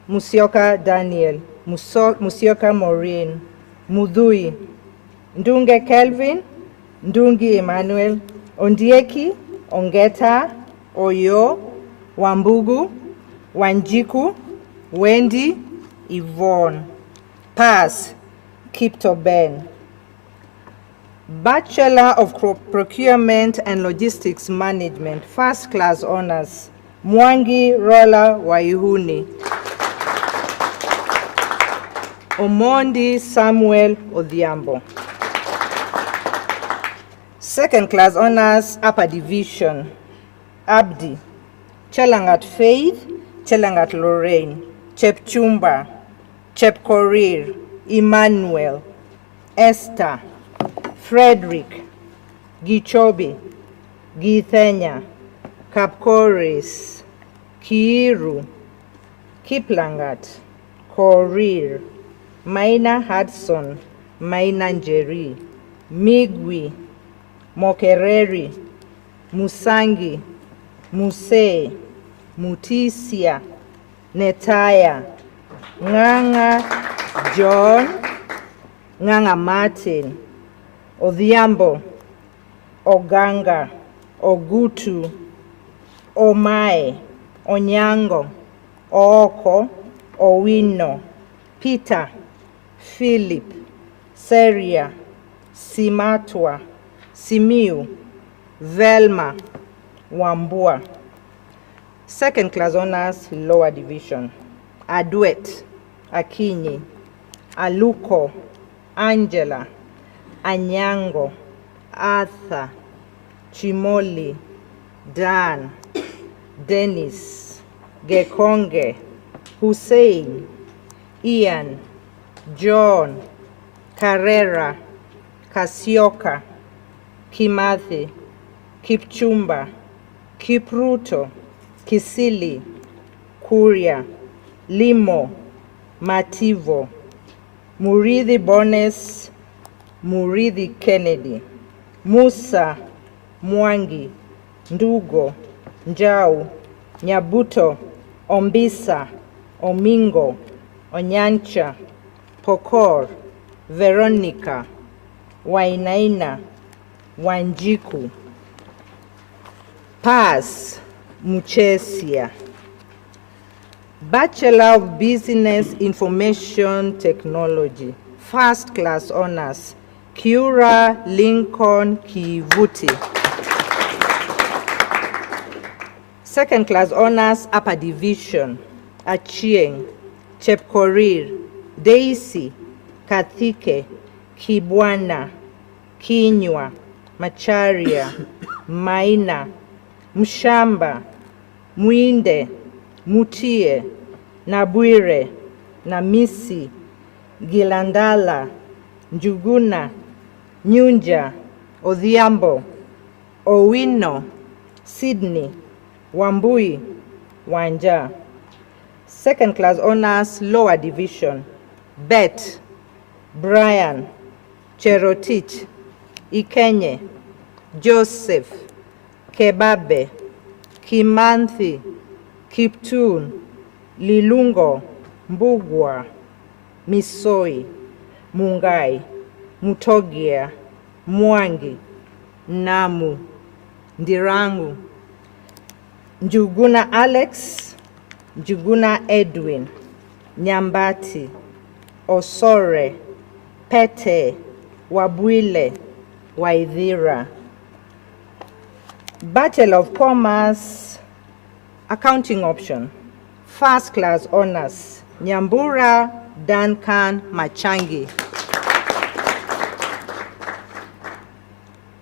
Musioka Daniel, Musioka Maureen, Mudhui, Ndunge Kelvin, Ndungi Emmanuel, Ondieki, Ongeta, Oyo, Wambugu, Wanjiku, Wendy, Yvonne. Pass, Kipto Ben. Bachelor of Procurement and Logistics Management, First Class Honors, Mwangi Rola Waihuni. Omondi Samuel Odhiambo. Second Class Honors Upper Division, Abdi, Chelangat Faith, Chelangat Lorraine, Chepchumba, Chepkorir, Emmanuel, Esther, Frederick, Gichobi, Githenya, Kapkoris, Kiiru, Kiplangat, Korir, Maina Hudson, Maina Njeri, Migwi, Mokereri, Musangi, Muse, Mutisia, Netaya, Nganga John, Nganga Martin, Odhiambo, Oganga, Ogutu, Omae, Onyango, Ooko, Owino, Peter, Philip, Seria, Simatwa, Simiu, Velma, Wambua. Second class honors, lower division. Aduet, Akinyi, Aluko, Angela, Anyango, Arthur, Chimoli, Dan, Dennis, Gekonge, Hussein, Ian, John, Carrera, Kasioka, Kimathi, Kipchumba, Kipruto, Kisili, Kuria, Limo, Mativo, Murithi Bones, Murithi Kennedy, Musa, Mwangi, Ndugo, Njau, Nyabuto, Ombisa, Omingo, Onyancha, Pokor, Veronica, Wainaina, Wanjiku. Pass, Muchesia. Bachelor of Business Information Technology, first class honors, Cura Lincoln Kivuti. Second class honors, upper division, Achieng, Chepkorir, Daisy, Kathike, Kibwana, Kinywa, Macharia, Maina, Mshamba, Mwinde, Mutie, Nabwire, Namisi, Gilandala, Njuguna, Nyunja, Odhiambo, Owino, Sydney, Wambui, Wanja. Second class honors, lower division, Bet, Brian, Cherotich, Ikenye, Joseph, Kebabe, Kimanthi, Kiptun, Lilungo, Mbugwa, Misoi, Mungai, Mutogia, Mwangi, Namu, Ndirangu, Njuguna Alex, Njuguna Edwin, Nyambati, Osore, Pete, Wabwile, Waithira. Bachelor of Commerce, accounting option, first class honors, Nyambura Duncan Machangi.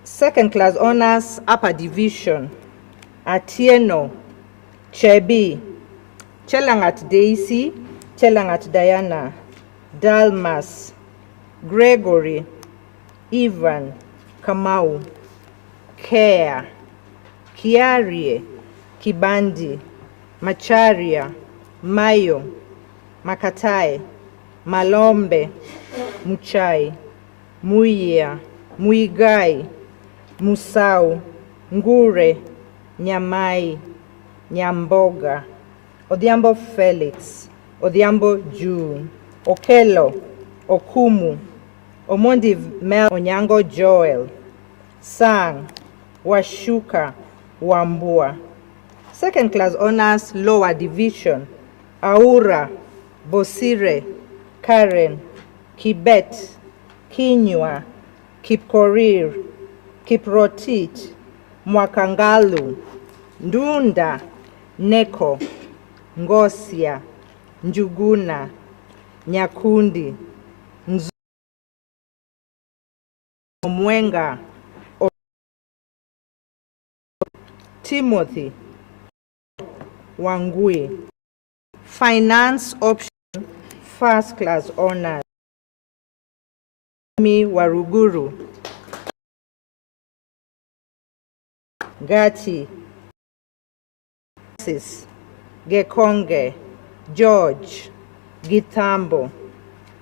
Second class honors, upper division, Atieno, Chebi, Chelangat Daisy, Chelangat Diana, Dalmas, Gregory, Ivan, Kamau, Care, Kiarie, Kibandi, Macharia, Mayo, Makatai, Malombe, Muchai, Muia, Muigai, Musau, Ngure, Nyamai, Nyamboga, Odhiambo Felix, Odhiambo June, Okelo, Okumu, Omondi Mel Onyango Joel, Sang, Washuka, Wambua. Second class honors, lower division, Aura, Bosire, Karen, Kibet, Kinywa, Kipkorir, Kiprotich, Mwakangalu, Ndunda, Neko, Ngosia, Njuguna, Nyakundi, Mwenga, Timothy, Wangui. Finance option, first class honors, Mi Waruguru, Gati, Gekonge, George, Gitambo,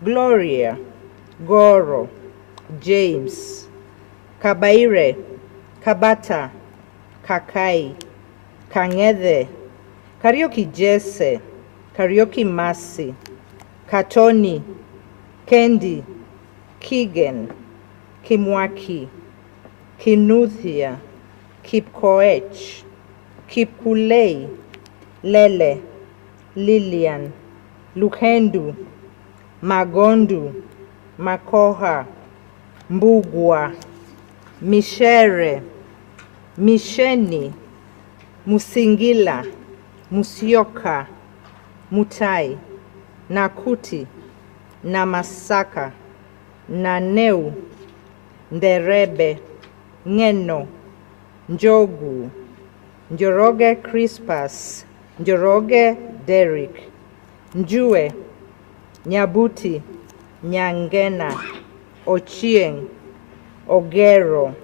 Gloria, Goro, James, Kabaire, Kabata, Kakai, Kang'ethe, Karaoke Jesse, Karaoke Mercy, Katoni, Kendi, Keegan, Kimwaki, Kinuthia, Kipkoech, Kipkulei, Lele, Lilian, Lukendu, Magondu, Makoha, Mbugwa, Mishere, Misheni, Musingila, Musyoka, Mutai, Nakuti, Namasaka, Naneu, Nderebe, Ngeno, Njogu, Njoroge Crispus, Njoroge Derrick, Njue, Nyabuti, Nyangena, Ochieng, Ogero,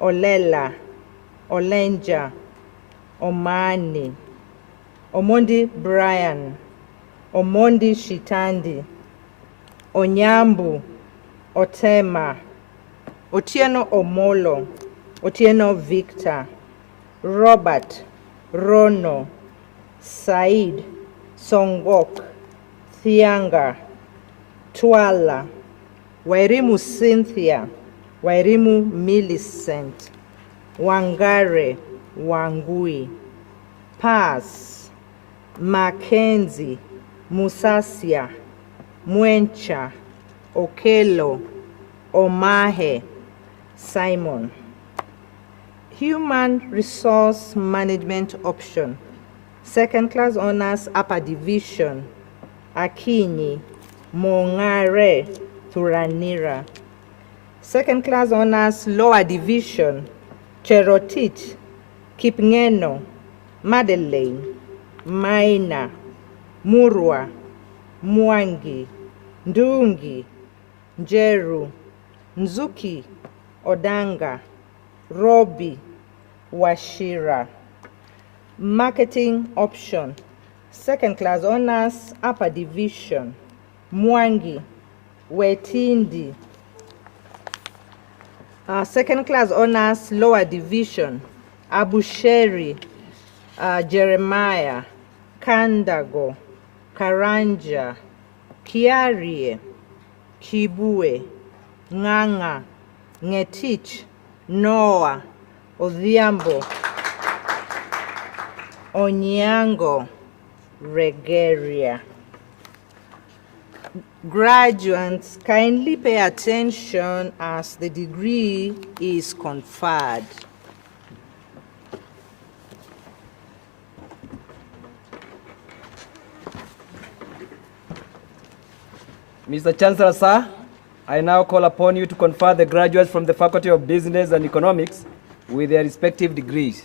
Olela, Olenja, Omani, Omondi Brian, Omondi Shitandi, Onyambu, Otema, Otieno Omolo, Otieno Victor, Robert, Rono, Said, Songok, Thianga, Twala, Wairimu Cynthia, Wairimu Millicent, Wangare, Wangui, Paz, Mackenzie, Musasia, Mwencha, Okelo, Omahe, Simon. Human Resource Management option, second class honors upper division, Akinyi, Mongare, Thuranira. Second class honors lower division, Cherotit, Kipngeno, Madeleine, Maina, Murwa, Mwangi, Ndungi, Njeru, Nzuki, Odanga, Robi, Washira. Marketing option, second class honors upper division, Mwangi, Wetindi. Second class honors lower division, Abusheri, Jeremiah, Kandago, Karanja, Kiarie, Kibue, Nganga, Ngetich, Noah, Odhiambo, Onyango, Regeria. Graduates, kindly pay attention as the degree is conferred. Mr. Chancellor, sir, I now call upon you to confer the graduates from the Faculty of Business and Economics with their respective degrees.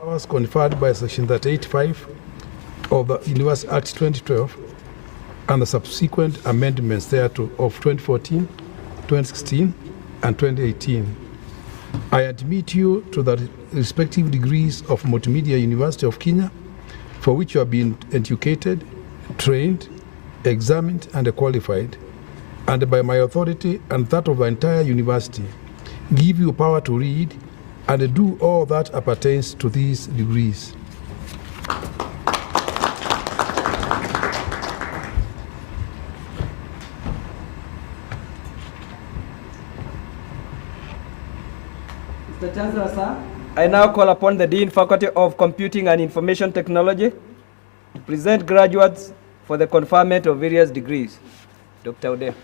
Powers conferred by Section 38(5) of the University Act 2012 and the subsequent amendments thereto of 2014, 2016, and 2018. I admit you to the respective degrees of Multimedia University of Kenya, for which you have been educated, trained, examined, and qualified, and by my authority and that of the entire university, give you power to read and do all that appertains to these degrees. Mr. Chancellor, sir, I now call upon the Dean Faculty of Computing and Information Technology to present graduates for the conferment of various degrees. Dr. Ode.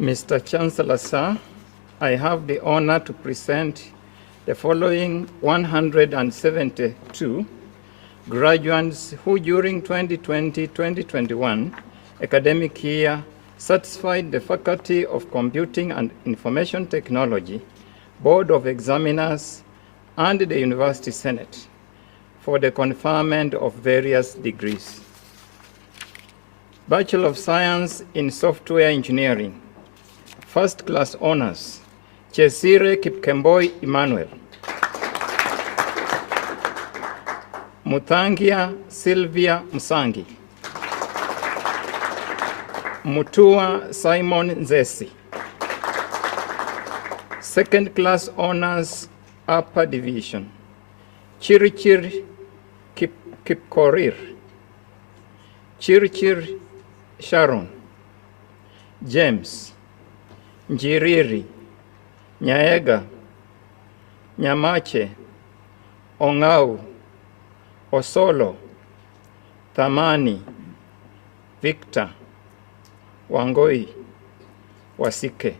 Mr. Chancellor, sir, I have the honor to present the following 172 graduates who during 2020-2021 academic year satisfied the Faculty of Computing and Information Technology, Board of Examiners, and the University Senate for the conferment of various degrees. Bachelor of Science in Software Engineering, First Class Honors, Chesire Kipkemboi Emmanuel. Muthangia Sylvia Musangi. Mutua Simon Nzesi. Second class honors, upper division. Chirichir Kipkorir. Chirichir Sharon. James. Njiriri. Nyaega. Nyamache. Ongau. Osolo. Thamani. Victor. Wangoi. Wasike.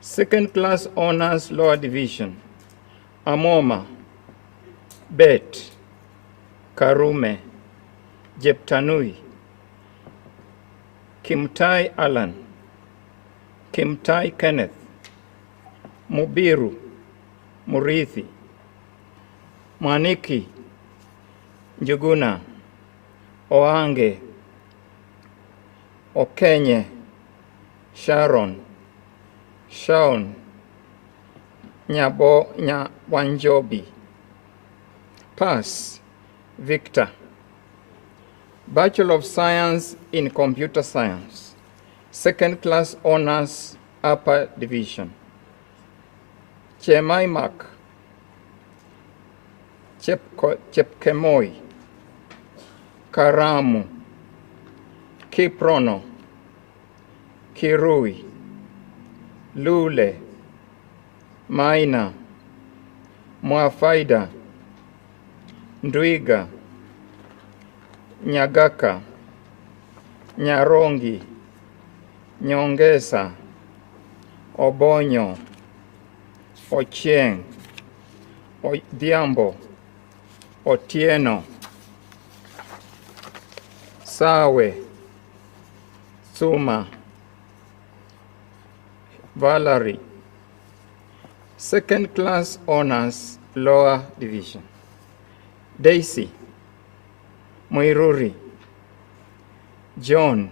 Second class honors, lower division. Amoma. Bet. Karume. Jeptanui. Kimtai Alan. Kimtai Kenneth. Mubiru. Murithi. Mwaniki. Njuguna. Oange. Okenye. Sharon. Shaun. Wanjobi. Pass. Victor. Bachelor of Science in Computer Science. Second class honors, upper division. Chemaimak. Chepkemoi. Karamu. Kiprono. Kirui. Lule. Maina. Mwafaida. Ndwiga. Nyagaka. Nyarongi. Nyongesa. Obonyo. Ochieng. Odhiambo. Otieno. Sawe. Suma. Valerie. Second class honors, lower division. Daisy. Muiruri. John.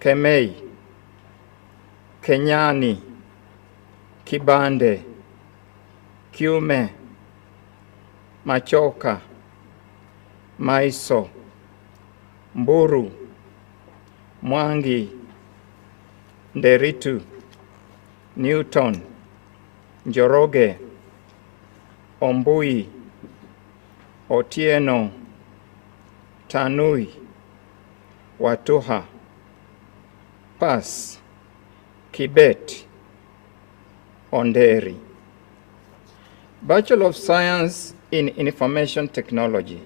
Kemei. Kenyani. Kibande. Kiume. Machoka. Maiso. Mburu. Mwangi. Nderitu. Newton. Njoroge. Ombui. Otieno. Tanui. Watuha. Pass. Kibet. Onderi. Bachelor of Science in Information Technology.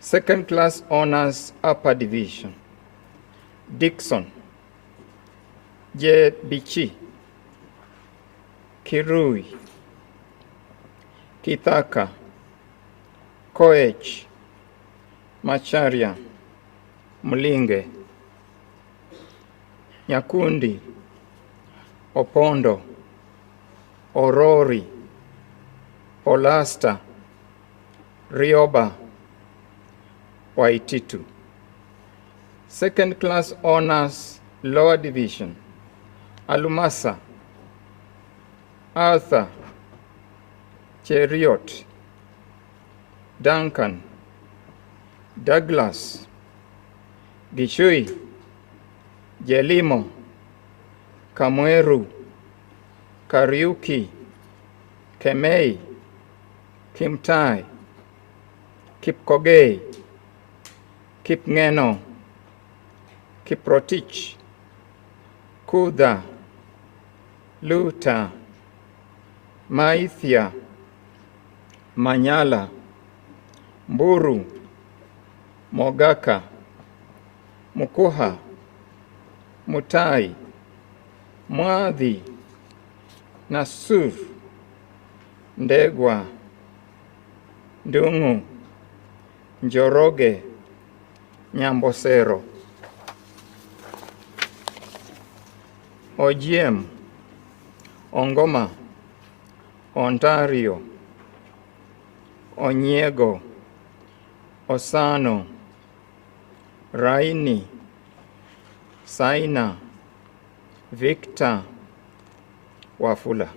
Second class honors, upper division. Dixon. Bichi. Kirui. Kithaka. Koech. Macharia. Mlinge. Nyakundi. Opondo. Orori. Polasta. Rioba. Waititu. Second class honors, lower division. Alumasa. Arthur. Cheriot. Duncan. Douglas. Gishui. Jelimo. Kamweru. Kariuki. Kemei. Kimtai. Kipkogei. Kipngeno. Kiprotich. Kudha. Luta. Maithia. Manyala. Mburu. Mogaka. Mukuha. Mutai. Mwadhi. Nasur. Ndegwa. Ndungu. Njoroge. Nyambosero. Ojiem. Ongoma. Ontario. Onyego. Osano. Raini. Saina. Victor. Wafula.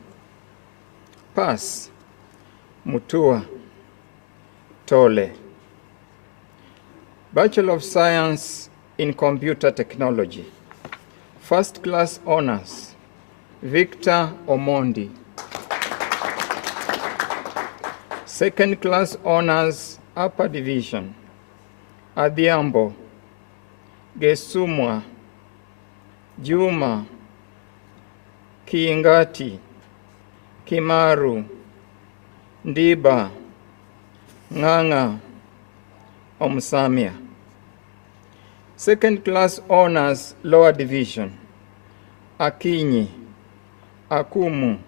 Pass, Mutua, Tole. Bachelor of Science in Computer Technology. First class honors, Victor Omondi. Second class honors, Upper Division, Adhiambo, Gesumwa, Juma, Kiingati, Kimaru, Ndiba, Nganga, Omsamia. Second class honors, Lower Division, Akinyi, Akumu,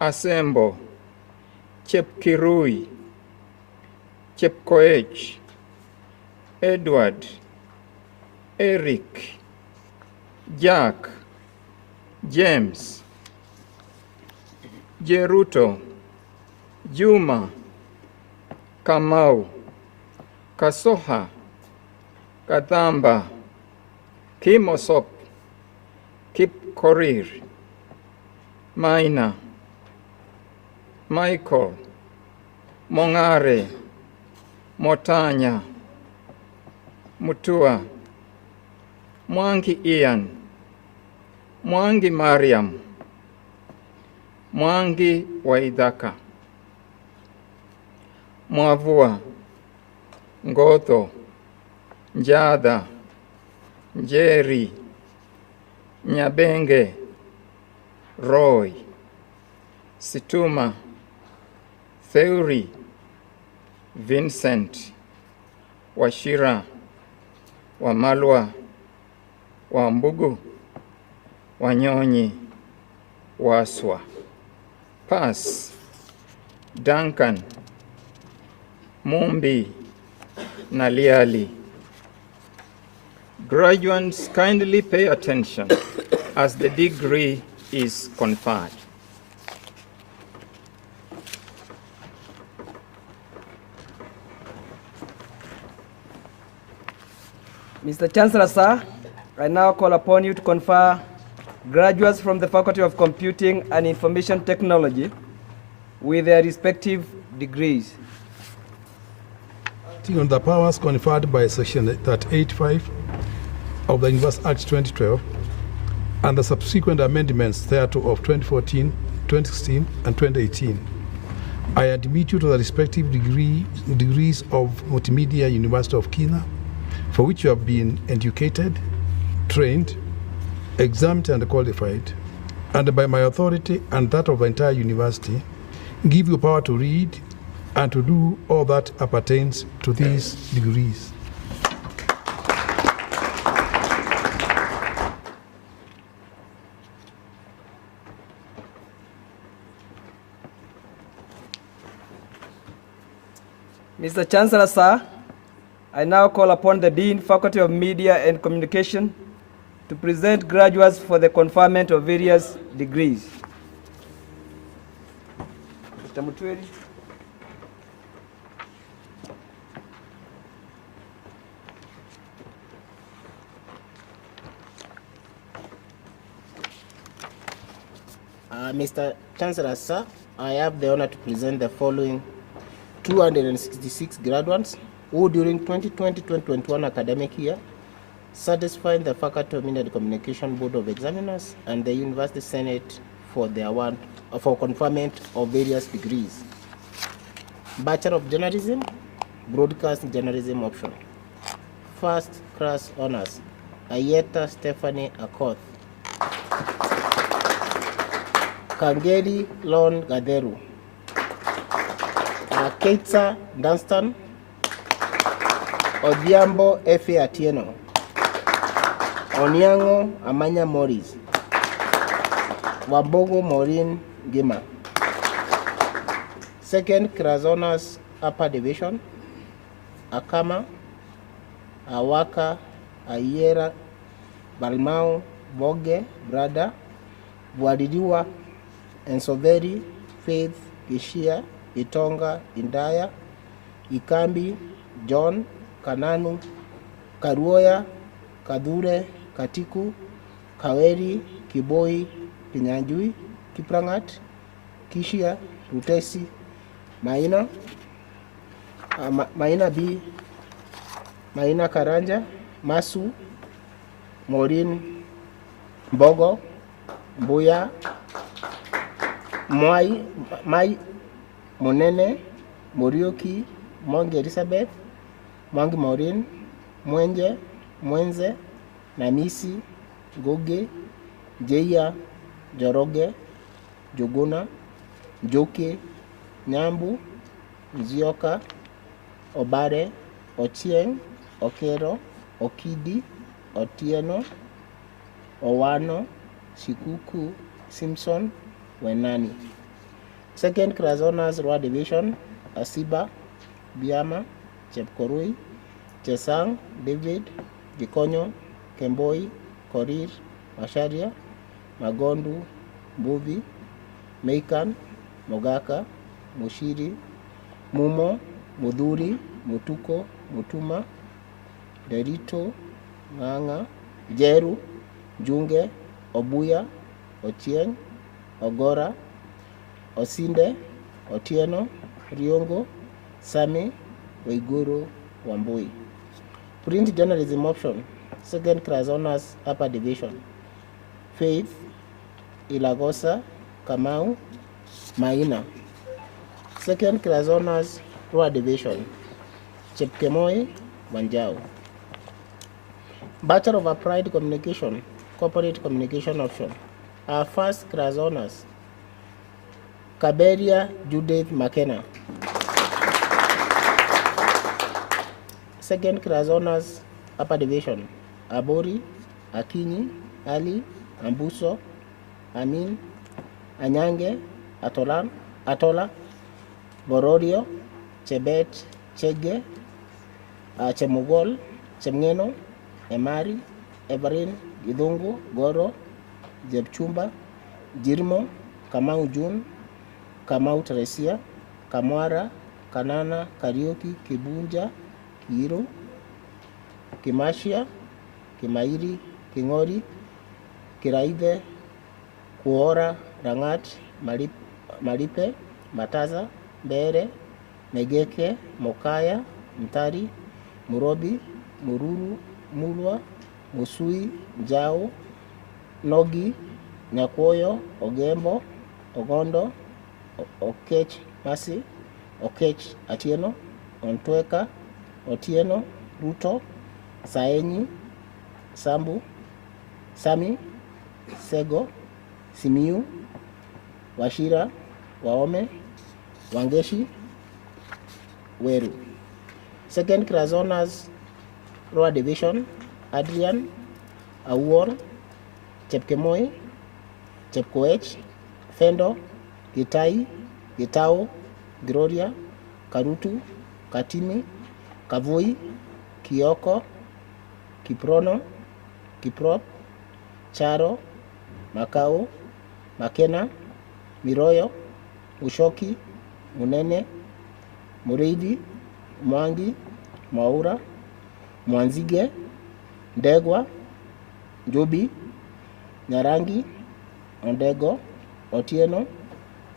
Asembo, Chepkirui, Chepkoech, Edward, Eric, Jack, James, Jeruto, Juma, Kamau, Kasoha, Kathamba, Kimosop, Kip Korir, Maina, Michael, Mongare, Motanya, Mutua, Mwangi Ian, Mwangi Mariam, Mwangi Waidaka, Mwavua, Ngotho, Njada, Njeri, Nyabenge, Roy, Situma, Theuri, Vincent, Washira, Wamalwa, Wambugu, Wanyonyi, Waswa. Pass, Duncan, Mumbi, Naliali. Graduates, kindly pay attention as the degree is conferred. Mr. Chancellor, sir, I now call upon you to confer graduates from the Faculty of Computing and Information Technology with their respective degrees. Acting on the powers conferred by Section 385 of the University Act 2012 and the subsequent amendments thereto of 2014, 2016, and 2018, I admit you to the respective degrees of Multimedia University of Kenya, for which you have been educated, trained, examined, and qualified, and by my authority and that of the entire university, give you power to read and to do all that appertains to these degrees. Mr. Chancellor, sir, I now call upon the Dean, Faculty of Media and Communication, to present graduates for the conferment of various degrees. Mr. Mutweri. Mr. Chancellor, sir, I have the honor to present the following 266 graduates who during 2020-2021 academic year satisfied the Faculty of Media and Communication Board of Examiners and the University Senate for their for conferment of various degrees. Bachelor of Journalism, Broadcast Journalism option. First class honors, Ayeta Stephanie Akoth. Kangeli Lon Gaderu. Keitsa Dunstan. Odhiambo Efe Atieno. Onyango Amanya Morris. Wabogo Maureen Gima. Second class honors, Upper Division, Akama, Awaka, Ayera, Balmao, Boge, Brada, Buadidiwa, Ensoveri, Faith, Gishia, Itonga, Indaya, Ikambi, John, Kananu, Karuoya, Kadure, Katiku, Kaweri, Kiboi, Kinyanjui, Kiprangat, Kishia, Rutesi, Maina, Maina B, Maina Karanja, Masu, Morin, Bogo, Mbuya, Mai, Monene, Morioki, Mwangi Elizabeth, Mwangi Maureen, Mwenje, Mwenze, Namisi, Goge, Jeya, Joroge, Juguna, Joke, Nyambu, Nzioka, Obare, Ochieng, Okero, Okidi, Otieno, Owano, Shikuku, Simpson, Wenani. Second class honors Roa Division, Asiba, Biama, Chepkorui, Chesang, David, Gikonyo, Kemboi, Korir, Masharia, Magondu, Mbuvi, Meikan, Mogaka, Mushiri, Mumo, Mudhuri, Mutuko, Mutuma, Derito, Nganga, Jeru, Junge, Obuya, Ochieng, Ogora, Osinde, Otieno, Riongo, Sami, Waiguru, Wambui. Print journalism option, second class honors upper division. Faith, Ilagosa, Kamau, Maina. Second class honors lower division. Chepkemoi, Wanjao. Bachelor of Applied Communication, corporate communication option. Our first class honors, Kaberia Judith McKenna. Second class honors upper division, Abori, Akinyi, Ali, Ambuso, Amin, Anyange, Atola, Bororio, Chebet, Chege, Chemugol, Chemngeno, Emari, Everin, Gidungu, Goro, Jepchumba, Jirmo, Kamau Jun, Kamau Teresia, Kamwara, Kanana, Karaoke, Kibunja, Kiiru, Kimashia, Kimairi, Kingori, Kiraithe, Kuora, Rangat, Maripe, Mataza, Bere, Megeke, Mokaya, Mtari, Murobi, Mururu, Mulwa, Musui, Njao, Nogi, Nyakoyo, Ogembo, Ogondo, Okech Masi, Okech Atieno, Ontweka, Otieno, Ruto, Saenyi, Sambu, Sami, Sego, Simiu, Washira, Waome, Wangeshi, Weru. Second class honors lower division, Adrian, Awuor, Chepkemoi, Chepkoech, Fendo, Gitai, Gitao, Gloria, Karutu, Katimi, Kavui, Kioko, Kiprono, Kiprop, Charo, Makao, Makena, Miroyo, Mushoki, Munene, Mureidi, Mwangi, Mwaura, Mwanzige, Ndegwa, Njubi, Nyarangi, Ondego, Otieno,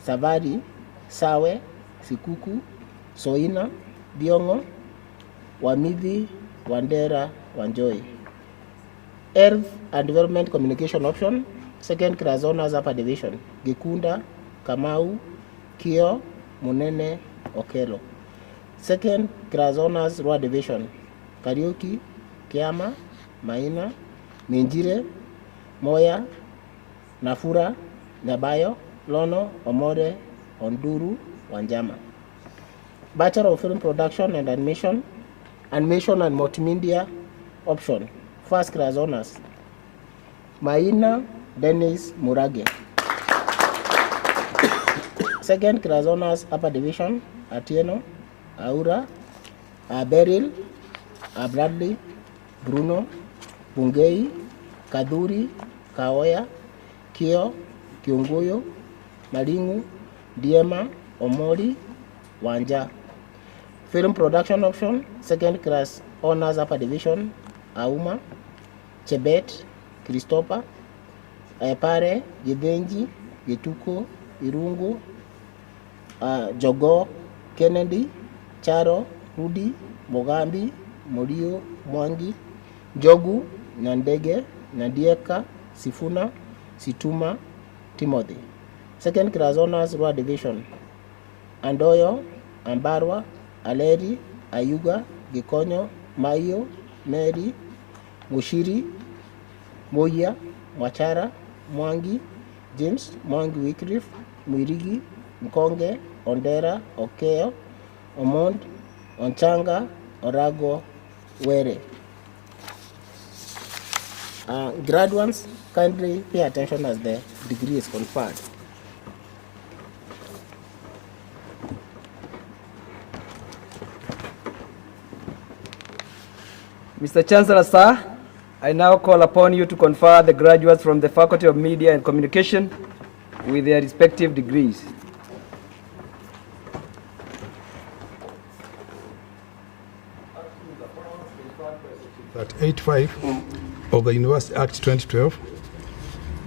Savari, Sawe, Sikuku, Soina, Biongo, Wamithi, Wandera, Wanjoi. Earth and Development Communication option, second class honors upper division, Gikunda, Kamau, Kio, Munene, Okelo. Second class honors lower division, Karaoke, Kiama, Maina, Minjire, Moya, Nafura, Nyabayo, Lono, Omore, Onduru, Wanjama. Bachelor of Film Production and Animation and Multimedia option, first class honors, Maina Dennis Murage. Second class honors upper division, Atieno, Aura, Beryl, Bradley, Bruno, Bungei, Kaduri, Kaoya, Kio, Kiunguyo, Malingu, Diema, Omori, Wanja. Film production option, second class honors upper division, Auma, Chebet, Christopher, Epare, Gidenji, Gituko, Irungu, Jogo, Kennedy, Charo, Rudi, Mogambi, Morio, Mwangi, Jogu, Nandege, Nadieka, Sifuna, Situma, Timothy. Second class honors Rua Division. Andoyo, Ambarwa, Aleri, Ayuga, Gikonyo, Mayo, Mary, Mushiri, Moya, Mwachara, Mwangi, James, Mwangi Wycliffe, Mwirigi, Mkonge, Ondera, Okeo, Omond, Onchanga, Orago, Were. Graduates, kindly pay attention as the degree is conferred. Mr. Chancellor, sir, I now call upon you to confer the graduates from the Faculty of Media and Communication with their respective degrees. That 85 of the University Act 2012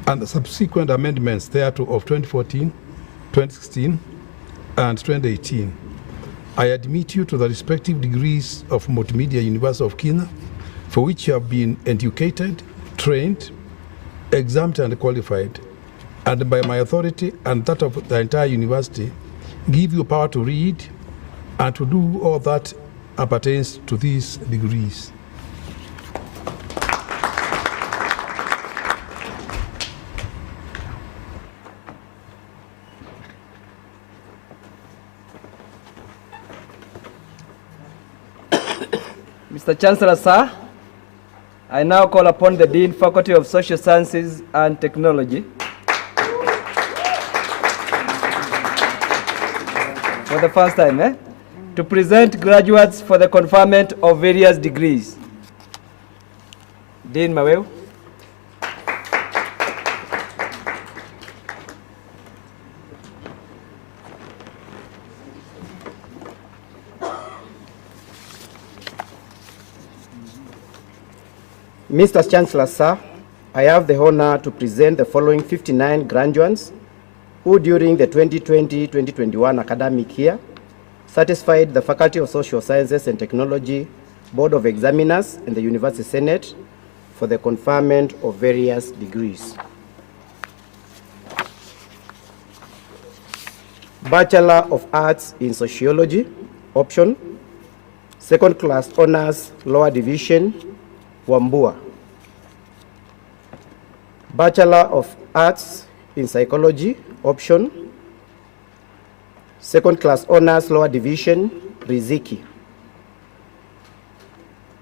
and the subsequent amendments thereto of 2014, 2016, and 2018. I admit you to the respective degrees of Multimedia University of Kenya, for which you have been educated, trained, examined, and qualified, and by my authority and that of the entire university, give you power to read and to do all that appertains to these degrees. Mr. Chancellor, sir, I now call upon the Dean, Faculty of Social Sciences and Technology, for the first time, to present graduates for the conferment of various degrees. Dean Maweu. Mr. Chancellor, sir, I have the honor to present the following 59 graduates who during the 2020-2021 academic year satisfied the Faculty of Social Sciences and Technology, Board of Examiners, and the University Senate for the conferment of various degrees. Bachelor of Arts in Sociology, option, second class honors, lower division, Wambua. Bachelor of Arts in Psychology, option, second class honors, lower division, Riziki.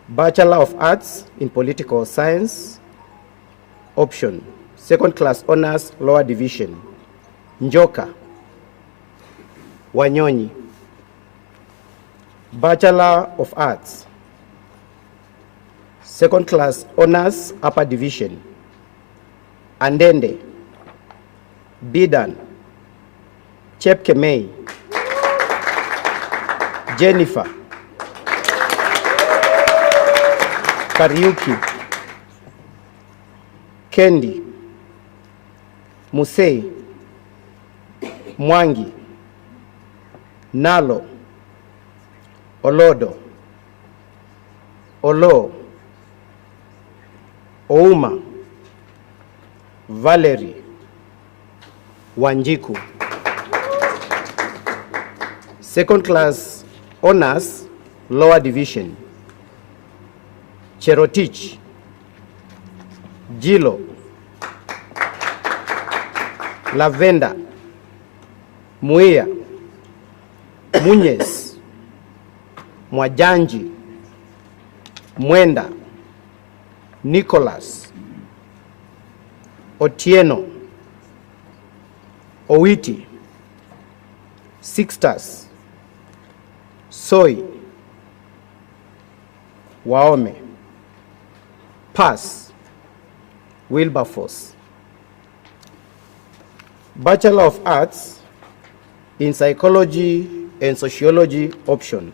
Bachelor of Arts in Political Science, option, second class honors, lower division, Njoka. Wanyonyi. Bachelor of Arts, second class honors, upper division, Andende, Bidan, Chepkemei, Jennifer, Kariuki, Kendi, Musei, Mwangi, Nalo, Olodo, Olo, Ouma, Valerie, Wanjiku. Second class honors, lower division, Cherotich, Jilo, Lavenda, Muia, Munyes, Mwajanji, Mwenda, Nicholas, Otieno, Owiti, Sixtus, Soy, Waome, Pass, Wilberforce. Bachelor of Arts in Psychology and Sociology, option,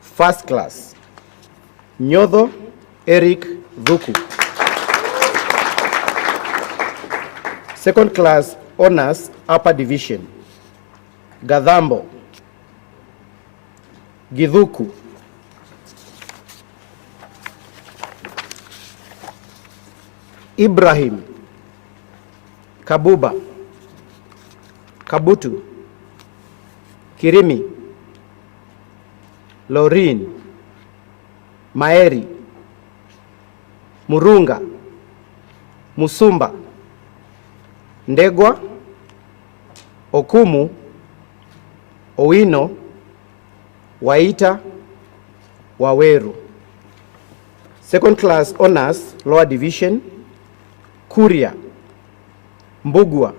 first class, Nyodho Eric Dhuku. Second class Honors, Upper Division. Gadhambo, Githuku, Ibrahim, Kabuba, Kabutu, Kirimi, Lorin, Maeri, Murunga, Musumba, Ndegwa, Okumu, Owino, Waita, Waweru. Second class honors, lower division, Kuria, Mbugua,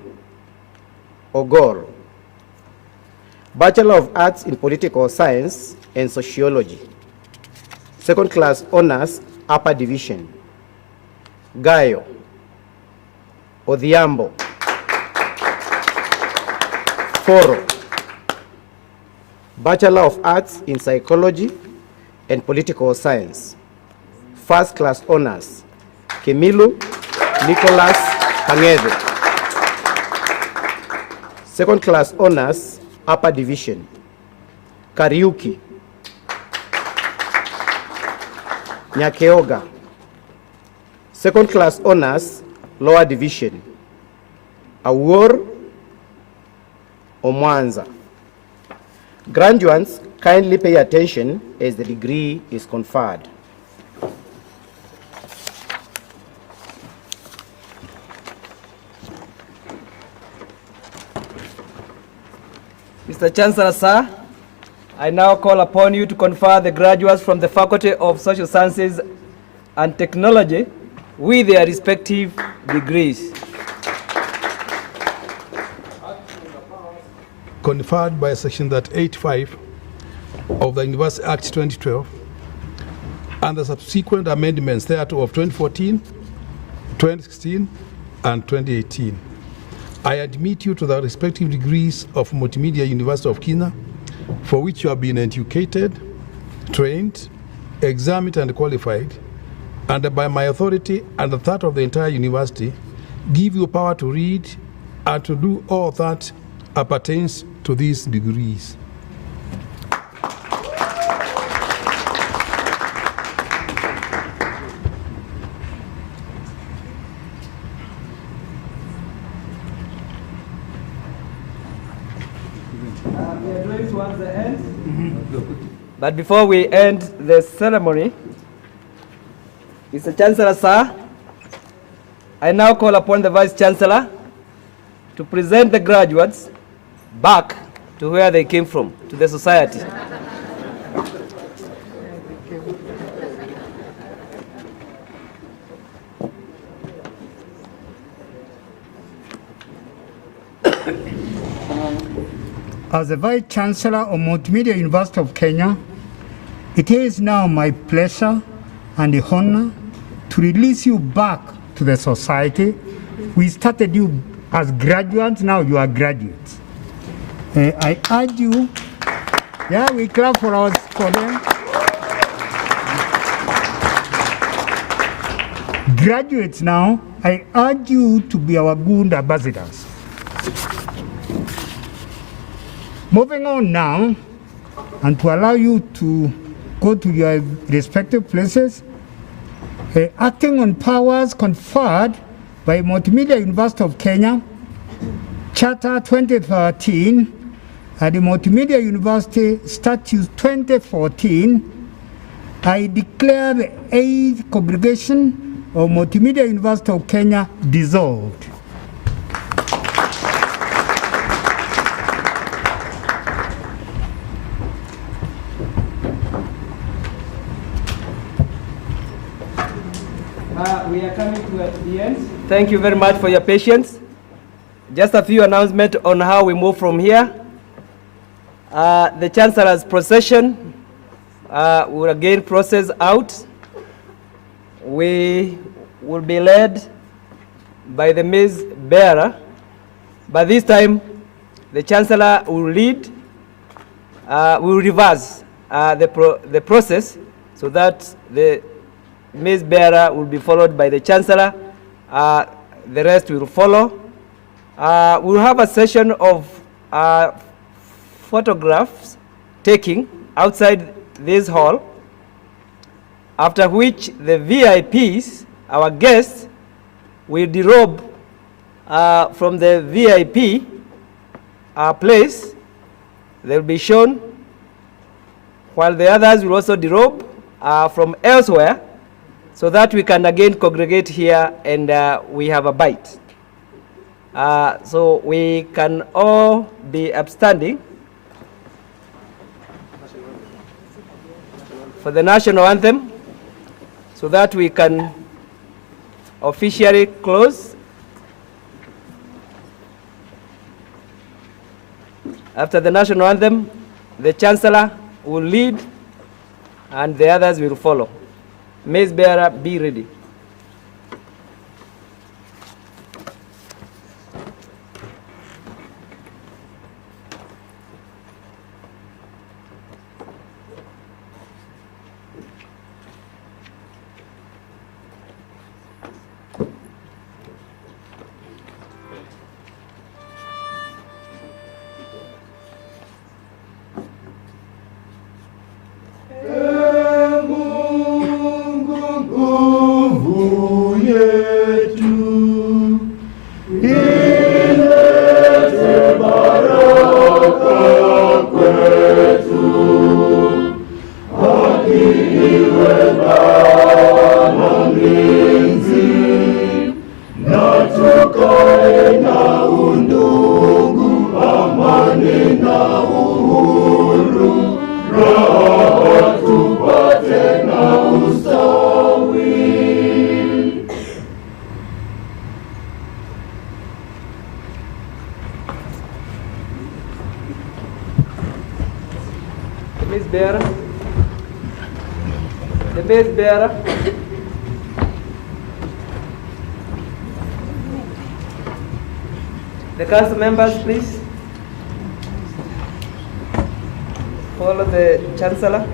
Ogor. Bachelor of Arts in Political Science and Sociology. Second class honors, upper division, Gayo, Odhiambo, Foro. Bachelor of Arts in Psychology and Political Science. First class honors, Kemilu Nicholas Kangede. Second class honors, upper division, Kariuki, Nyakeoga. Second class honors, lower division, Awor Omwanza. Graduates, kindly pay attention as the degree is conferred. Mr. Chancellor, sir, I now call upon you to confer the graduates from the Faculty of Social Sciences and Technology with their respective degrees. Conferred by Section 85 of the University Act 2012 and the subsequent amendments thereto of 2014, 2016, and 2018. I admit you to the respective degrees of Multimedia University of Kenya, for which you have been educated, trained, examined, and qualified, and by my authority and the that of the entire university, give you power to read and to do all that appertains to these degrees. We are drawing towards the end. But before we end the ceremony, Mr. Chancellor, sir, I now call upon the Vice Chancellor to present the graduates back to where they came from, to the society. As the Vice Chancellor of Multimedia University of Kenya, it is now my pleasure and the honor to release you back to the society. We started you as graduates, now you are graduates. I urge you, yeah, we clap for them. Graduates now, I urge you to be our good ambassadors. Moving on now, and to allow you to go to your respective places, acting on powers conferred by Multimedia University of Kenya, Charter 2013, and the Multimedia University Statutes 2014, I declare the 8th Congregation of Multimedia University of Kenya dissolved. We are coming to the end. Thank you very much for your patience. Just a few announcements on how we move from here. The Chancellor's procession will again process out. We will be led by the Ms. Bearer, but this time the Chancellor will lead, will reverse the process so that the Ms. Bearer will be followed by the Chancellor. The rest will follow. We'll have a session of photographs taking outside this hall, after which the VIPs, our guests, will derobe from the VIP place. They'll be shown, while the others will also derobe from elsewhere, so that we can again congregate here and we have a bite. So we can all be upstanding for the national anthem, so that we can officially close. After the national anthem, the Chancellor will lead and the others will follow. Mace bearer, be ready. The base bearer. The council members, please follow the Chancellor.